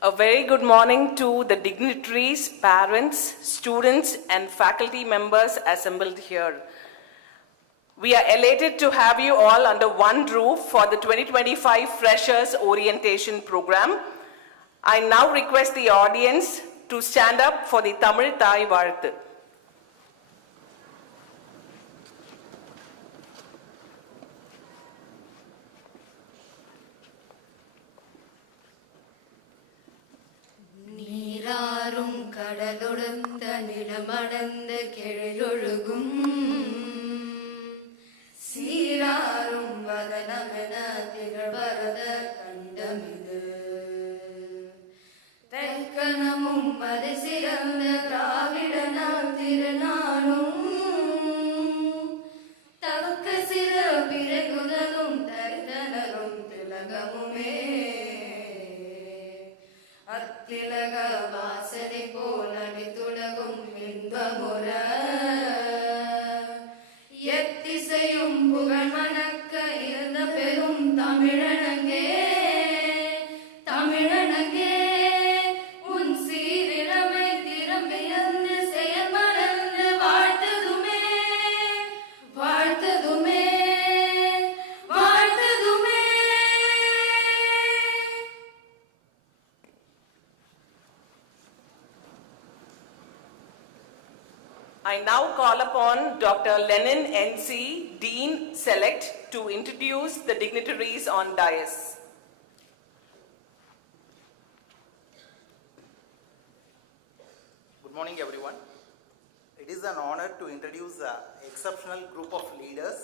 A very good morning to the dignitaries, parents, students, and faculty members assembled here. We are elated to have you all under one roof for the 2025 Freshers Orientation Program. I now request the audience to stand up for the Tamil Thai Varthu. நீராறும் கடலொடுந்த நிலமடந்த கெழிலொழுகும் சீராறும் வதனமென திகழ்வரத கண்டமிது தெற்கனமும் அது சிறந்த திராவிடனால் திருநாளும் தக்க சிற பிறகுதலும் தரிதனரும் திலகமுமே அத்திலக வாசனை போல் அடித்துலகும் இன்பமுற எத்திசையும் புகழ் மணக்க இருந்த பெரும் தமிழனங்கே தமிழனங்கே உன் சீரிழமை திறமையந்து செயல் மறந்து வாழ்த்ததுமே வாழ்த்ததுமே வாழ்த்ததுமே. I now call upon Dr. Lenin NC, Dean Select, to introduce the dignitaries on dais. Good morning, everyone. It is an honor to introduce an exceptional group of leaders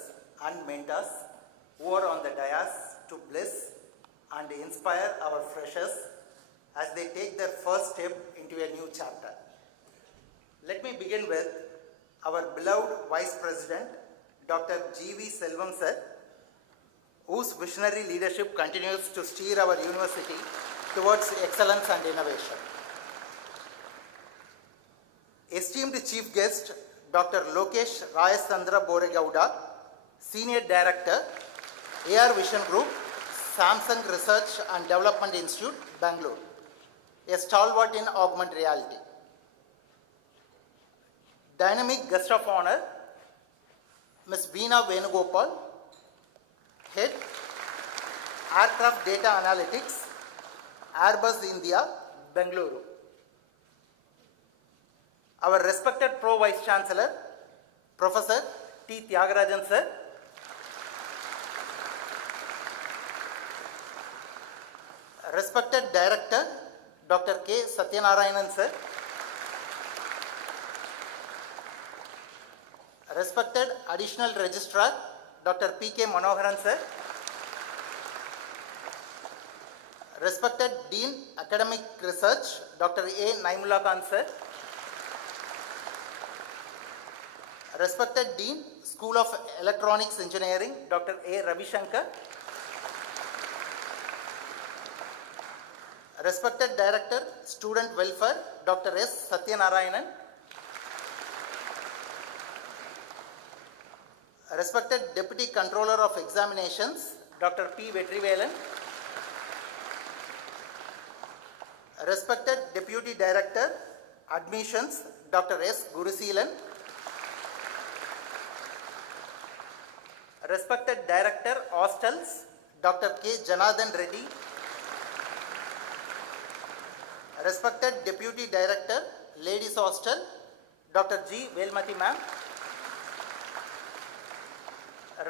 and mentors who are on the dais to bless and inspire our freshers as they take their first step into a new chapter. Let me begin with our beloved Vice President, Dr. G.V. Selvam sir, whose visionary leadership continues to steer our university towards excellence and innovation. Esteemed Chief Guest, Dr. Lokesh Rayasandra Boregowda, Senior Director, AR Vision Group, Samsung Research and Development Institute, Bengaluru, a stalwart in augmented reality. Dynamic Guest of Honor, Ms. Veena Venugopal, Head, Aircraft Data Analytics, Airbus India, Bengaluru. Our respected Pro Vice Chancellor, Professor T. Tyagarajan sir, respected Director, Dr. K. Satyanarayanan sir, respected Additional Registrar, Dr. P.K. Manoharan sir, respected Dean Academic Research, Dr. A. Naimullah Khan sir, respected Dean School of Electronics Engineering, Dr. A. Ravi Shankar, respected Director, Student Welfare, Dr. S. Satyanarayanan, respected Deputy Controller of Examinations, Dr. P. Vetrivelan, respected Deputy Director, Admissions, Dr. S. Guruseelan, respected Director, Hostels, Dr. K. Janardhan Reddy, respected Deputy Director, Ladies Hostel, Dr. G. Velmati ma'am,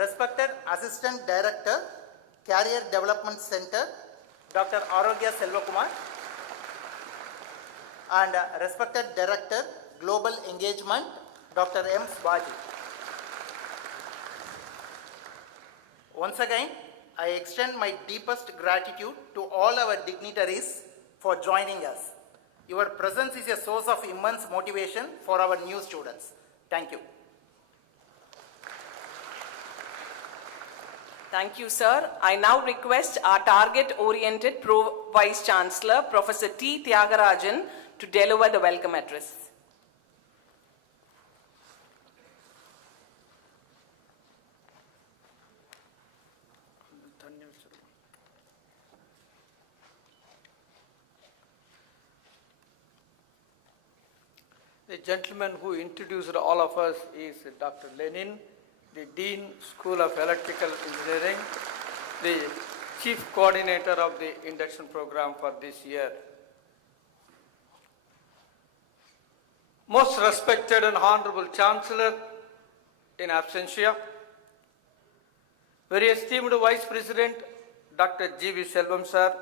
respected Assistant Director, Career Development Center, Dr. Arogya Selvakumar, and respected Director, Global Engagement, Dr. M. Swaji. Once again, I extend my deepest gratitude to all our dignitaries for joining us. Your presence is a source of immense motivation for our new students. Thank you. Thank you, sir. I now request our target-oriented Pro Vice Chancellor, Professor T. Tyagarajan, to deliver the welcome address. The gentleman who introduced all of us is Dr. Lenin, the Dean, School of Electrical Engineering, the Chief Coordinator of the Induction program for this year. Most respected and Honorable Chancellor in absentia, very esteemed Vice President Dr. G.V. Selvam sir,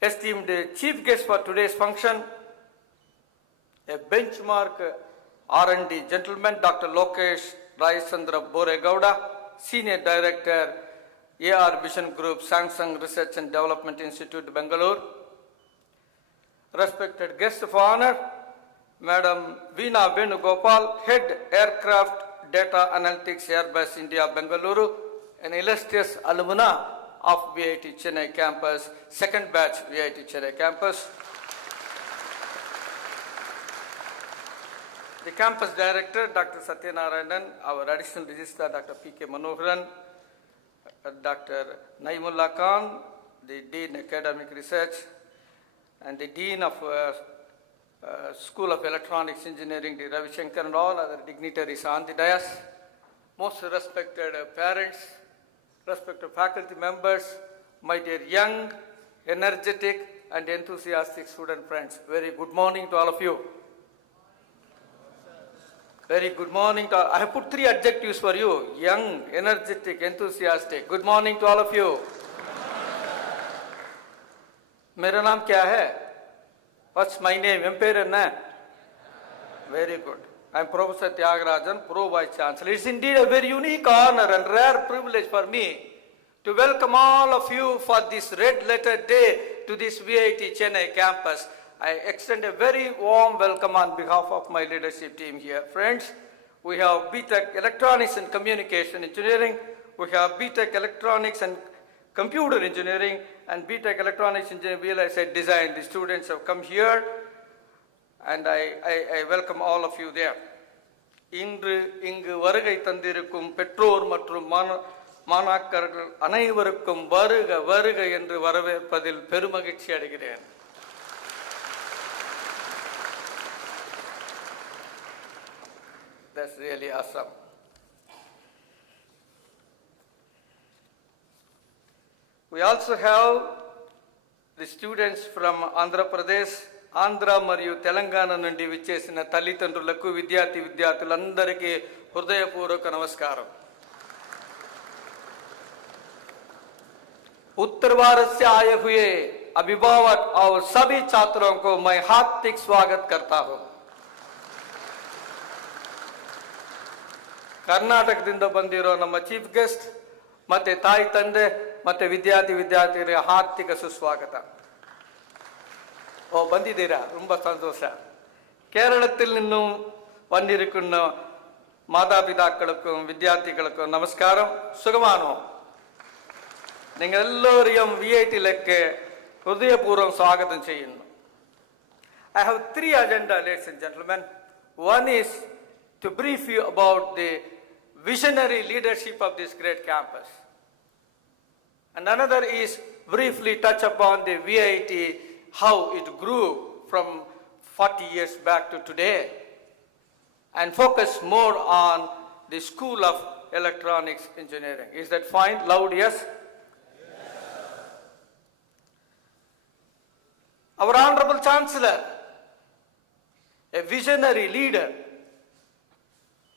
esteemed Chief Guest for today's function, a benchmark R&D gentleman Dr. Lokesh, Rayasandra, Boregowda, Senior Director, AR Vision Group, Samsung Research and Development Institute, Bengaluru. Respected guest of honor, Madam Veena Venugopal, Head Aircraft Data Analytics, Airbus India, Bengaluru, an illustrious alumna of VIT Chennai campus, second batch VIT Chennai campus. The campus director, Dr. Satyanarayanan, our additional registrar, Dr. P.K. Manoharan, Dr. Naimullah Khan, the Dean Academic Research, and the Dean of School of Electronics Engineering, the Ravi Shankar, and all other dignitaries on the dais, most respected parents, respected faculty members, my dear young, energetic, and enthusiastic student friends, very good morning to all of you. Very good morning to all. I have put 3 adjectives for you: young, energetic, enthusiastic. Good morning to all of you. मेरा नाम क्या है? What's my name? Empire na? Very good. I am Professor Tyagarajan, Pro Vice Chancellor. It's indeed a very unique honor and rare privilege for me to welcome all of you for this red letter day to this VIT Chennai campus. I extend a very warm welcome on behalf of my leadership team here. Friends, we have BTech Electronics and Communication Engineering, we have BTech Electronics and Computer Engineering, and BTech Electronics Engineering, VLSI Design. The students have come here, and I welcome all of you there. இன்று இங்கு வருகை தந்திருக்கும் பெற்றோர் மற்றும் மாணாக்கர்கள் அனைவருக்கும் வருக வருக என்று வரவேற்பதில் பெருமகிழ்ச்சி அடைகிறேன். That's really awesome. We also have the students from Andhra Pradesh, Andhra మరియు తెలంగాణ నుండి విచ్చేసిన తల్లిదండ్రులకు విద్యార్థులందరికీ హృదయపూర్వక నమస్కారం. उत्तर भारत से आए हुए अभिभावक और सभी छात्रों को मैं हार्दिक स्वागत करता हूं. ಕರ್ನಾಟಕದಿಂದ ಬಂದಿರೋ ನಮ್ಮ ಚೀಫ್ ಗೆಸ್ಟ್ ಮತ್ತೆ ತಾಯಿ ತಂದೆ ಮತ್ತೆ ವಿದ್ಯಾರ್ಥಿಗಳಿಗೆ ಹಾರ್ದಿಕ ಸುಸ್ವಾಗತ. ஓ ಬಂದಿದ್ದೀರಾ, ரொம்ப சந்தோஷ. கேரளத்தில் நின்னும் வந்திருக்கின்ற மாதாபிதாக்களுக்கும் வித்யார்த்திகளுக்கும் நமஸ்காரம். சுகமானோ? നിങ്ങൾ എല്ലാവരെയും വിഐടിയിലേക്ക് ഹൃദയപൂർവ്വം സ്വാഗതം ചെയ്യുന്നു. I have 3 agendas, ladies and gentlemen. One is to brief you about the visionary leadership of this great campus. And another is briefly touch upon the VIT, how it grew from 40 years back to today, and focus more on the School of Electronics Engineering. Is that fine? Loud, yes? Our Honorable Chancellor, a visionary leader,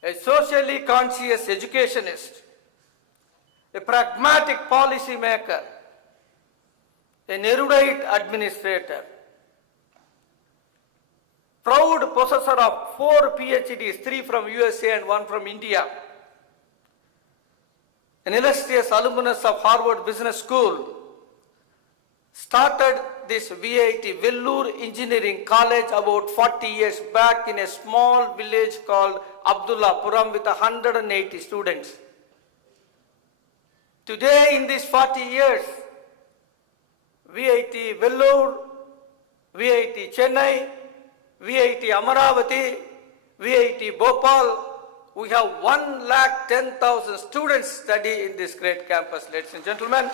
a socially conscious educationist, a pragmatic policy maker, an erudite administrator, proud possessor of 4 PhDs, 3 from USA and 1 from India, an illustrious alumnus of Harvard Business School, started this VIT Vellore Engineering College about 40 years back in a small village called Abdullapuram with 180 students. Today, in these 40 years, VIT Vellore, VIT Chennai, VIT Amaravati, VIT Bhopal, we have 110,000 students study in this great campus, ladies and gentlemen.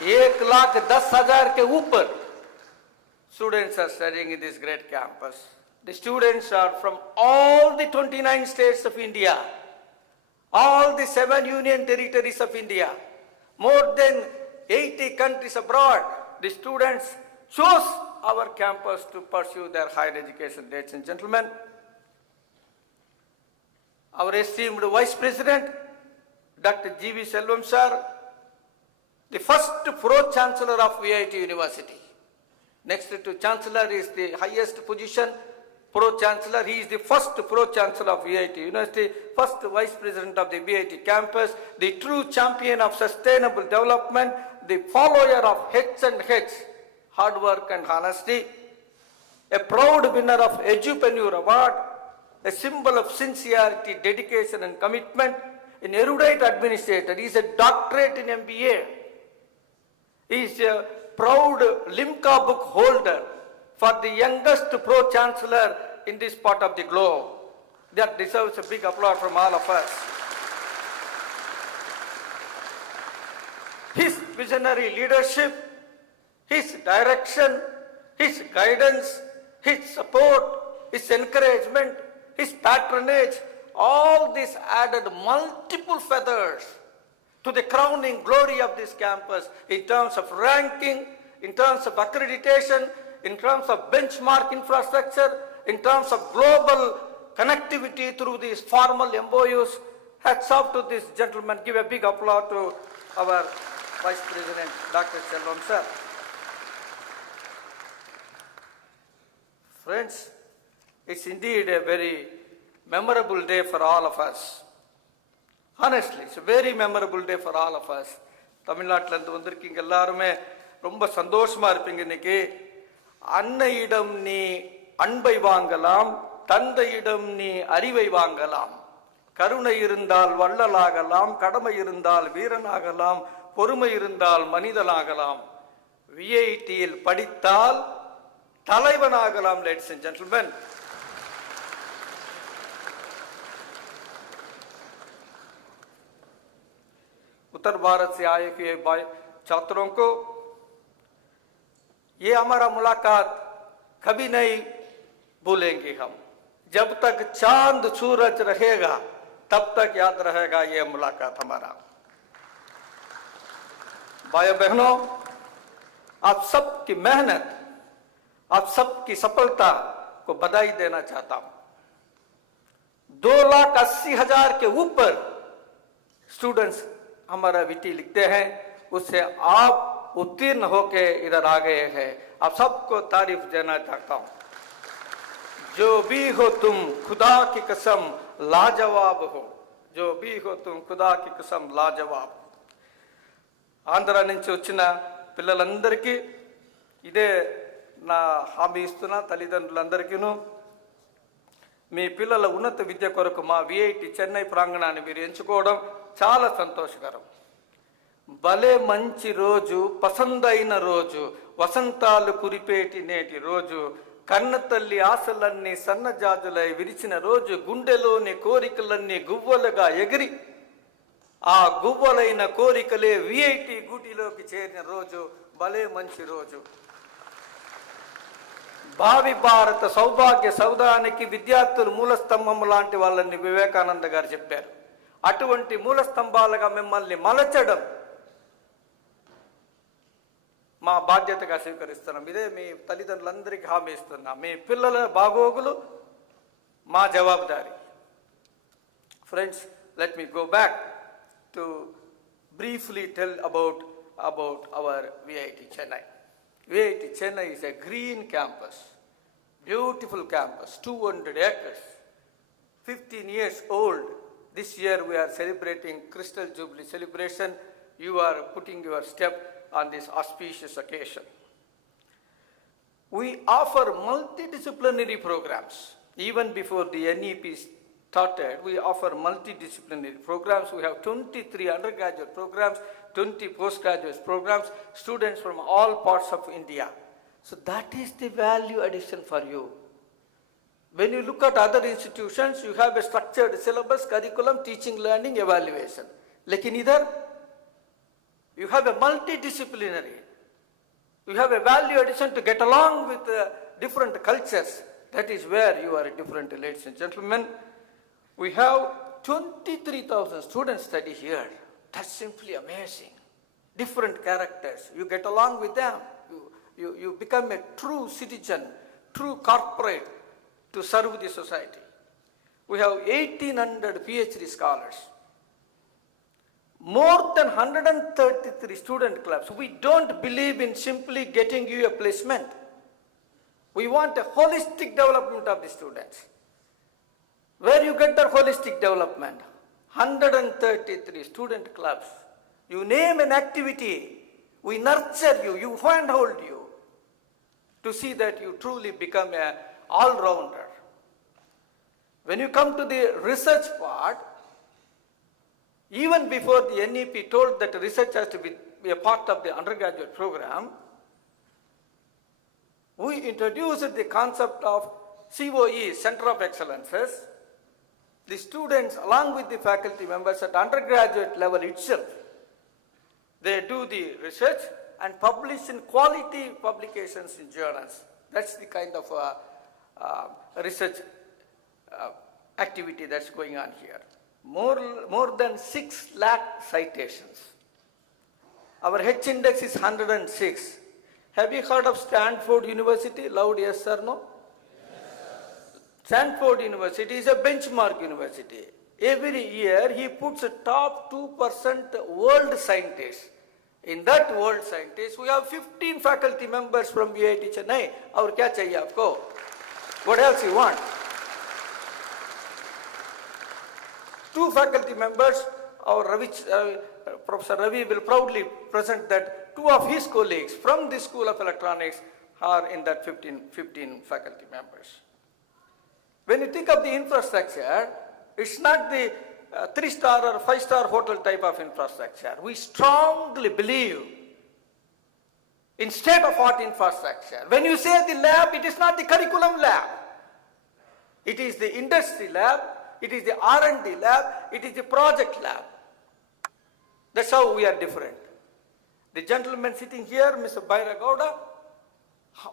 1,10,000 के ऊपर students are studying in this great campus. The students are from all the 29 states of India, all the 7 union territories of India, more than 80 countries abroad. The students chose our campus to pursue their higher education, ladies and gentlemen. Our esteemed Vice President, Dr. G.V. Selvam sir, the first Pro-Chancellor of VIT University. Next to Chancellor is the highest position, Pro-Chancellor. He is the first Pro-Chancellor of VIT University, first Vice President of the VIT campus, the true champion of sustainable development, the follower of H&H, hard work and honesty, a proud winner of Edupreneur Award, a symbol of sincerity, dedication and commitment, an erudite administrator. He is a doctorate in MBA. He is a proud Limca book holder for the youngest Pro-Chancellor in this part of the globe. That deserves a big applause from all of us. His visionary leadership, his direction, his guidance, his support, his encouragement, his patronage, all this added multiple feathers to the crowning glory of this campus in terms of ranking, in terms of accreditation, in terms of benchmark infrastructure, in terms of global connectivity through these formal MOUs. Hats off to this gentleman. Give a big applause to our Vice President, Dr. Selvam sir. Friends, it's indeed a very memorable day for all of us. Honestly, it's a very memorable day for all of us. தமிழ்நாட்டில் இருந்து வந்திருக்கீங்க எல்லாருமே ரொம்ப சந்தோஷமா இருப்பீங்க இன்னைக்கு. அன்னையிடம் நீ அன்பை வாங்கலாம், தந்தையிடம் நீ அறிவை வாங்கலாம். கருணை இருந்தால் வள்ளலாகலாம், கடமை இருந்தால் வீரனாகலாம், பொறுமை இருந்தால் மனிதனாகலாம். விஐடியில் படித்தால் தலைவனாகலாம். Ladies and gentlemen, उत्तर भारत से आए हुए छात्रों को ये हमारा मुलाकात कभी नहीं भूलेंगे हम. जब तक चांद सूरज रहेगा तब तक याद रहेगा ये मुलाकात हमारा. भाइयों बहनों, आप सबकी मेहनत, आप सबकी सफलता को बधाई देना चाहता हूं. 2,80,000 के ऊपर स्टूडेंट्स हमारा विटी लिखते हैं, उससे आप उत्तीर्ण होके इधर आ गए हैं. आप सबको तारीफ देना चाहता हूं. जो भी हो तुम खुदा की कसम लाजवाब हो. जो भी हो तुम खुदा की कसम लाजवाब. ఆంధ్ర నుంచి వచ్చిన పిల్లలందరికీ ఇదే నా హామీ ఇస్తున్నా. తల్లిదండ్రులందరికీను మీ పిల్లల ఉన్నత విద్య కొరకు మా విఐటి చెన్నై ప్రాంగణాన్ని మీరు ఎంచుకోవడం చాలా సంతోషకరం. భలే మంచి రోజు, పసందైన రోజు, వసంతాలు కురిపేటి నేటి రోజు, కన్న తల్లి ఆశలన్నీ సన్నజాజులై విరిచిన రోజు, గుండెలోని కోరికలన్నీ గువ్వలుగా ఎగిరి ఆ గువ్వలైన కోరికలే విఐటి గూటిలోకి చేరిన రోజు. భలే మంచి రోజు. భావి భారత సౌభాగ్య సౌధానికి విద్యార్థులు మూలస్తంభం లాంటి వాళ్ళని వివేకానంద గారు చెప్పారు. అటువంటి మూలస్తంభాలుగా మిమ్మల్ని మలచడం మా బాధ్యతగా స్వీకరిస్తున్నాం. ఇదే మీ తల్లిదండ్రులందరికీ హామీ ఇస్తున్నాం. మీ పిల్లల బాగోగులు మా జవాబుదారీ. Friends, let me go back to briefly tell about our VIT Chennai. VIT Chennai is a green campus, beautiful campus, 200 acres, 15 years old. This year we are celebrating Crystal Jubilee celebration. You are putting your step on this auspicious occasion. We offer multidisciplinary programs. Even before the NEP started, we offer multidisciplinary programs. We have 23 undergraduate programs, 20 postgraduate programs, students from all parts of India. So that is the value addition for you. When you look at other institutions, you have a structured syllabus, curriculum, teaching, learning, evaluation. Lekin idhar, you have a multidisciplinary. You have a value addition to get along with different cultures. That is where you are different, ladies and gentlemen. We have 23,000 students study here. That's simply amazing. Different characters. You get along with them. You become a true citizen, true corporate to serve the society. We have 1,800 PhD scholars. More than 133 student clubs. We don't believe in simply getting you a placement. We want a holistic development of the students. Where you get that holistic development? 133 student clubs. You name an activity, we nurture you, you handhold you to see that you truly become an all-rounder. When you come to the research part, even before the NEP told that research has to be a part of the undergraduate program, we introduced the concept of COE, Center of Excellences. The students, along with the faculty members at undergraduate level itself, they do the research and publish in quality publications in journals. That's the kind of research activity that's going on here. More than 6 lakh citations. Our H index is 106. Have you heard of Stanford University? Loud yes or no? Yes. Stanford University is a benchmark university. Every year he puts a top 2% world scientists. In that world scientists, we have 15 faculty members from VIT Chennai. Aur kya chahiye aapko? What else you want? 2 faculty members, Professor Ravi will proudly present that 2 of his colleagues from the School of Electronics are in that 15 faculty members. When you think of the infrastructure, it's not the 3-star or 5-star hotel type of infrastructure. We strongly believe in state-of-art infrastructure. When you say the lab, it is not the curriculum lab. It is the industry lab, it is the R&D lab, it is the project lab. That's how we are different. The gentleman sitting here, Mr. Boregowda,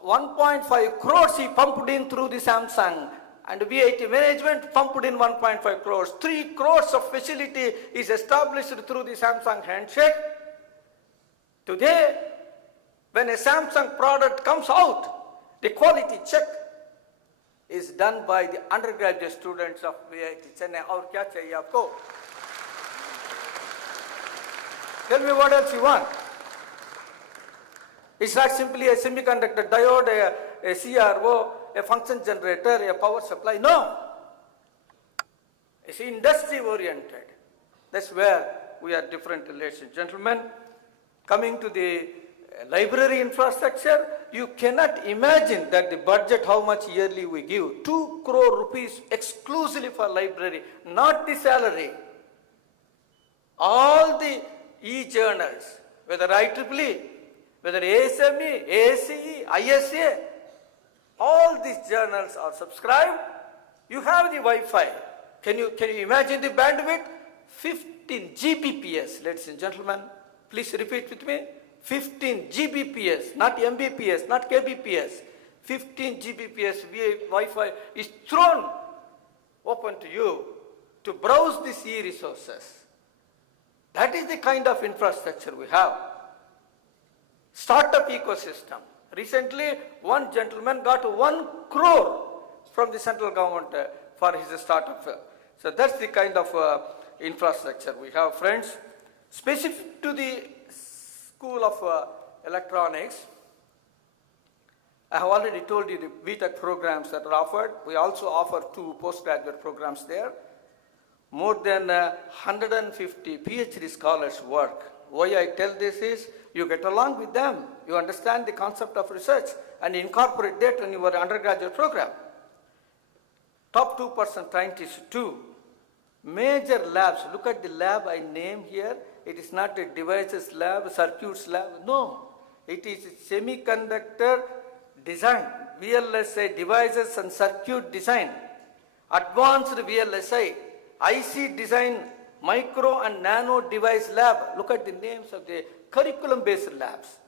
1.5 crores he pumped in through the Samsung, and VIT management pumped in 1.5 crores. 3 crores of facility is established through the Samsung handshake. Today, when a Samsung product comes out, the quality check is done by the undergraduate students of VIT Chennai. Aur kya chahiye aapko? Tell me what else you want. It's not simply a semiconductor diode, a CRO, a function generator, a power supply. No. It's industry oriented. That's where we are different, ladies and gentlemen. Coming to the library infrastructure, you cannot imagine that the budget, how much yearly we give. 2 crore rupees exclusively for library, not the salary. All the e-journals, whether IEEE, whether ASME, ASCE, ISA, all these journals are subscribed. You have the Wi-Fi. Can you imagine the bandwidth? 15 Gbps, ladies and gentlemen. Please repeat with me. 15 Gbps, not Mbps, not Kbps. 15 Gbps Wi-Fi is thrown open to you to browse these e-resources. That is the kind of infrastructure we have. Startup ecosystem. Recently, one gentleman got 1 crore from the central government for his startup. So that's the kind of infrastructure we have, friends. Specific to the School of Electronics, I have already told you the BTech programs that are offered. We also offer 2 postgraduate programs there. More than 150 PhD scholars work. Why I tell this is, you get along with them. You understand the concept of research and incorporate that in your undergraduate program. Top 2% scientists too. Major labs, look at the lab I name here. It is not a devices lab, circuits lab. No, it is semiconductor design, VLSI devices and circuit design, advanced VLSI, IC design, micro and nano device lab. Look at the names of the curriculum-based labs.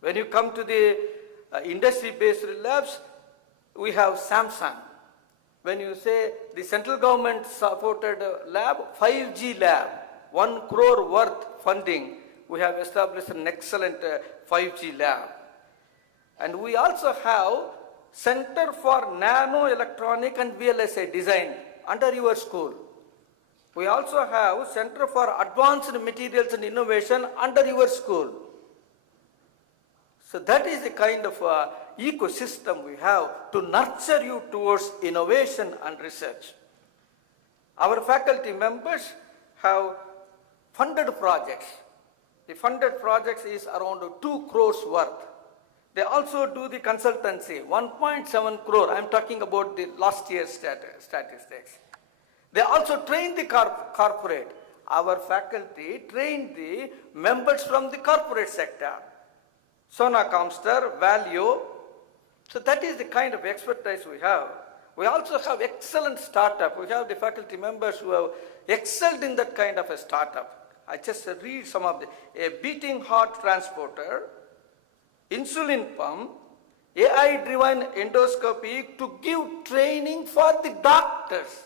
When you come to the industry-based labs, we have Samsung. When you say the central government supported lab, 5G lab, 1 crore worth funding, we have established an excellent 5G lab. And we also have Center for Nano Electronic and VLSI Design under your school. We also have Center for Advanced Materials and Innovation under your school. So that is the kind of ecosystem we have to nurture you towards innovation and research. Our faculty members have funded projects. The funded projects is around 2 crores worth. They also do the consultancy, 1.7 crore. I'm talking about the last year's statistics. They also train the corporate. Our faculty train the members from the corporate sector. Sona Comstar, Value. So that is the kind of expertise we have. We also have excellent startup. We have the faculty members who have excelled in that kind of a startup. I just read some of the, a beating heart transporter, insulin pump, AI-driven endoscopy to give training for the doctors.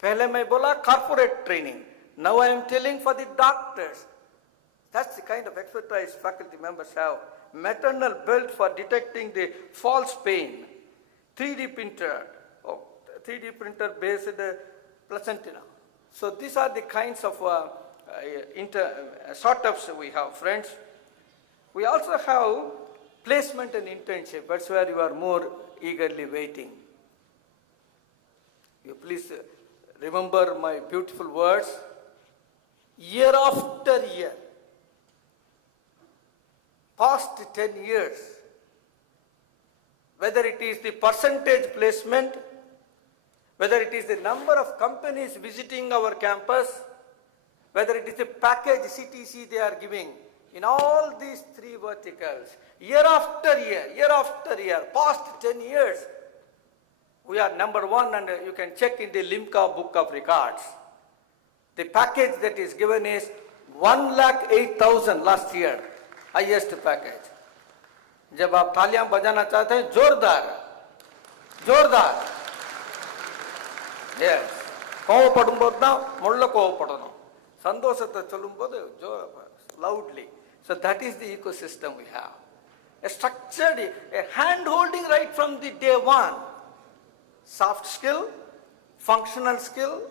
Pehle main bola corporate training. Now I am telling for the doctors. That's the kind of expertise faculty members have. Maternal belt for detecting the false pain. 3D printer, 3D printer based placenta. So these are the kinds of startups we have, friends. We also have placement and internship. That's where you are more eagerly waiting. You please remember my beautiful words. Year after year, past 10 years, whether it is the percentage placement, whether it is the number of companies visiting our campus, whether it is the package CTC they are giving, in all these 3 verticals, year after year, past 10 years, we are number 1, and you can check in the Limca Book of Records. The package that is given is 1,08,000 last year, highest package. जब आप तालियां बजाना चाहते हैं जोरदार जोरदार yes கோவப்படும்போது முள்ள கோவப்படணும் சந்தோஷத்தை சொல்லும்போது loudly. So that is the ecosystem we have. A structured, a hand holding right from the day one. Soft skill, functional skill,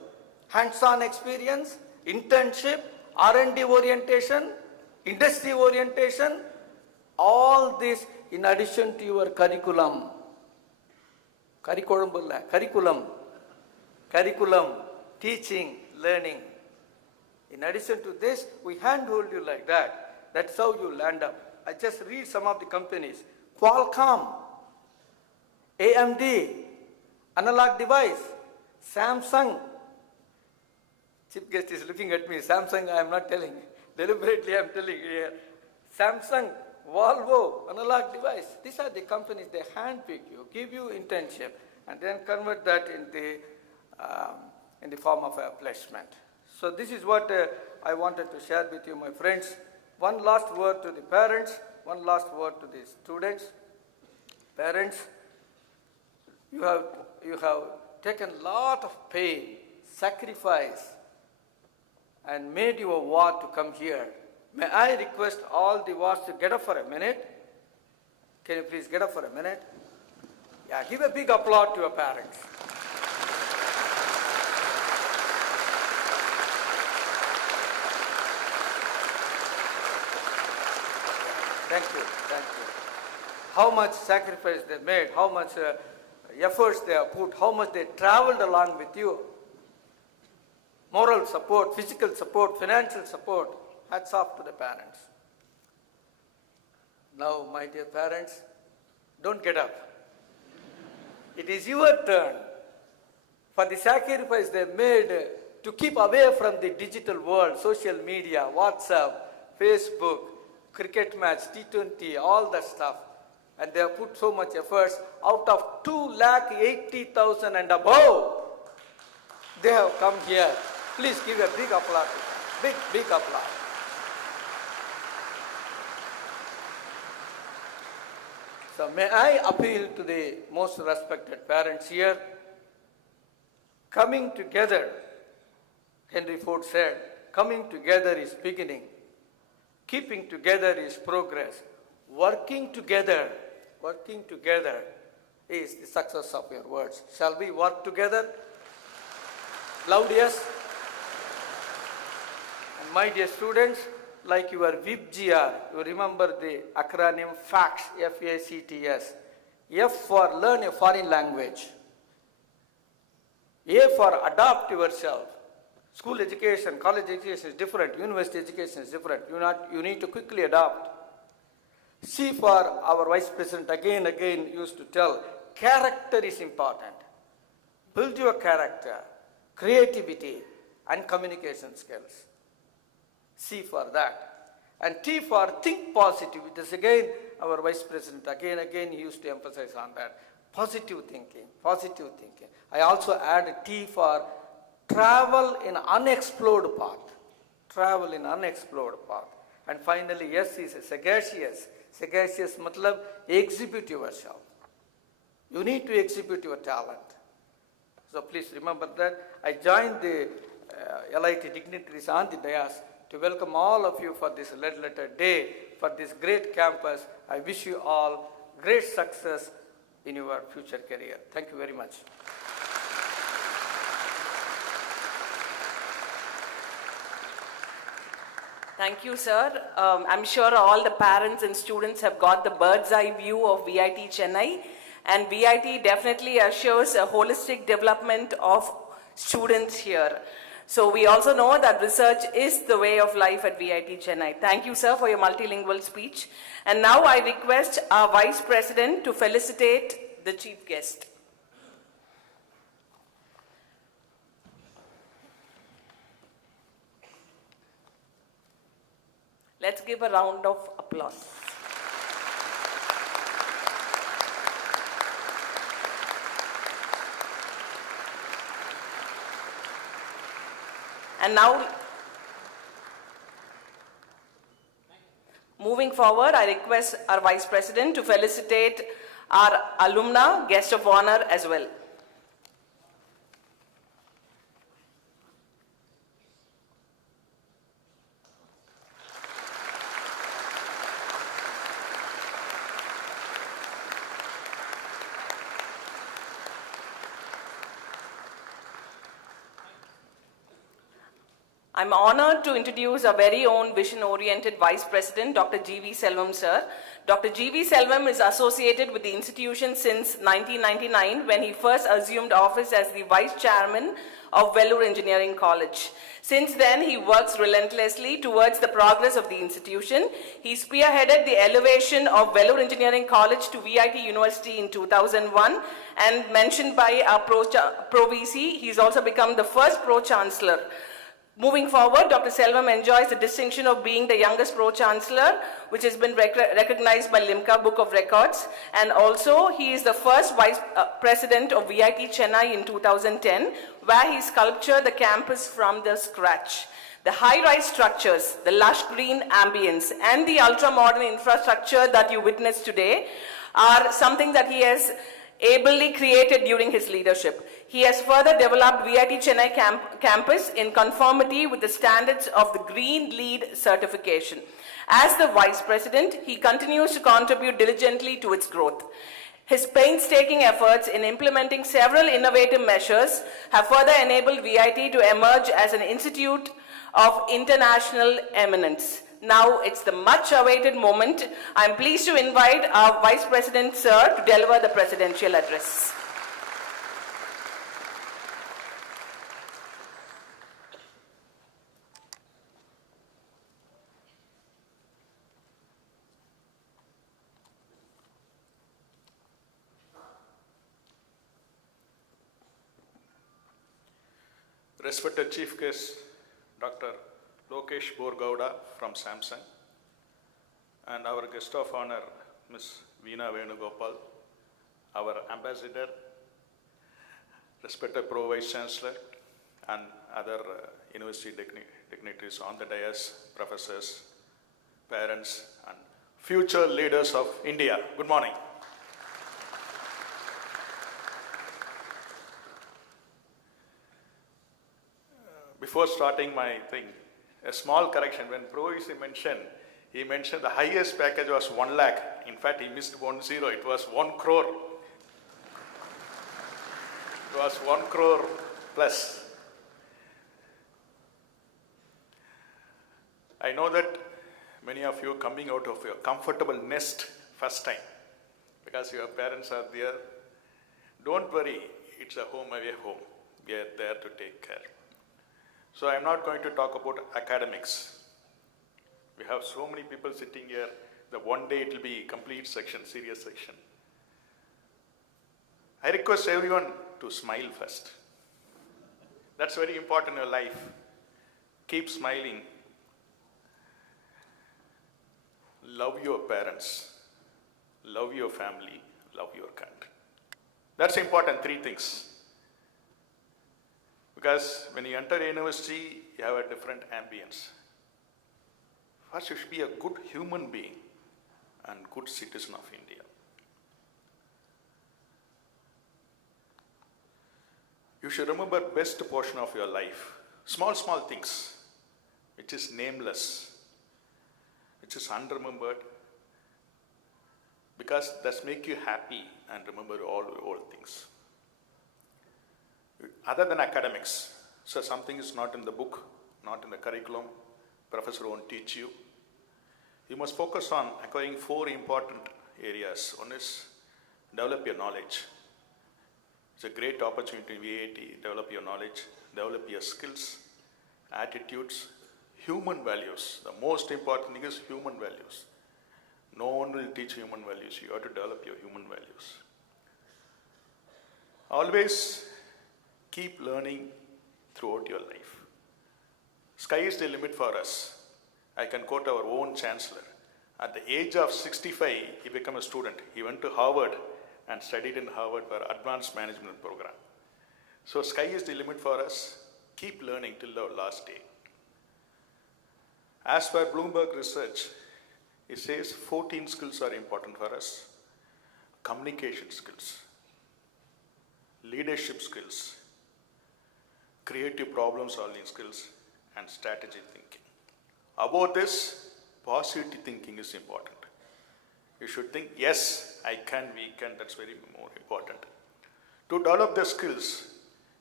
hands-on experience, internship, R&D orientation, industry orientation, all this in addition to your curriculum. Curriculum, teaching, learning. In addition to this, we handhold you like that. That's how you land up. I just read some of the companies. Qualcomm, AMD, Analog Device, Samsung. Chief guest is looking at me. Samsung, I am not telling. Deliberately, I am telling here. Samsung, Volvo, Analog Device. These are the companies, they handpick you, give you internship, and then convert that in the form of a placement. So this is what I wanted to share with you, my friends. One last word to the parents, one last word to the students. Parents, you have taken a lot of pain, sacrifice, and made your war to come here. May I request all the wars to get up for a minute? Can you please get up for a minute? Yeah, give a big applause to your parents. Thank you, thank you. How much sacrifice they made, how much efforts they have put, how much they traveled along with you. Moral support, physical support, financial support. Hats off to the parents. Now, my dear parents, don't get up. It is your turn. For the sacrifice they made to keep away from the digital world, social media, WhatsApp, Facebook, cricket match, T20, all that stuff. And they have put so much efforts. Out of 2,80,000 and above, they have come here. Please give a big applause to them. Big applause. So may I appeal to the most respected parents here, coming together, Henry Ford said, coming together is beginning, keeping together is progress, working together is the success of your words. Shall we work together? Loud yes. And my dear students, like your VIPGR, you remember the acronym FACTS, F-A-C-T-S. F for learn a foreign language. A for adopt yourself. School education, college education is different, university education is different. You need to quickly adopt. C for our Vice President again used to tell, character is important. Build your character, creativity, and communication skills. C for that. And T for think positive. It is again our Vice President again he used to emphasize on that. Positive thinking. I also add T for travel in unexplored path. And finally, S is sagacious. Sagacious matlab exhibit yourself. You need to exhibit your talent. So please remember that. I joined the LIT dignitaries on the dais to welcome all of you for this red letter day, for this great campus. I wish you all great success in your future career. Thank you very much. Thank you, sir. I'm sure all the parents and students have got the bird's eye view of VIT Chennai, and VIT definitely assures a holistic development of students here. So we also know that research is the way of life at VIT Chennai. Thank you, sir, for your multilingual speech. And now I request our Vice President to felicitate the chief guest. Let's give a round of applause. And now, moving forward, I request our Vice President to felicitate our alumna, guest of honor as well. I'm honored to introduce our very own vision-oriented Vice President, Dr. G.V. Selvam, sir. Dr. G.V. Selvam is associated with the institution since 1999 when he first assumed office as the Vice Chairman of Vellore Engineering College. Since then, he works relentlessly towards the progress of the institution. He spearheaded the elevation of Vellore Engineering College to VIT University in 2001, and mentioned by our Pro-VC, he's also become the first Pro-Chancellor. Moving forward, Dr. Selvam enjoys the distinction of being the youngest Pro-Chancellor, which has been recognized by Limca Book of Records. And also, he is the first Vice President of VIT Chennai in 2010, where he sculptured the campus from the scratch. The high-rise structures, the lush green ambience, and the ultra-modern infrastructure that you witness today are something that he has ably created during his leadership. He has further developed VIT Chennai campus in conformity with the standards of the Green LEED certification. As the Vice President, he continues to contribute diligently to its growth. His painstaking efforts in implementing several innovative measures have further enabled VIT to emerge as an institute of international eminence. Now it's the much-awaited moment. I'm pleased to invite our Vice President, sir, to deliver the presidential address. Respected Chief Guest, Dr. Lokesh Boregowda from Samsung, and our guest of honor, Ms. Veena Venugopal, our ambassador, respected Pro Vice Chancellor, and other university dignitaries on the dais, professors, parents, and future leaders of India. Good morning. before starting my thing, a small correction. When Pro mentioned, he mentioned the highest package was 1 lakh. In fact, he missed 1 0. It was 1 crore. It was 1 crore plus. I know that many of you are coming out of your comfortable nest first time because your parents are there. Don't worry, it's a home away home. We are there to take care. So I'm not going to talk about academics. We have so many people sitting here that one day it will be complete section, serious section. I request everyone to smile first. That's very important in your life. Keep smiling. Love your parents. Love your family. Love your country. That's important, 3 things. Because when you enter university, you have a different ambience. First, you should be a good human being and good citizen of India. You should remember best portion of your life. Small things, which is nameless, which is unremembered, because that's make you happy and remember all things. Other than academics, so something is not in the book, not in the curriculum, professor won't teach you. You must focus on acquiring 4 important areas. One is develop your knowledge. It's a great opportunity in VAT, develop your knowledge, develop your skills, attitudes, human values. The most important thing is human values. No one will teach human values. You have to develop your human values. Always keep learning throughout your life. Sky is the limit for us. I can quote our own chancellor. At the age of 65, he became a student. He went to Harvard and studied in Harvard for advanced management program. So sky is the limit for us. Keep learning till our last day. As per Bloomberg research, it says 14 skills are important for us. Communication skills, leadership skills, creative problem solving skills, and strategic thinking. About this, positive thinking is important. You should think, yes, I can, we can, that's very more important. To develop the skills,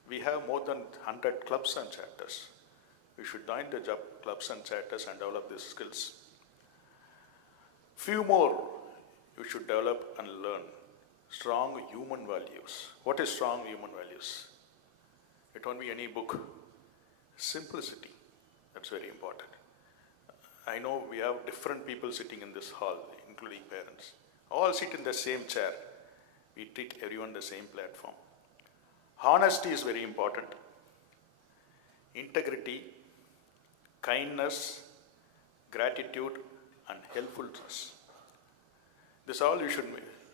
we have more than 100 clubs and chapters. You should join the clubs and chapters and develop these skills. Few more you should develop and learn. Strong human values. What is strong human values? It won't be any book. Simplicity, that's very important. I know we have different people sitting in this hall, including parents. All sit in the same chair. We treat everyone the same platform. Honesty is very important. Integrity, kindness, gratitude, and helpfulness. This all you should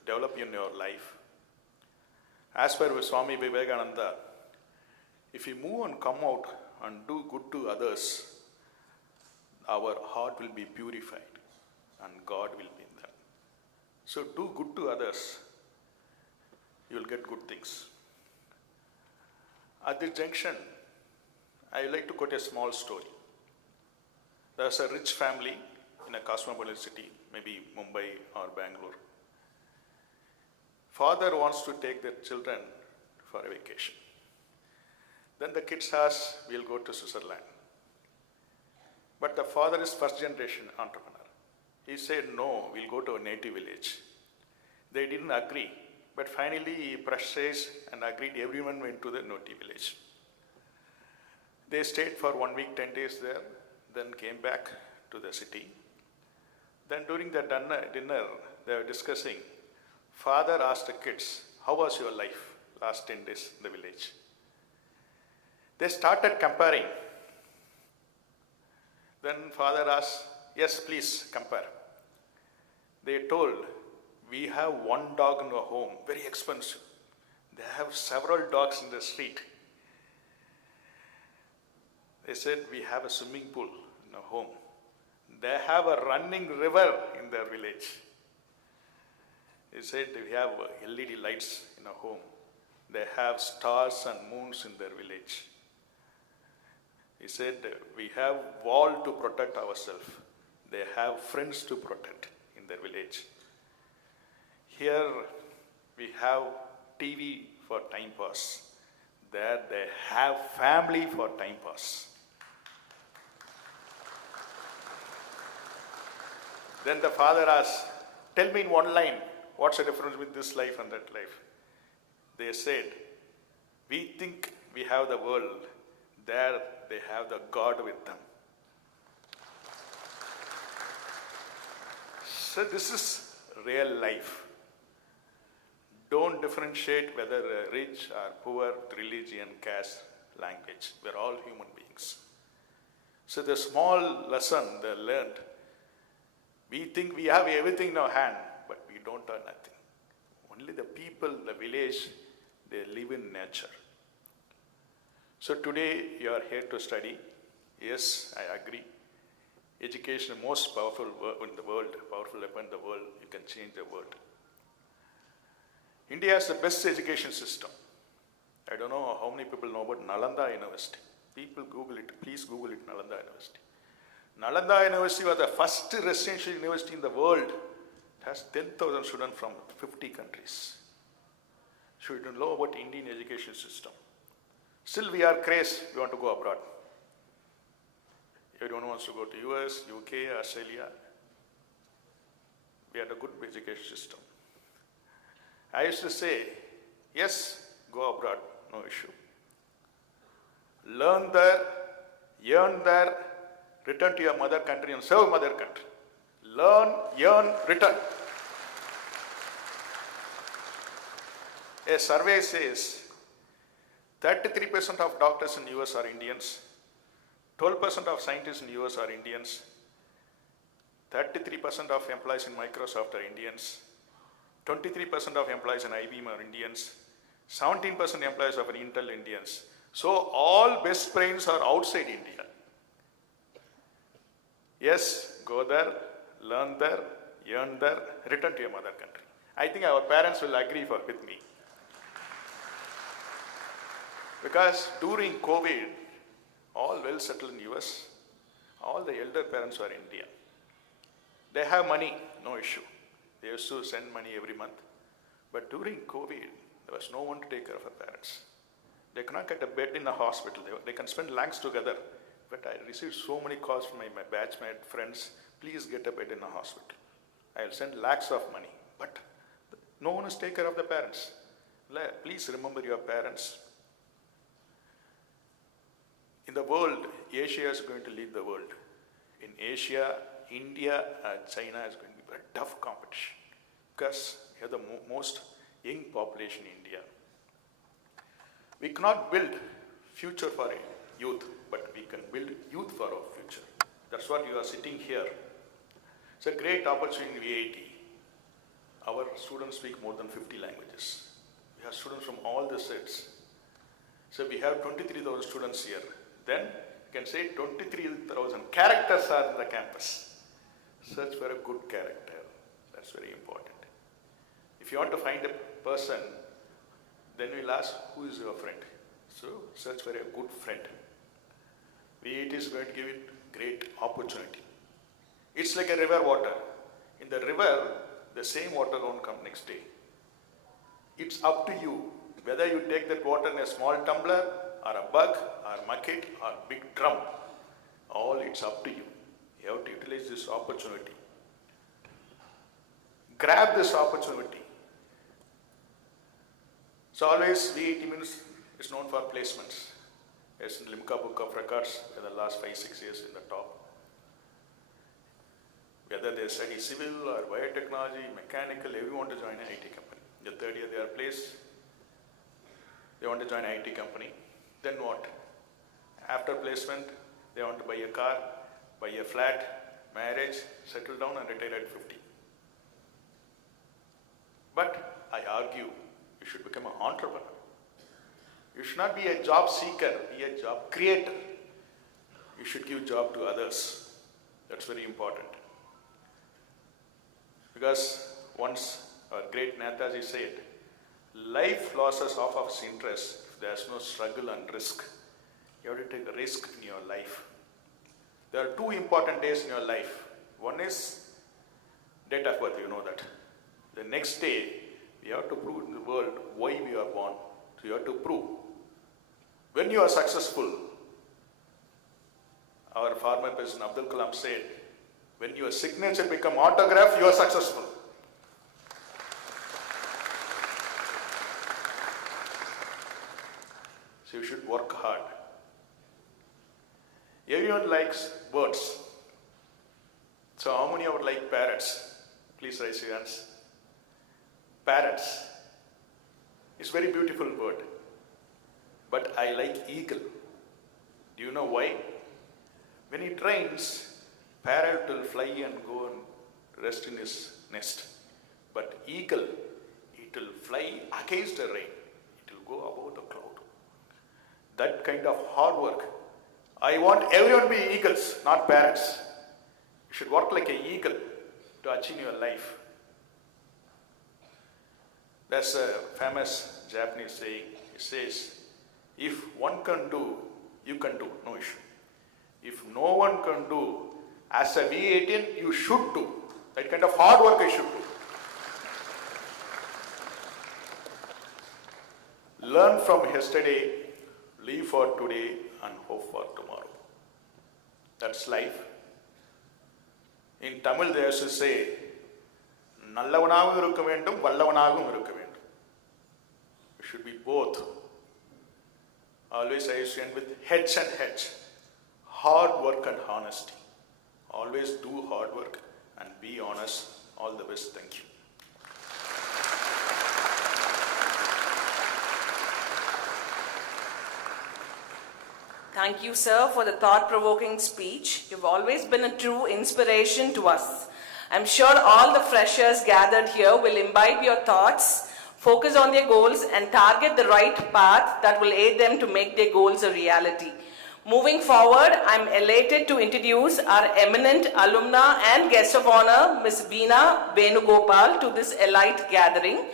develop in your life. As per Swami Vivekananda, if you move and come out and do good to others, our heart will be purified and God will be in them. So do good to others, you will get good things. At this junction, I would like to quote a small story. There was a rich family in a cosmopolitan city, maybe Mumbai or Bengaluru. Father wants to take their children for a vacation. Then the kids ask, we'll go to Switzerland. But the father is first generation entrepreneur. He said, no, we'll go to a native village. They didn't agree, but finally he pressurized and agreed. Everyone went to the native village. They stayed for 1 week, 10 days there, then came back to the city. Then during the dinner, they were discussing. Father asked the kids, how was your life last 10 days in the village? They started comparing. Then father asked, yes, please compare. They told, we have 1 dog in our home, very expensive. They have several dogs in the street. They said, we have a swimming pool in our home. They have a running river in their village. They said, we have LED lights in our home. They have stars and moons in their village. He said, we have wall to protect ourselves. They have friends to protect in their village. Here we have TV for time pass. There they have family for time pass. Then the father asked, tell me in one line, what's the difference with this life and that life? They said, we think we have the world. There they have the God with them. So this is real life. Don't differentiate whether rich or poor, religion, caste, language. We're all human beings. So the small lesson they learned, we think we have everything in our hand, but we don't have nothing. Only the people, the village, they live in nature. So today you are here to study. Yes, I agree. Education is the most powerful in the world, powerful weapon in the world. You can change the world. India has the best education system. I don't know how many people know about Nalanda University. People Google it. Please Google it, Nalanda University. Nalanda University was the first residential university in the world. It has 10,000 students from 50 countries. So you don't know about Indian education system. Still we are crazy, we want to go abroad. Everyone wants to go to US, UK, Australia. We had a good education system. I used to say, yes, go abroad, no issue. Learn there, earn there, return to your mother country and serve mother country. Learn, earn, return. A survey says 33% of doctors in US are Indians, 12% of scientists in US are Indians, 33% of employees in Microsoft are Indians, 23% of employees in IBM are Indians, 17% employees of Intel Indians. So all best brains are outside India. Yes, go there, learn there, earn there, return to your mother country. I think our parents will agree with me. Because during COVID, all well settled in US, all the elder parents were Indian. They have money, no issue. They used to send money every month. But during COVID, there was no one to take care of our parents. They cannot get a bed in a hospital. They can spend lakhs together. But I received so many calls from my batchmate friends, please get a bed in a hospital. I'll send lakhs of money. But no one is take care of the parents. Please remember your parents. In the world, Asia is going to lead the world. In Asia, India and China is going to be a tough competition because we have the most young population in India. We cannot build future for youth, but we can build youth for our future. That's what you are sitting here. It's a great opportunity in VIT. Our students speak more than 50 languages. We have students from all the sets. So we have 23,000 students here. Then you can say 23,000 characters are in the campus. Search for a good character. That's very important. If you want to find a person, then we'll ask, who is your friend? So search for a good friend. VIT is going to give it great opportunity. It's like a river water. In the river, the same water won't come next day. It's up to you whether you take that water in a small tumbler or a mug or bucket or big drum. All it's up to you. You have to utilize this opportunity. Grab this opportunity. So always VIT means it's known for placements. It's in Limca Book of Records in the last 5-6 years in the top. Whether they study civil or biotechnology, mechanical, everyone to join an IT company. The third year they are placed, they want to join an IT company. Then what? After placement, they want to buy a car, buy a flat, marriage, settle down and retire at 50. But I argue, you should become an entrepreneur. You should not be a job seeker, be a job creator. You should give job to others. That's very important. Because once our great Netaji said, life loses half of its interest if there is no struggle and risk. You have to take a risk in your life. There are two important days in your life. One is date of birth, you know that. The next day, we have to prove in the world why we are born. So you have to prove. When you are successful, our former President Abdul Kalam said, when your signature become autograph, you are successful. So you should work hard. Everyone likes birds. So how many would like parrots? Please raise your hands. Parrots. It's a very beautiful bird. But I like eagle. Do you know why? When it rains, parrot will fly and go and rest in his nest. But eagle, it will fly against the rain. It will go above the cloud. That kind of hard work. I want everyone to be eagles, not parrots. You should work like an eagle to achieve your life. There's a famous Japanese saying. It says, if one can do, you can do, no issue. If no one can do, as a V18, you should do. That kind of hard work I should do. Learn from yesterday, live for today, and hope for tomorrow. That's life. In Tamil, they used to say, Nallavanagum irukka vendum, Vallavanagum irukka vendum. You should be both. Always I used to end with H and H. Hard work and honesty. Always do hard work and be honest. All the best. Thank you. Thank you, sir, for the thought-provoking speech. You've always been a true inspiration to us. I'm sure all the freshers gathered here will imbibe your thoughts, focus on their goals, and target the right path that will aid them to make their goals a reality. Moving forward, I'm elated to introduce our eminent alumna and guest of honor, Ms. Veena Venugopal, to this elite gathering.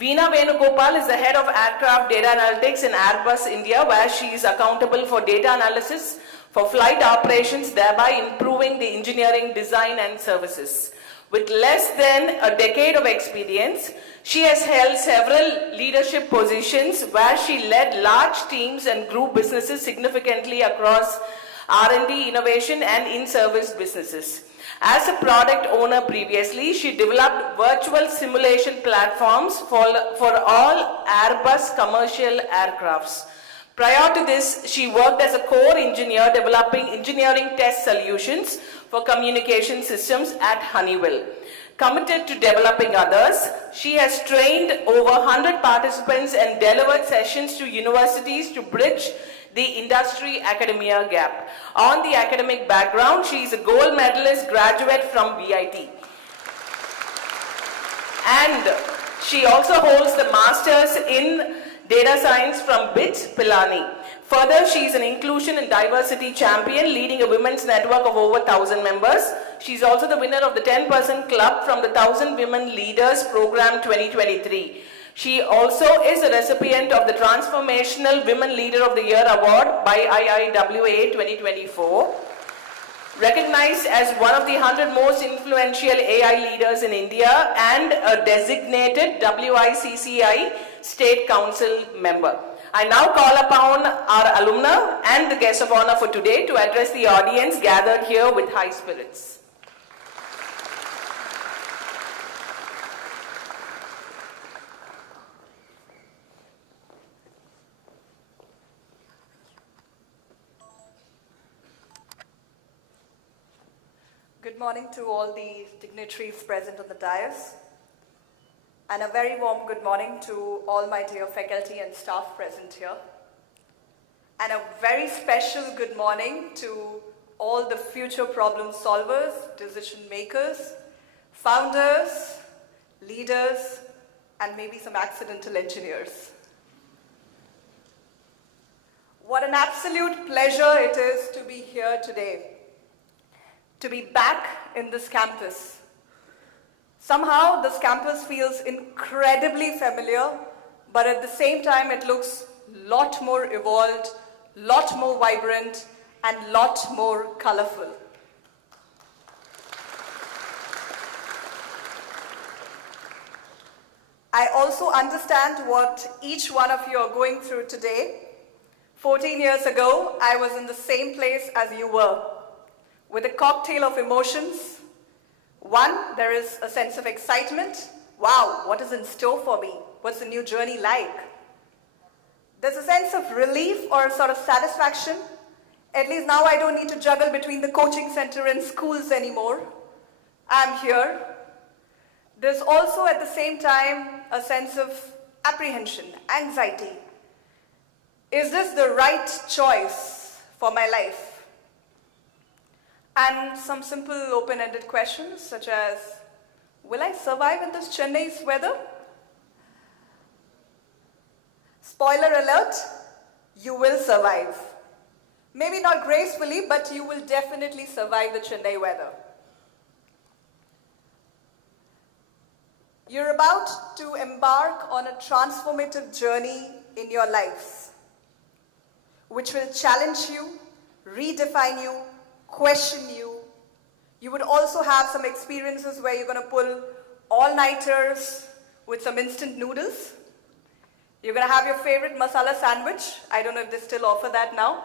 Veena Venugopal is the head of aircraft data analytics in Airbus, India, where she is accountable for data analysis for flight operations, thereby improving the engineering, design, and services. With less than a decade of experience, she has held several leadership positions where she led large teams and grew businesses significantly across R&D, innovation, and in-service businesses. As a product owner previously, she developed virtual simulation platforms for all Airbus commercial aircrafts. Prior to this, she worked as a core engineer developing engineering test solutions for communication systems at Honeywell. Committed to developing others, she has trained over 100 participants and delivered sessions to universities to bridge the industry-academia gap. On the academic background, she is a gold medalist graduate from VIT. And she also holds the Masters in Data Science from BIT, Pilani. Further, she is an inclusion and diversity champion, leading a women's network of over 1,000 members. She is also the winner of the 10% Club from the 1,000 Women Leaders Program 2023. She also is a recipient of the Transformational Women Leader of the Year Award by IIWA 2024. Recognized as one of the 100 most influential AI leaders in India and a designated WICCI State Council member. I now call upon our alumna and the guest of honor for today to address the audience gathered here with high spirits. Good morning to all the dignitaries present on the dais, and a very warm good morning to all my dear faculty and staff present here, and a very special good morning to all the future problem solvers, decision makers, founders, leaders, and maybe some accidental engineers. What an absolute pleasure it is to be here today, to be back in this campus. Somehow this campus feels incredibly familiar, but at the same time it looks a lot more evolved, lot more vibrant, and lot more colorful. I also understand what each one of you are going through today. 14 years ago, I was in the same place as you were, with a cocktail of emotions. One, there is a sense of excitement. Wow, what is in store for me? What's the new journey like? There's a sense of relief or a sort of satisfaction. At least now I don't need to juggle between the coaching center and schools anymore. I'm here. There's also at the same time a sense of apprehension, anxiety. Is this the right choice for my life? And some simple open-ended questions such as, will I survive in this Chennai's weather? Spoiler alert, you will survive. Maybe not gracefully, but you will definitely survive the Chennai weather. You're about to embark on a transformative journey in your lives, which will challenge you, redefine you, question you. You would also have some experiences where you're going to pull all-nighters with some instant noodles. You're going to have your favorite masala sandwich. I don't know if they still offer that now.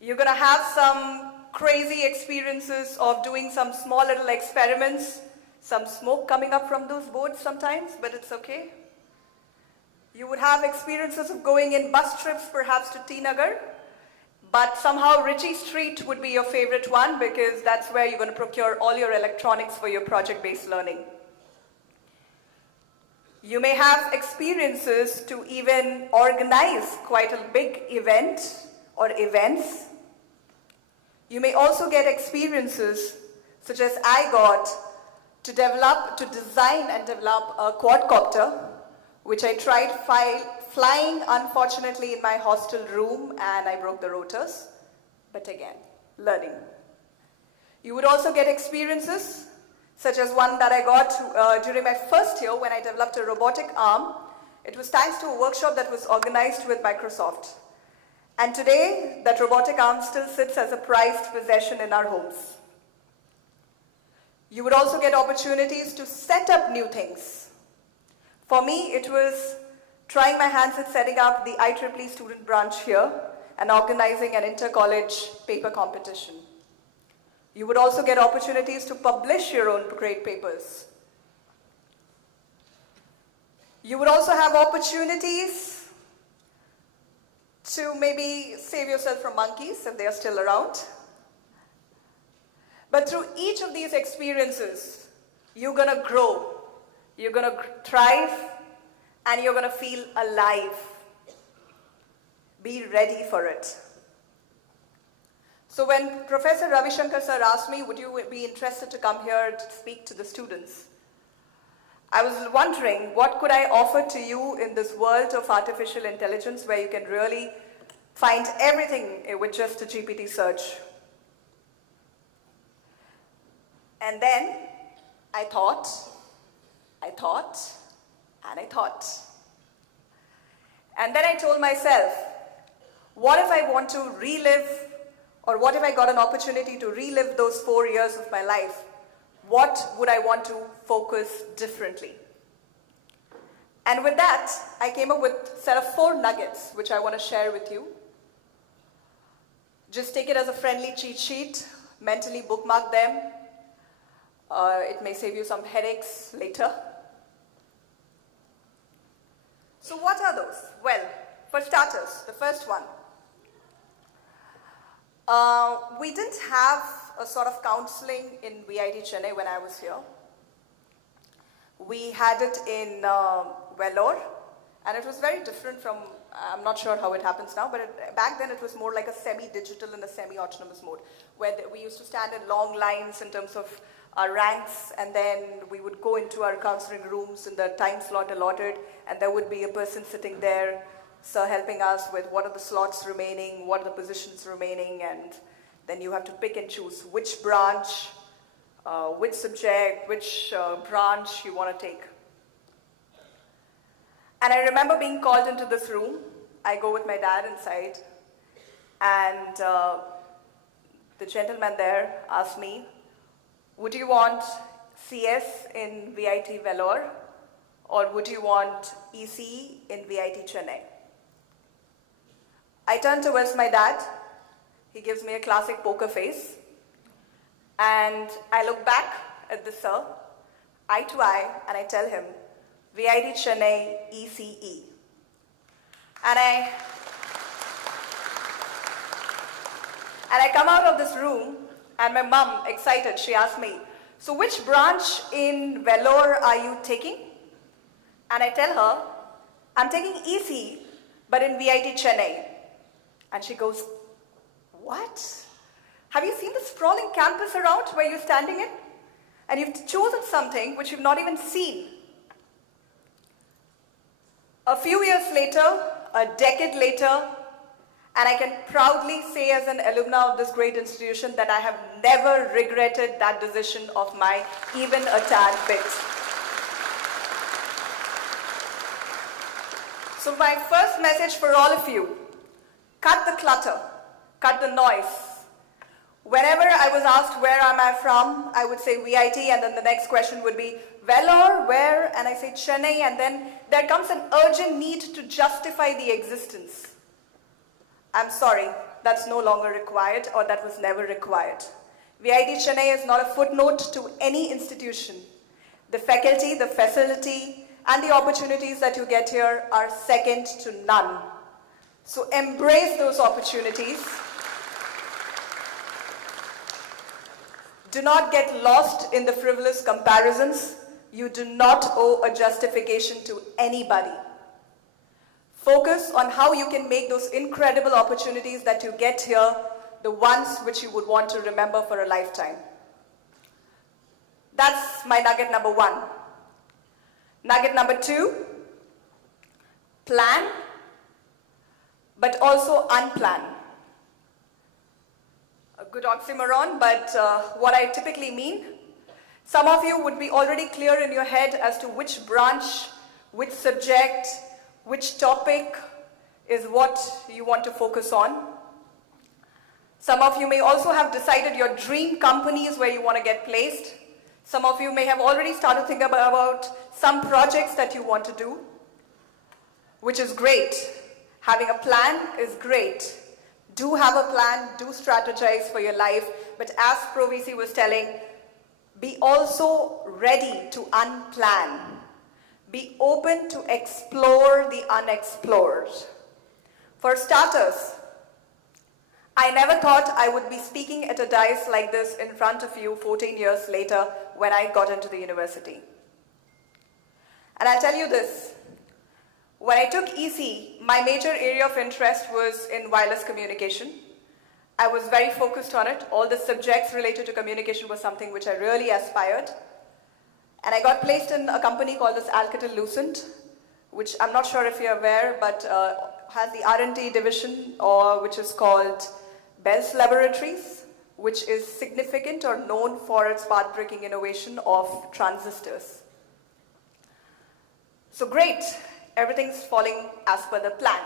You're going to have some crazy experiences of doing some small little experiments, some smoke coming up from those boards sometimes, but it's okay. You would have experiences of going in bus trips perhaps to T Nagar, but somehow Ritchie Street would be your favorite one because that's where you're going to procure all your electronics for your project-based learning. You may have experiences to even organize quite a big event or events. You may also get experiences such as I got to design and develop a quadcopter, which I tried flying unfortunately in my hostel room and I broke the rotors, but again, learning. You would also get experiences such as one that I got during my first year when I developed a robotic arm. It was thanks to a workshop that was organized with Microsoft. And today, that robotic arm still sits as a prized possession in our homes. You would also get opportunities to set up new things. For me, it was trying my hands at setting up the IEEE student branch here and organizing an inter-college paper competition. You would also get opportunities to publish your own grade papers. You would also have opportunities to maybe save yourself from monkeys if they are still around. But through each of these experiences, you're going to grow, you're going to thrive, and you're going to feel alive. Be ready for it. So when Professor Ravi Shankar sir asked me, would you be interested to come here to speak to the students? I was wondering, what could I offer to you in this world of artificial intelligence where you can really find everything with just a GPT search? And then I thought. And then I told myself, what if I want to relive, or what if I got an opportunity to relive those 4 years of my life? What would I want to focus differently? And with that, I came up with a set of 4 nuggets, which I want to share with you. Just take it as a friendly cheat sheet, mentally bookmark them. It may save you some headaches later. So what are those? Well, for starters, the first one. We didn't have a sort of counseling in VIT Chennai when I was here. We had it in Vellore, and it was very different from, I'm not sure how it happens now, but back then it was more like a semi-digital and a semi-autonomous mode, where we used to stand in long lines in terms of our ranks, and then we would go into our counseling rooms in the time slot allotted, and there would be a person sitting there, so helping us with what are the slots remaining, what are the positions remaining, and then you have to pick and choose which branch, which subject, which branch you want to take. And I remember being called into this room. I go with my dad inside, And the gentleman there asked me, would you want CS in VIT Vellore or would you want ECE in VIT Chennai? I turned towards my dad. He gives me a classic poker face. And I look back at the sir, eye to eye, and I tell him, VIT Chennai ECE. And I come out of this room, and my mom, excited, she asked me, so which branch in Vellore are you taking? And I tell her, I'm taking ECE, but in VIT Chennai. And she goes, what? Have you seen the sprawling campus around where you're standing in? And you've chosen something which you've not even seen. A few years later, a decade later, and I can proudly say as an alumna of this great institution that I have never regretted that decision of mine, even a tad bit. So my first message for all of you, cut the clutter, cut the noise. Whenever I was asked where am I from, I would say VIT, and then the next question would be Vellore, where? And I say Chennai, and then there comes an urgent need to justify the existence. I'm sorry, that's no longer required, or that was never required. VIT Chennai is not a footnote to any institution. The faculty, the facility, and the opportunities that you get here are second to none. So embrace those opportunities. Do not get lost in the frivolous comparisons. You do not owe a justification to anybody. Focus on how you can make those incredible opportunities that you get here the ones which you would want to remember for a lifetime. That's my nugget number 1. Nugget number 2, plan, but also unplan. A good oxymoron, but what I typically mean, some of you would be already clear in your head as to which branch, which subject, which topic is what you want to focus on. Some of you may also have decided your dream companies where you want to get placed. Some of you may have already started thinking about some projects that you want to do, which is great. Having a plan is great. Do have a plan, do strategize for your life, but as Pro VC was telling, be also ready to unplan. Be open to explore the unexplored. For starters, I never thought I would be speaking at a dais like this in front of you 14 years later when I got into the university. And I'll tell you this, when I took EC, my major area of interest was in wireless communication. I was very focused on it. All the subjects related to communication was something which I really aspired. And I got placed in a company called this Alcatel-Lucent, which I'm not sure if you're aware, but has the R&D division, which is called Bell's Laboratories, which is significant or known for its path-breaking innovation of transistors. So great, everything's falling as per the plan.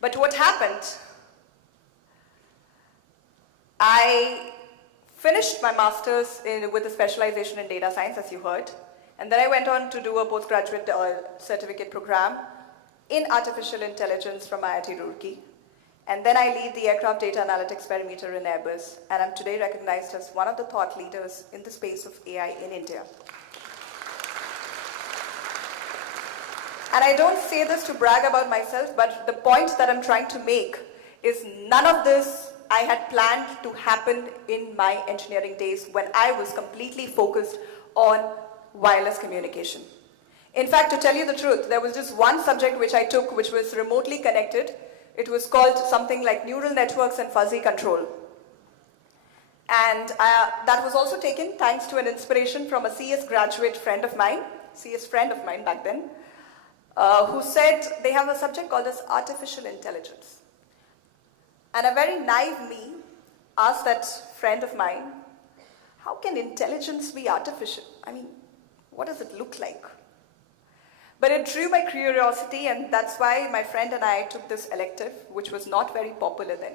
But what happened? I finished my master's with a specialization in data science, as you heard, and then I went on to do a postgraduate certificate program in artificial intelligence from IIT Roorkee. And then I lead the aircraft data analytics perimeter in Airbus, and I'm today recognized as one of the thought leaders in the space of AI in India. And I don't say this to brag about myself, but the point that I'm trying to make is none of this I had planned to happen in my engineering days when I was completely focused on wireless communication. In fact, to tell you the truth, there was just one subject which I took which was remotely connected. It was called something like neural networks and fuzzy control. And that was also taken thanks to an inspiration from a CS graduate friend of mine, CS friend of mine back then, who said they have a subject called as artificial intelligence. And a very naive me asked that friend of mine, how can intelligence be artificial? I mean, what does it look like? But it drew my curiosity, and that's why my friend and I took this elective, which was not very popular then.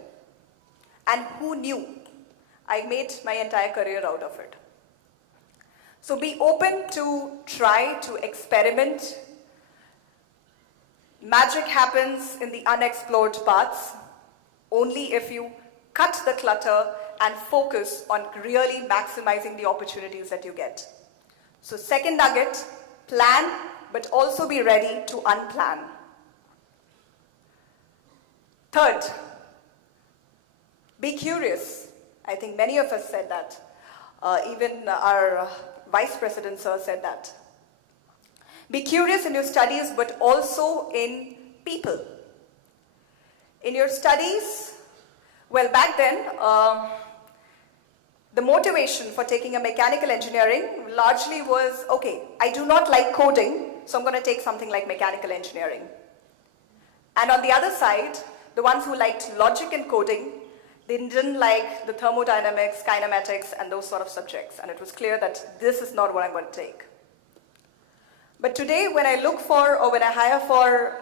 And who knew? I made my entire career out of it. So be open to try, to experiment. Magic happens in the unexplored paths only if you cut the clutter and focus on really maximizing the opportunities that you get. So second nugget, plan, but also be ready to unplan. Third, be curious. I think many of us said that. Even our Vice President sir said that. Be curious in your studies, but also in people. In your studies, well, back then, the motivation for taking a mechanical engineering largely was, okay, I do not like coding, so I'm going to take something like mechanical engineering. And on the other side, the ones who liked logic and coding, they didn't like the thermodynamics, kinematics, and those sort of subjects. And it was clear that this is not what I'm going to take. But today, when I look for or when I hire for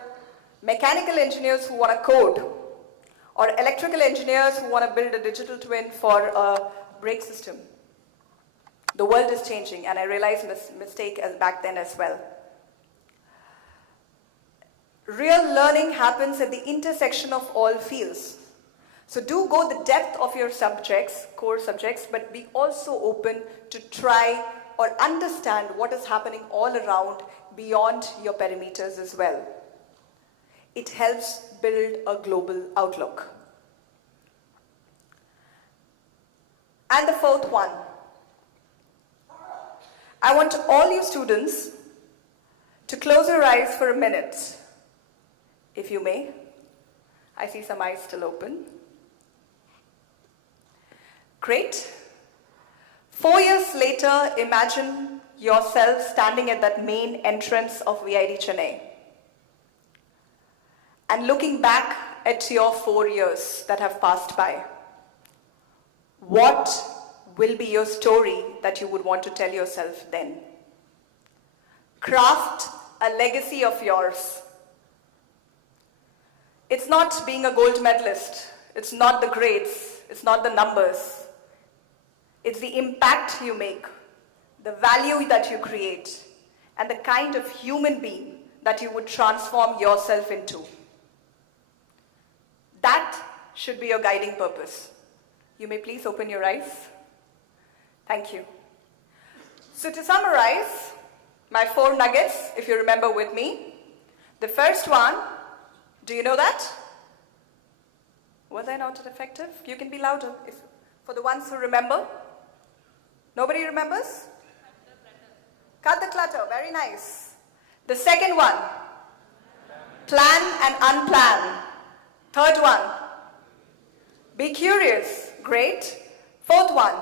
mechanical engineers who want to code, or electrical engineers who want to build a digital twin for a brake system, the world is changing, and I realized mistake as back then as well. Real learning happens at the intersection of all fields. So do go the depth of your subjects, core subjects, but be also open to try or understand what is happening all around beyond your perimeters as well. It helps build a global outlook. And the fourth one, I want all you students to close your eyes for a minute, if you may. I see some eyes still open. Great. 4 years later, imagine yourself standing at that main entrance of VIT Chennai and looking back at your 4 years that have passed by. What will be your story that you would want to tell yourself then? Craft a legacy of yours. It's not being a gold medalist. It's not the grades. It's not the numbers. It's the impact you make, the value that you create, and the kind of human being that you would transform yourself into. That should be your guiding purpose. You may please open your eyes. Thank you. So to summarize, my 4 nuggets, if you remember with me. The first one, do you know that? Was I not effective? You can be louder for the ones who remember. Nobody remembers? Cut the clutter, very nice. The second one, plan and unplan. Third one, be curious, great. Fourth one,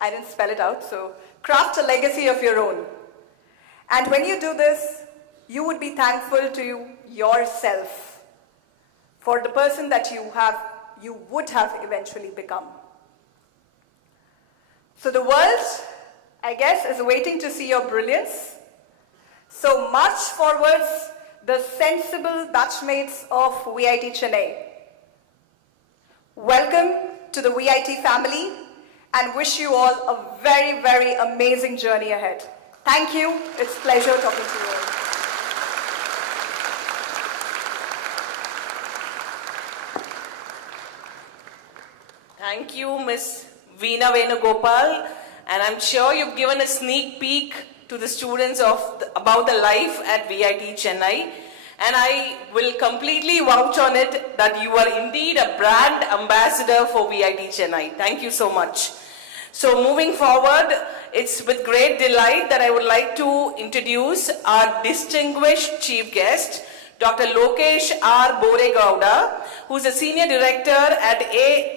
I didn't spell it out, so craft a legacy of your own. And when you do this, you would be thankful to yourself for the person that you would have eventually become. So the world, I guess, is waiting to see your brilliance. So march forwards, the sensible batchmates of VIT Chennai. Welcome to the VIT family and wish you all a very, very amazing journey ahead. Thank you. It's a pleasure talking to you all. Thank you, Ms. Veena Venugopal, and I'm sure you've given a sneak peek to the students about the life at VIT Chennai, and I will completely vouch on it that you are indeed a brand ambassador for VIT Chennai. Thank you so much. So moving forward, it's with great delight that I would like to introduce our distinguished chief guest, Dr. Lokesh R. Boregowda, who is a Senior Director at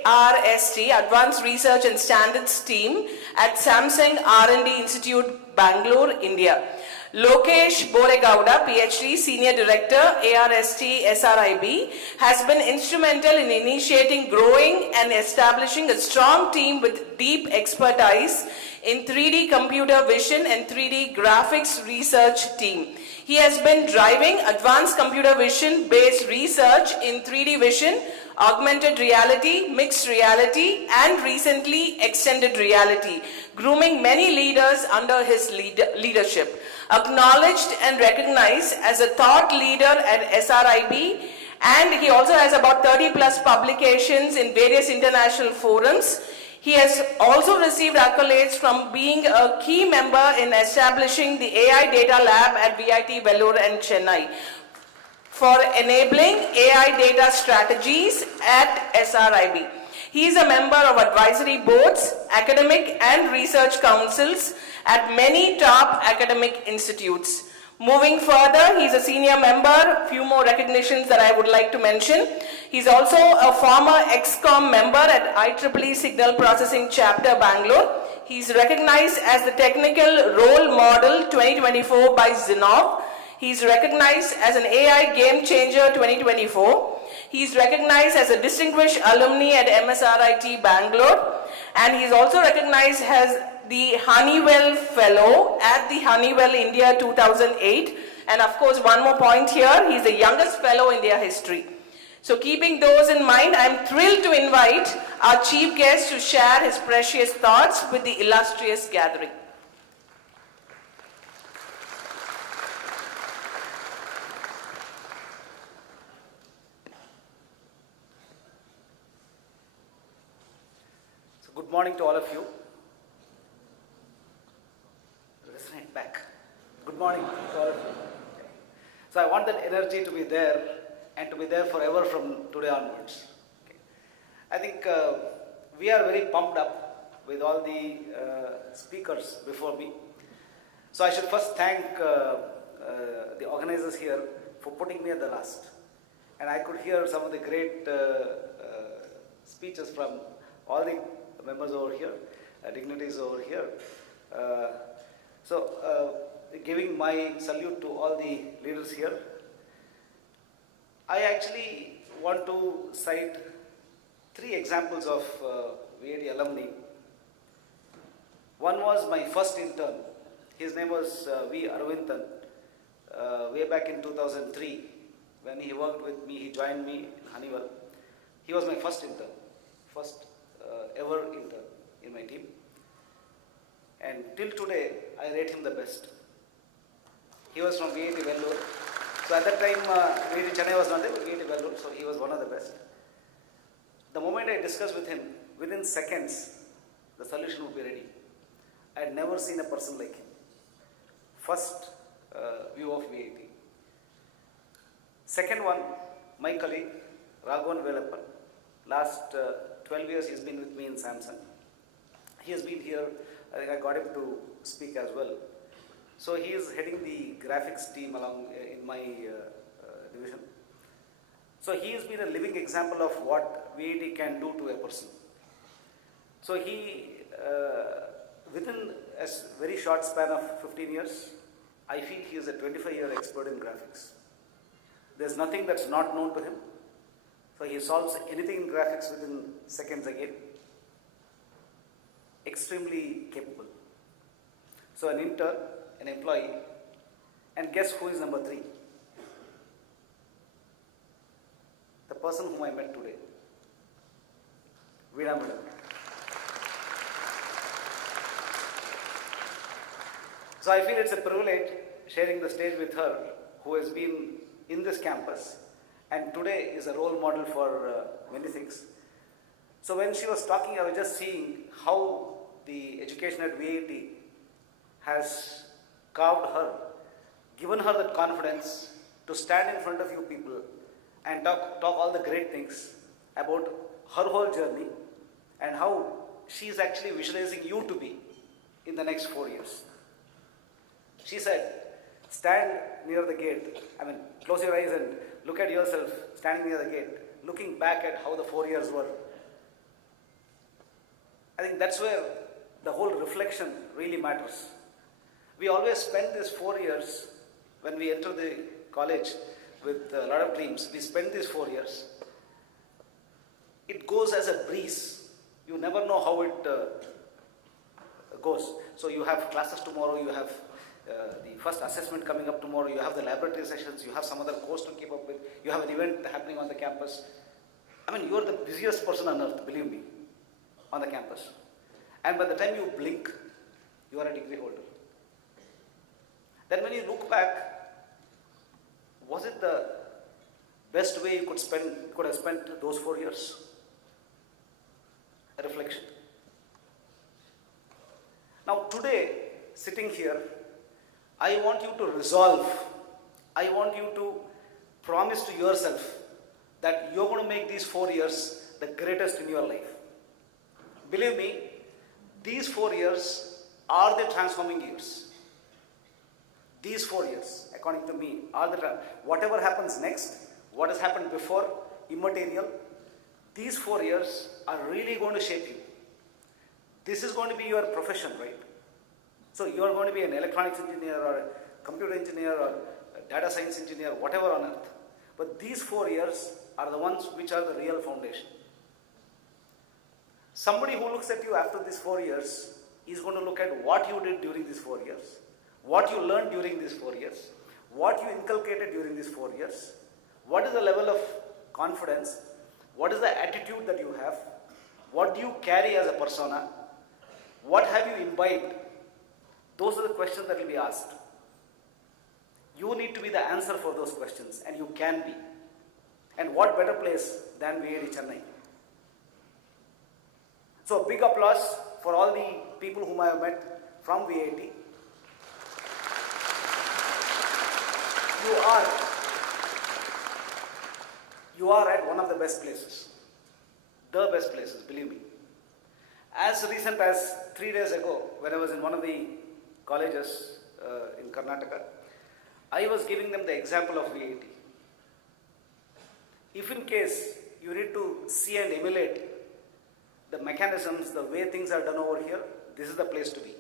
ARST, Advanced Research and Standards Team at Samsung R&D Institute, Bengaluru, India. Lokesh Boregowda, PhD, Senior Director, ARST SRIB, has been instrumental in initiating, growing and establishing a strong team with deep expertise in 3D computer vision and 3D graphics research team. He has been driving advanced computer vision based research in 3D vision, augmented reality, mixed reality, and recently extended reality, grooming many leaders under his leadership. Acknowledged and recognized as a thought leader at SRIB, and he also has about 30 plus publications in various international forums. He has also received accolades from being a key member in establishing the AI Data Lab at VIT Vellore and Chennai for enabling AI data strategies at SRIB. He is a member of advisory boards, academic and research councils at many top academic institutes. Moving further, he's a senior member, few more recognitions that I would like to mention. He's also a former ExCom member at IEEE Signal Processing Chapter, Bangalore. He's recognized as the Technical Role Model 2024 by Zinnov. He's recognized as an AI Game Changer 2024. He's recognized as a Distinguished Alumni at MSRIT, Bangalore. And he's also recognized as the Honeywell Fellow at the Honeywell India 2008. And of course, one more point here, he's the youngest fellow in their history. So keeping those in mind, I'm thrilled to invite our chief guest to share his precious thoughts with the illustrious gathering. So good morning to all of you. Resonate back. Good morning to all of you. So I want that energy to be there and to be there forever from today onwards. Okay. I think we are very pumped up with all the speakers before me. So I should first thank the organizers here for putting me at the last. And I could hear some of the great speeches from all the members over here, dignitaries over here. Giving my salute to all the leaders here. I actually want to cite 3 examples of VAD alumni. One was my first intern. His name was V. Arvindan, way back in 2003. When he worked with me, he joined me in Honeywell. He was my first intern, first ever intern in my team. And till today, I rate him the best. He was from VIT Vellore. So at that time, VIT Chennai was not there, but VIT Vellore, so he was one of the best. The moment I discussed with him, within seconds, the solution would be ready. I had never seen a person like him. First view of VIT. Second one, my colleague, Raghavan Velappan. Last 12 years he's been with me in Samsung. He has been here, I think I got him to speak as well. So he is heading the graphics team along in my division. So he has been a living example of what VAD can do to a person. So he, within a very short span of 15 years, I feel he is a 25-year expert in graphics. There's nothing that's not known to him. So he solves anything in graphics within seconds again. Extremely capable. So an intern, an employee, and guess who is number 3? The person whom I met today, Veena Venugopal. So I feel it's a privilege sharing the stage with her, who has been in this campus and today is a role model for many things. So when she was talking, I was just seeing how the education at VAT has carved her, given her that confidence to stand in front of you people and talk all the great things about her whole journey and how she is actually visualizing you to be in the next 4 years. She said, stand near the gate. I mean, close your eyes and look at yourself standing near the gate, looking back at how the 4 years were. I think that's where the whole reflection really matters. We always spend these 4 years, when we enter the college with a lot of dreams, we spend these 4 years. It goes as a breeze. You never know how it goes. So you have classes tomorrow, you have the first assessment coming up tomorrow, you have the laboratory sessions, you have some other course to keep up with, you have an event happening on the campus. I mean, you are the busiest person on earth, believe me, on the campus. And by the time you blink, you are a degree holder. Then when you look back, was it the best way you could have spent those 4 years? A reflection. Now today, sitting here, I want you to resolve, I want you to promise to yourself that you're going to make these 4 years the greatest in your life. Believe me, these 4 years are the transforming years. These 4 years, according to me, are whatever happens next, what has happened before, immaterial, these 4 years are really going to shape you. This is going to be your profession, right? So you are going to be an electronics engineer or a computer engineer or a data science engineer, whatever on earth. But these 4 years are the ones which are the real foundation. Somebody who looks at you after these 4 years is going to look at what you did during these 4 years, what you learned during these 4 years, what you inculcated during these 4 years, what is the level of confidence, what is the attitude that you have, what do you carry as a persona, what have you imbibed. Those are the questions that will be asked. You need to be the answer for those questions, and you can be. And what better place than VIT Chennai? So big applause for all the people whom I have met from VIT. You are at one of the best places. The best places, believe me. As recent as 3 days ago, when I was in one of the colleges in Karnataka, I was giving them the example of VIT. If in case you need to see and emulate the mechanisms, the way things are done over here, this is the place to be.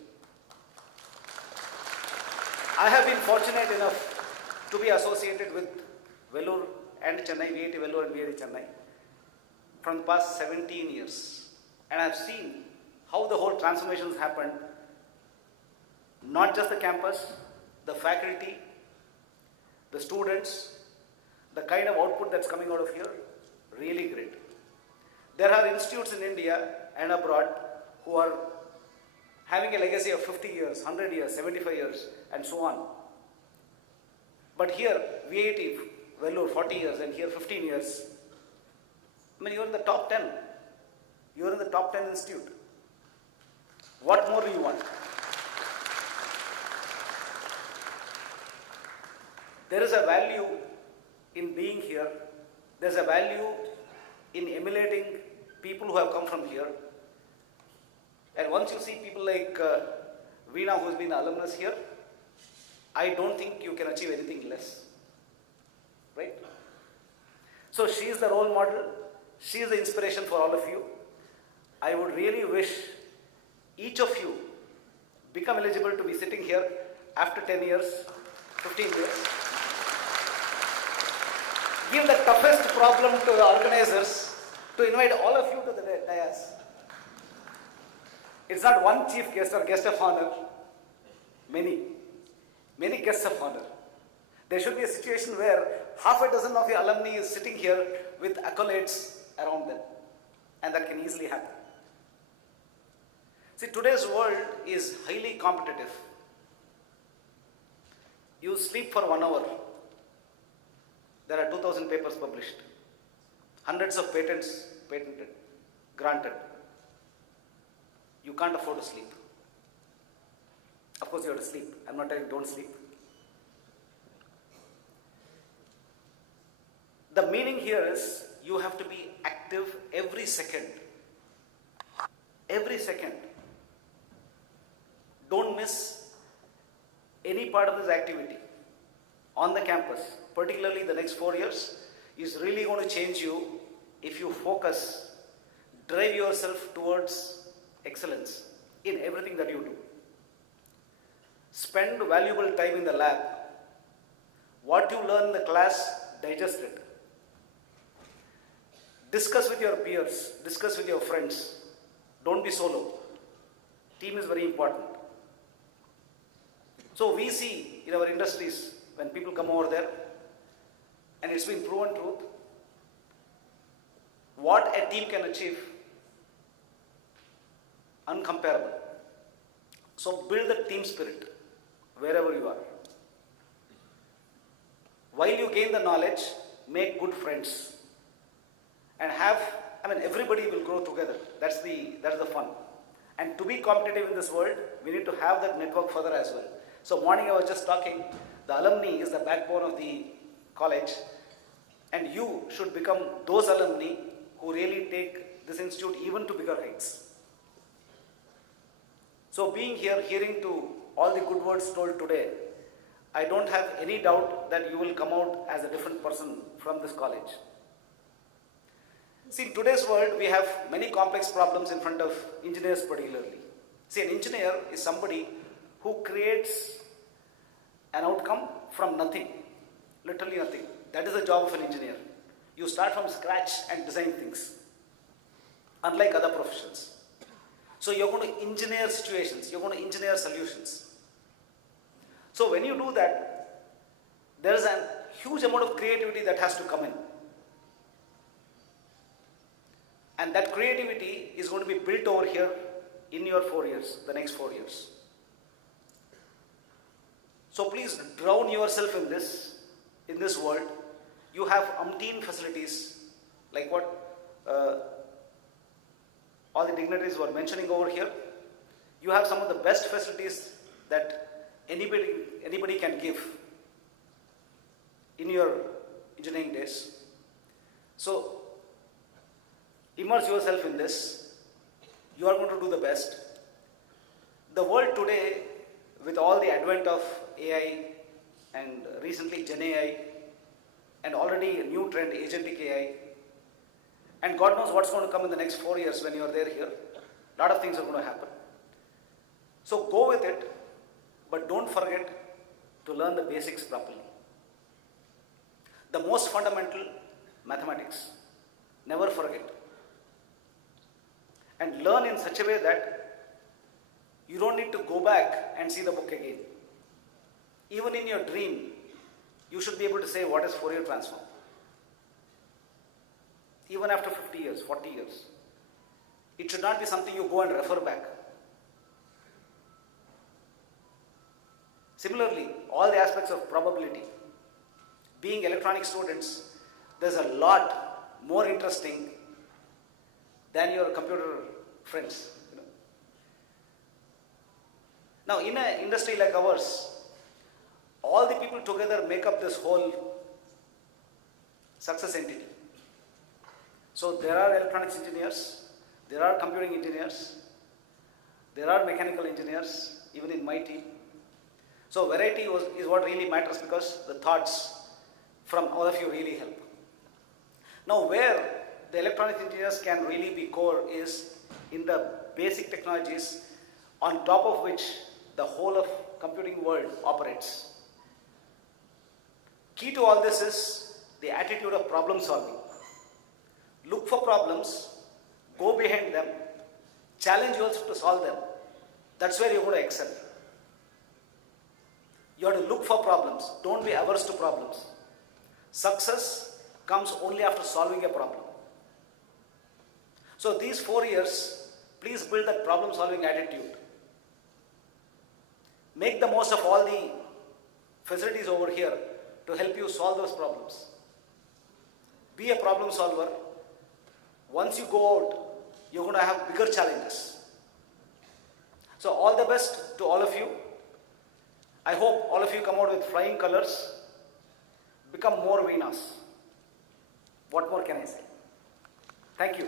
I have been fortunate enough to be associated with Vellore and Chennai, VIT Vellore and VIT Chennai from the past 17 years. And I have seen how the whole transformations happened, not just the campus, the faculty, the students, the kind of output that's coming out of here, really great. There are institutes in India and abroad who are having a legacy of 50 years, 100 years, 75 years, and so on. But here, VIT, Vellore, 40 years, and here 15 years. I mean, you're in the top 10. You're in the top 10 institute. What more do you want? There is a value in being here. There's a value in emulating people who have come from here. And once you see people like Veena, who's been alumnus here, I don't think you can achieve anything less. Right? So she is the role model. She is the inspiration for all of you. I would really wish each of you become eligible to be sitting here after 10 years, 15 years. Give the toughest problem to the organizers to invite all of you to the dais. It's not one chief guest or guest of honor, many guests of honor. There should be a situation where half a dozen of your alumni is sitting here with accolades around them, and that can easily happen. See, today's world is highly competitive. You sleep for 1 hour. There are 2,000 papers published, hundreds of patents patented, granted. You can't afford to sleep. Of course, you have to sleep. I'm not telling you don't sleep. The meaning here is you have to be active every second. Every second. Don't miss any part of this activity on the campus. Particularly the next 4 years is really going to change you if you focus, drive yourself towards excellence in everything that you do. Spend valuable time in the lab. What you learn in the class, digest it. Discuss with your peers, discuss with your friends. Don't be solo. Team is very important. So we see in our industries when people come over there, and it's been proven truth, what a team can achieve, uncomparable. So build the team spirit wherever you are. While you gain the knowledge, make good friends and everybody will grow together. That's the fun. And to be competitive in this world, we need to have that network further as well. So morning I was just talking, the alumni is the backbone of the college, and you should become those alumni who really take this institute even to bigger heights. So being here, hearing to all the good words told today, I don't have any doubt that you will come out as a different person from this college. See, in today's world, we have many complex problems in front of engineers particularly. See, an engineer is somebody who creates an outcome from nothing, literally nothing. That is the job of an engineer. You start from scratch and design things, unlike other professions. So you're going to engineer situations, you're going to engineer solutions. So when you do that, there is a huge amount of creativity that has to come in. And that creativity is going to be built over here in your 4 years, the next 4 years. So please drown yourself in this world. You have umpteen facilities, like what all the dignitaries were mentioning over here. You have some of the best facilities that anybody can give in your engineering days. So immerse yourself in this. You are going to do the best. The world today, with all the advent of AI and recently Gen AI, and already a new trend, agentic AI, and God knows what's going to come in the next 4 years when you are there here. A lot of things are going to happen. So go with it, but don't forget to learn the basics properly. The most fundamental, mathematics. Never forget. And learn in such a way that you don't need to go back and see the book again. Even in your dream, you should be able to say what is Fourier transform. Even after 50 years, 40 years. It should not be something you go and refer back. Similarly, all the aspects of probability. Being electronic students, there's a lot more interesting than your computer friends. Now, in an industry like ours, all the people together make up this whole success entity. So there are electronics engineers, there are computing engineers, there are mechanical engineers, even in my team. So variety is what really matters, because the thoughts from all of you really help. Now where the electronics engineers can really be core is in the basic technologies on top of which the whole of computing world operates. Key to all this is the attitude of problem solving. Look for problems, go behind them, challenge yourself to solve them. That's where you're going to excel. You have to look for problems. Don't be averse to problems. Success comes only after solving a problem. So these 4 years, please build that problem solving attitude. Make the most of all the facilities over here to help you solve those problems. Be a problem solver. Once you go out, you're going to have bigger challenges. So all the best to all of you. I hope all of you come out with flying colors, become more Veenas. What more can I say? Thank you.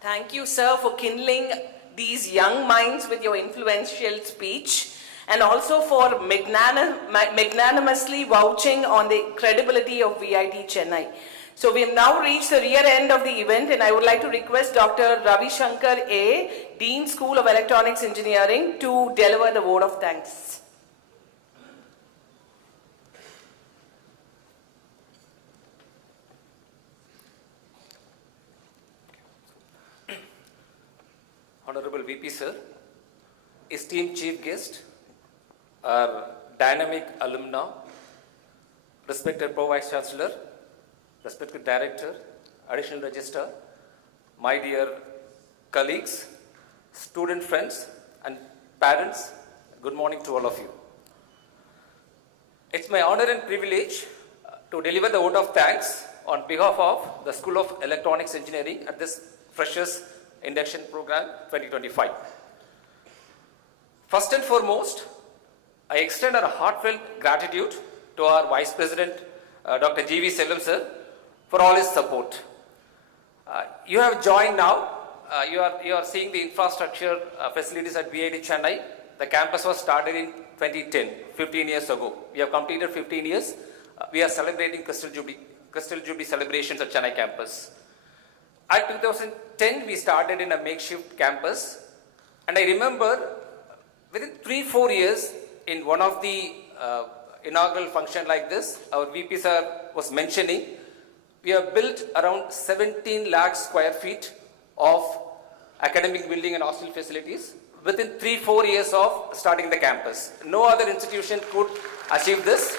Thank you, sir, for kindling these young minds with your influential speech, and also for magnanimously vouching on the credibility of VIT Chennai. So we have now reached the rear end of the event, and I would like to request Dr. Ravi Shankar A., Dean School of Electronics Engineering, to deliver the vote of thanks. Honorable VP Sir, esteemed Chief Guest, our dynamic alumna, respected Pro Vice Chancellor, respected Director, Additional Registrar, my dear colleagues, student friends and parents, good morning to all of you. It's my honor and privilege to deliver the vote of thanks on behalf of the School of Electronics Engineering at this Freshers Induction Program 2025. First and foremost, I extend our heartfelt gratitude to our Vice President, Dr. G.V. Selvam sir, for all his support. You have joined now. You are seeing the infrastructure facilities at VIT Chennai. The campus was started in 2010, 15 years ago. We have completed 15 years. We are celebrating Crystal Jubilee celebrations at Chennai campus. At 2010, we started in a makeshift campus. And I remember within 3-4 years, in one of the inaugural function like this, our VP sir was mentioning, we have built around 17 lakh square feet of academic building and hostel facilities within 3-4 years of starting the campus. No other institution could achieve this.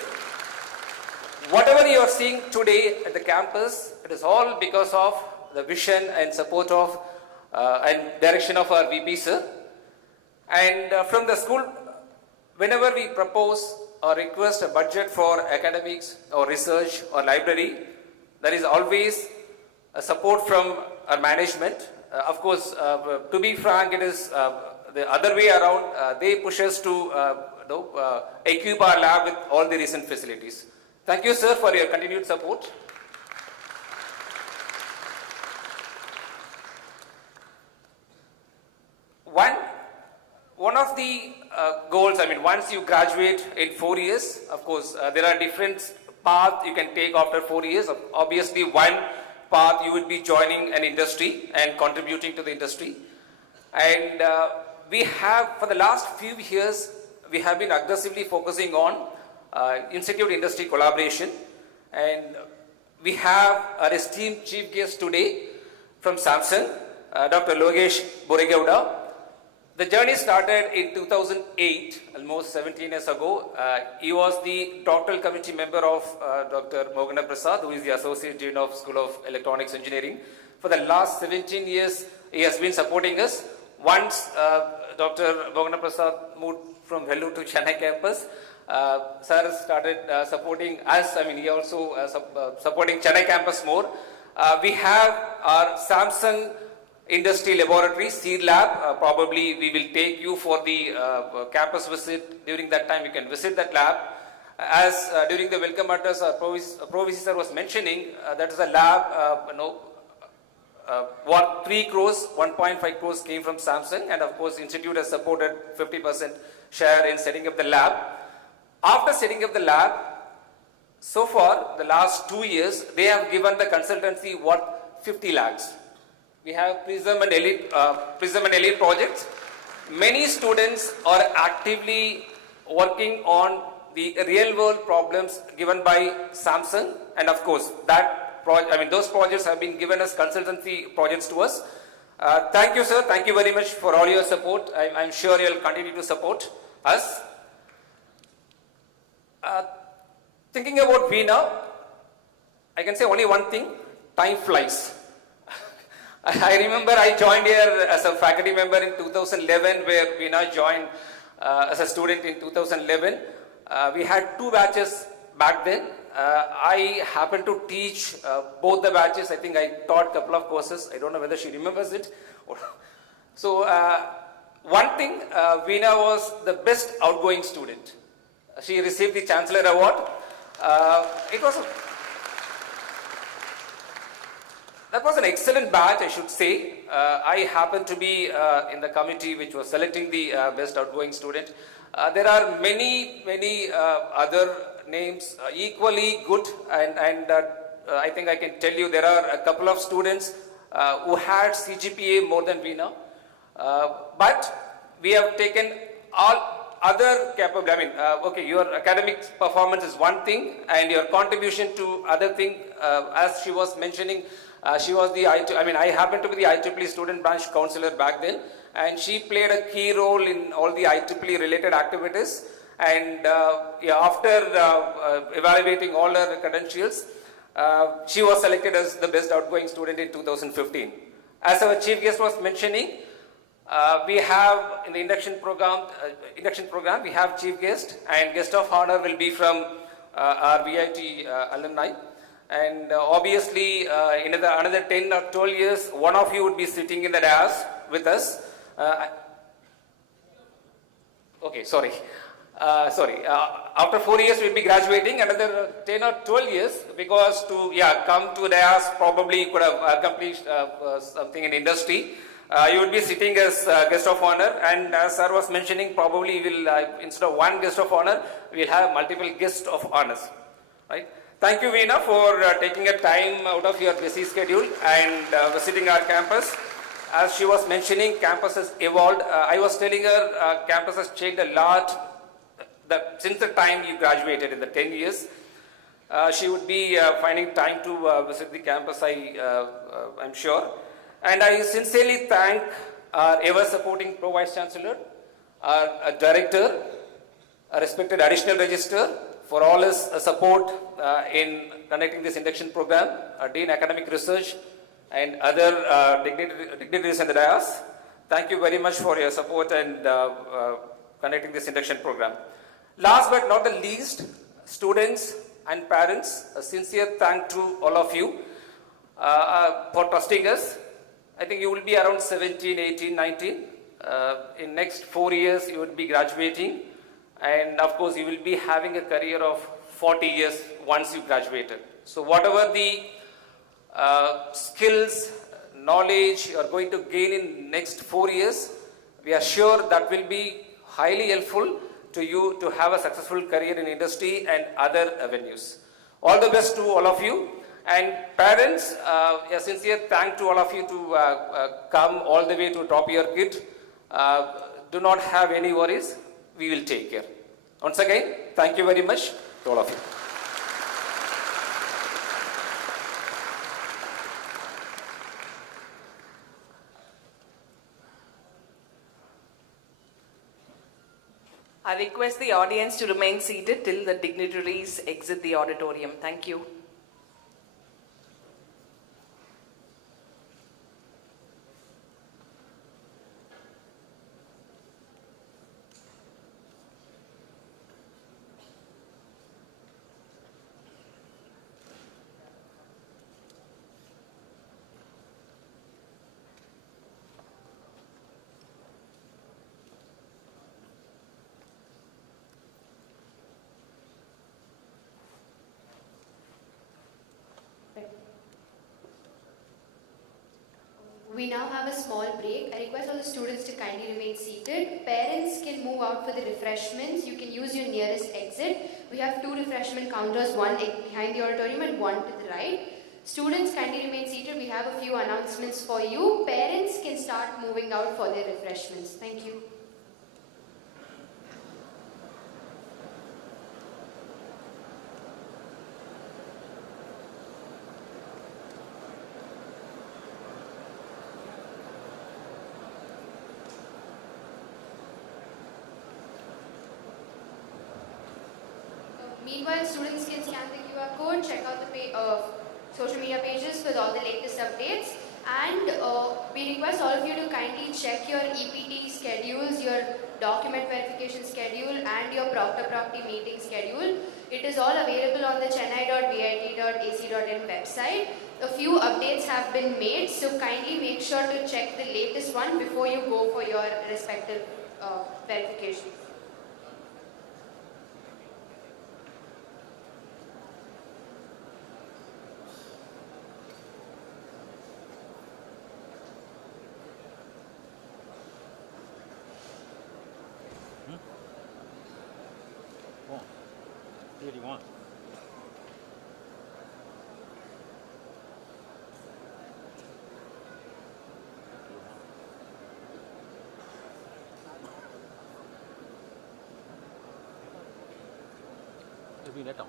Whatever you are seeing today at the campus, it is all because of the vision and support of and direction of our VP sir. And from the school, whenever we propose or request a budget for academics or research or library, there is always a support from our management. Of course, to be frank, it is the other way around. They push us to equip our lab with all the recent facilities. Thank you, sir, for your continued support. One of the goals, once you graduate in 4 years, of course, there are different paths you can take after 4 years. Obviously, one path you would be joining an industry and contributing to the industry. And we have, for the last few years, we have been aggressively focusing on institute-industry collaboration. And we have our esteemed chief guest today from Samsung, Dr. Lokesh Boregowda. The journey started in 2008, almost 17 years ago. He was the doctoral committee member of Dr. Mogana Prasad, who is the Associate Dean of School of Electronics Engineering. For the last 17 years, he has been supporting us. Once Dr. Mogana Prasad moved from Bengaluru to Chennai campus, sir started supporting us. He also supporting Chennai campus more. We have our Samsung Industry Laboratory, Seed Lab. Probably we will take you for the campus visit. During that time, you can visit that lab. As during the welcome address, Pro sir was mentioning, that is a lab, 3 crores, 1.5 crores came from Samsung, and of course, Institute has supported 50% share in setting up the lab. After setting up the lab, so far, the last 2 years, they have given the consultancy worth 50 lakhs. We have Prism and Elite projects. Many students are actively working on the real world problems given by Samsung, and of course those projects have been given as consultancy projects to us. Thank you, sir. Thank you very much for all your support. I'm sure you'll continue to support us. Thinking about Veena, I can say only one thing: time flies. I remember I joined here as a faculty member in 2011, where Veena joined as a student in 2011. We had 2 batches back then. I happened to teach both the batches. I think I taught a couple of courses. I don't know whether she remembers it. So one thing, Veena was the best outgoing student. She received the Chancellor Award. That was an excellent batch, I should say. I happened to be in the committee which was selecting the best outgoing student. There are many other names equally good, and I think I can tell you there are a couple of students who had CGPA more than Veena. But we have taken all other capability. Okay, your academic performance is one thing, and your contribution to other thing, as she was mentioning, she was the I happened to be the IEEE student branch counselor back then. and she played a key role in all the IEEE related activities. And after evaluating all her credentials, she was selected as the best outgoing student in 2015. As our chief guest was mentioning, we have in the induction program, we have chief guest, and guest of honor will be from our VIT alumni. And obviously, in another 10 or 12 years, one of you would be sitting in the dais with us. Okay, sorry. After 4 years, we'll be graduating. Another 10 or 12 years, because to come to dais, probably could have accomplished something in industry. You would be sitting as guest of honor, and as sir was mentioning, probably we'll instead of one guest of honor, we'll have multiple guests of honors. Right? Thank you, Veena, for taking a time out of your busy schedule and visiting our campus. As she was mentioning, campus has evolved. I was telling her campus has changed a lot since the time you graduated in the 10 years. She would be finding time to visit the campus, I'm sure. And I sincerely thank our ever-supporting Pro Vice Chancellor, our Director, a respected Additional Register, for all his support in conducting this induction program, our Dean Academic Research, and other dignitaries in the dais. Thank you very much for your support and conducting this induction program. Last but not the least, students and parents, a sincere thank to all of you for trusting us. I think you will be around 17, 18, 19. In next 4 years, you would be graduating. And of course, you will be having a career of 40 years once you graduated. So whatever the skills, knowledge you are going to gain in next 4 years, we are sure that will be highly helpful to you to have a successful career in industry and other avenues. All the best to all of you. And parents, a sincere thank to all of you to come all the way to drop your kid. Do not have any worries. We will take care. Once again, thank you very much to all of you. I request the audience to remain seated till the dignitaries exit the auditorium. Thank you. We now have a small break. I request all the students to kindly remain seated. Parents can move out for the refreshments. You can use your nearest exit. We have 2 refreshment counters, one behind the auditorium and one to the right. Students, kindly remain seated. We have a few announcements for you. Parents can start moving out for their refreshments. Thank you. Meanwhile, students can scan the QR code, check out the social media pages with all the latest updates, and we request all of you to kindly check your EPT schedules, your document verification schedule, and your proctor-procty meeting schedule. It is all available on the chennai.vit.ac.in website. A few updates have been made, so kindly make sure to check the latest one before you go for your respective verifications. What do you want? Maybe let down.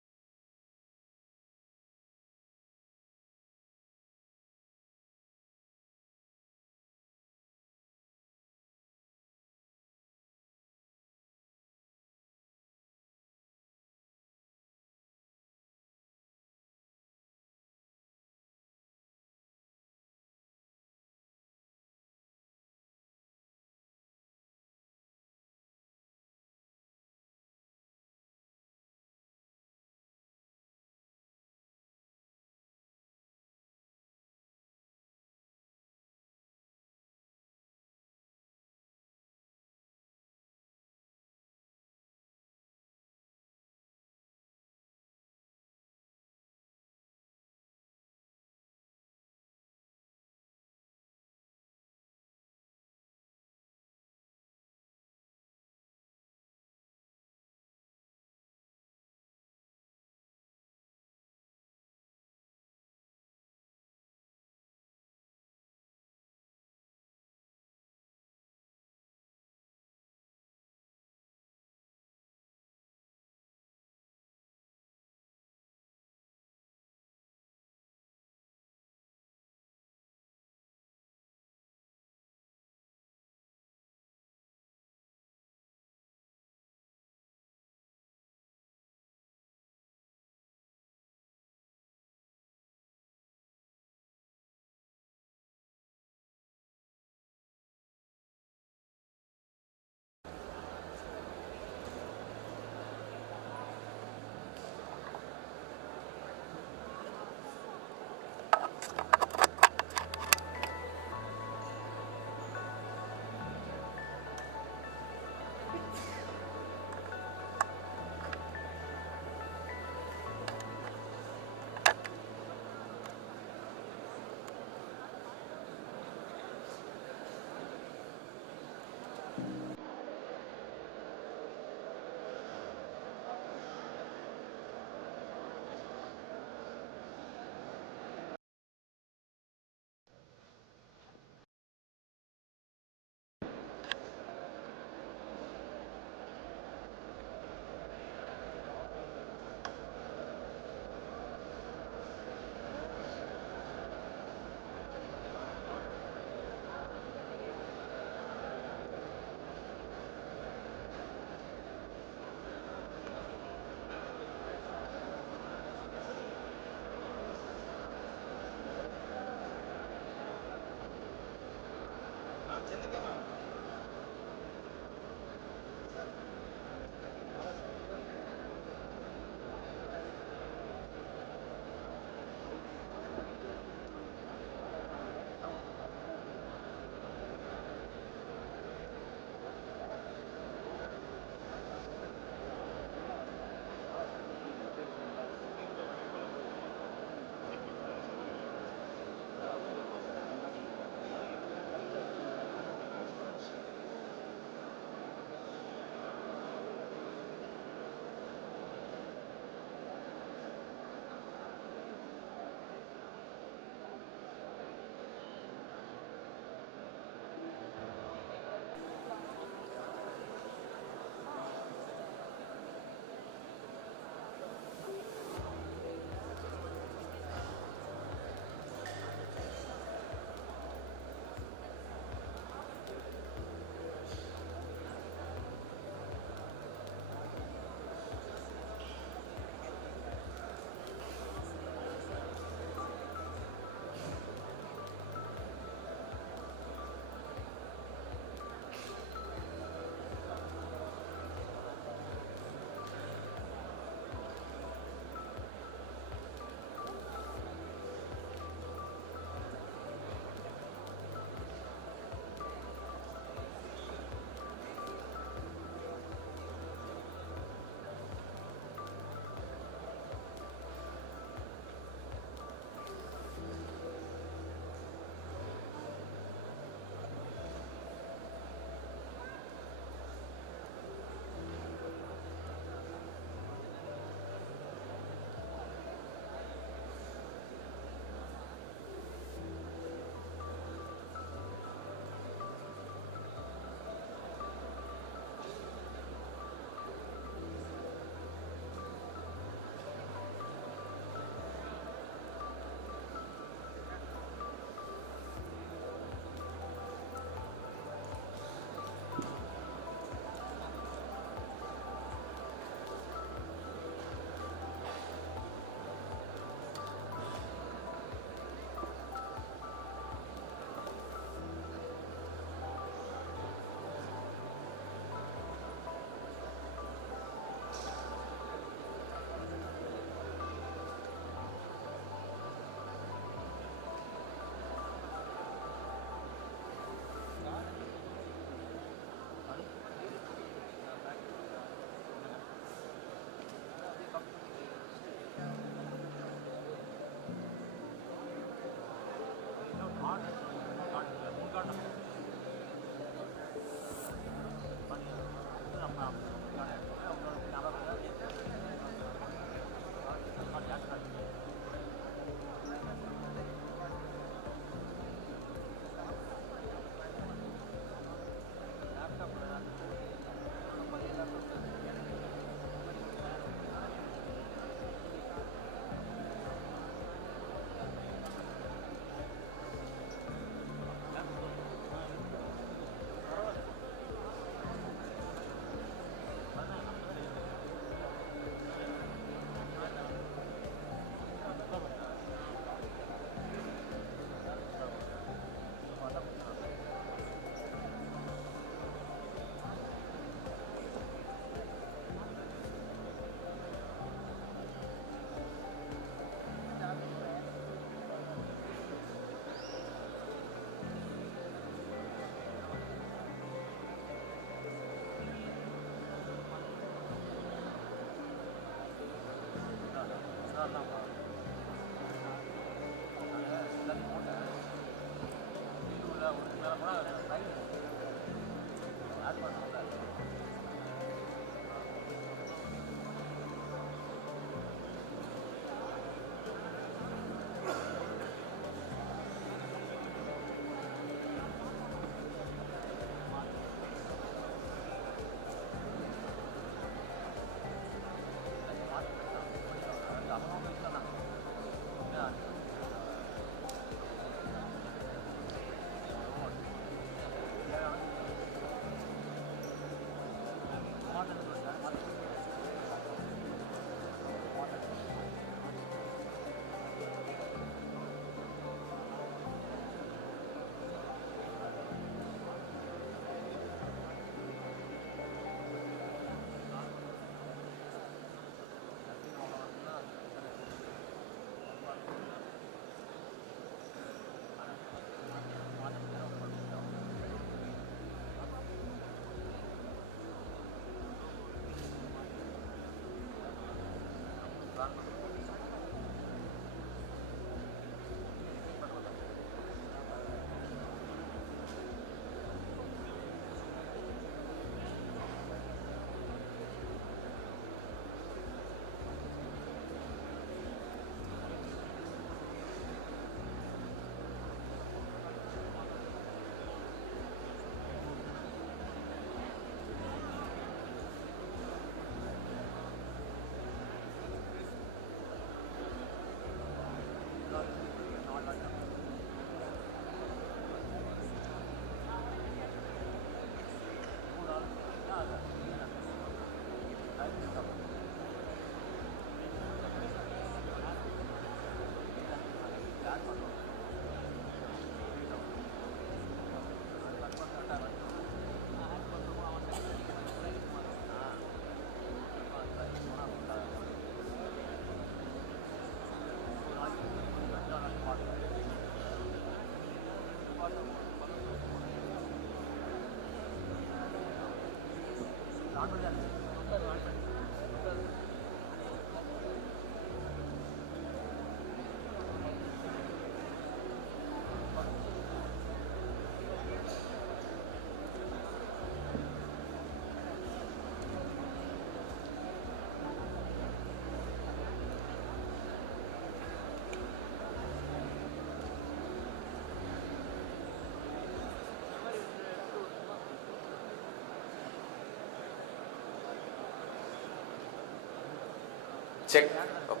Check. Okay.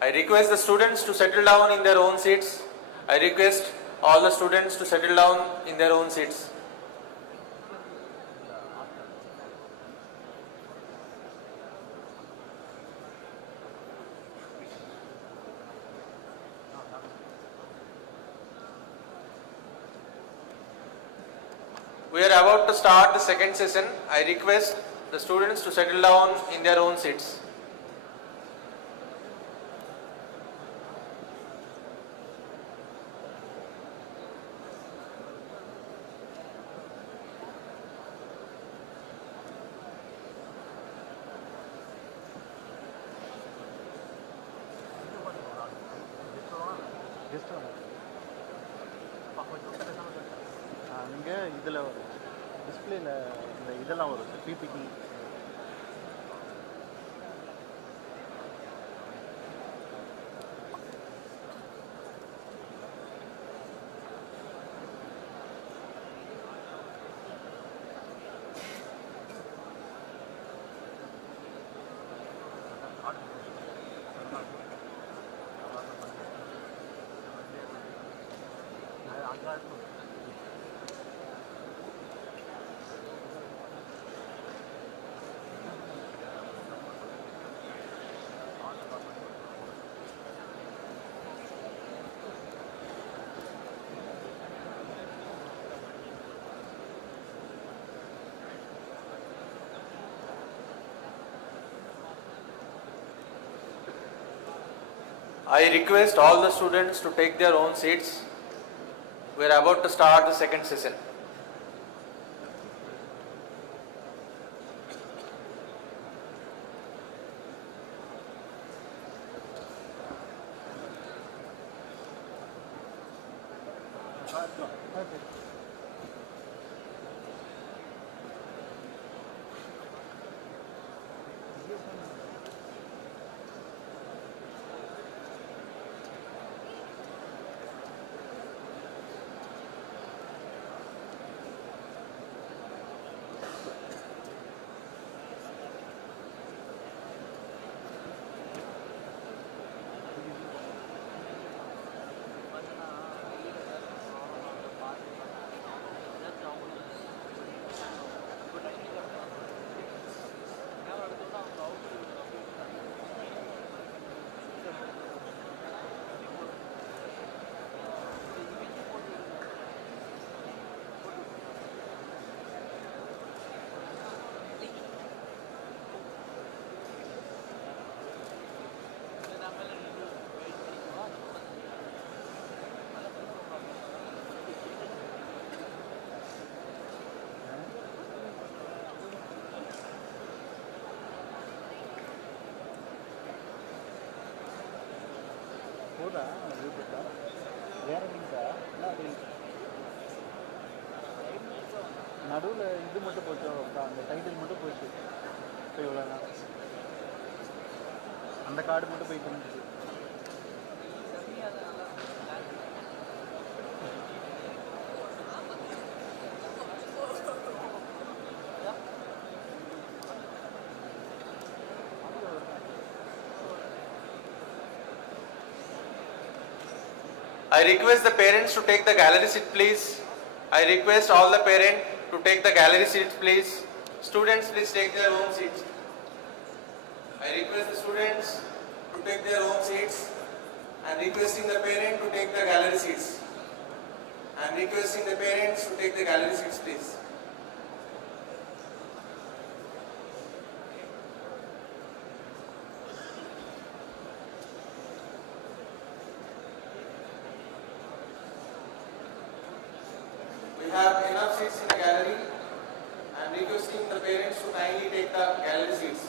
I request the students to settle down in their own seats. I request all the students to settle down in their own seats. We are about to start the second session. I request the students to settle down in their own seats. நீங்கள் இதில் டிஸ்பிளேல இந்த இதெல்லாம் வரும் sir PPT. I request all the students to take their own seats. We are about to start the second session. போதா யூடியூப்ல வேற லிங்கா நடுவில் இது மட்டும் போச்சு, அந்த டைட்டில் மட்டும் போச்சு. இப்போ இவ்வளோ அந்த கார்டு மட்டும் போயிட்டு இருந்துச்சு. I request the parents to take the gallery seat, please. I request all the parents to take the gallery seats, please. Students, please take their own seats. I request the students to take their own seats. I am requesting the parent to take the gallery seats. I am requesting the parents to take the gallery seats, please. We have enough seats in the gallery. I am I'm requesting the parents to kindly take the gallery seats.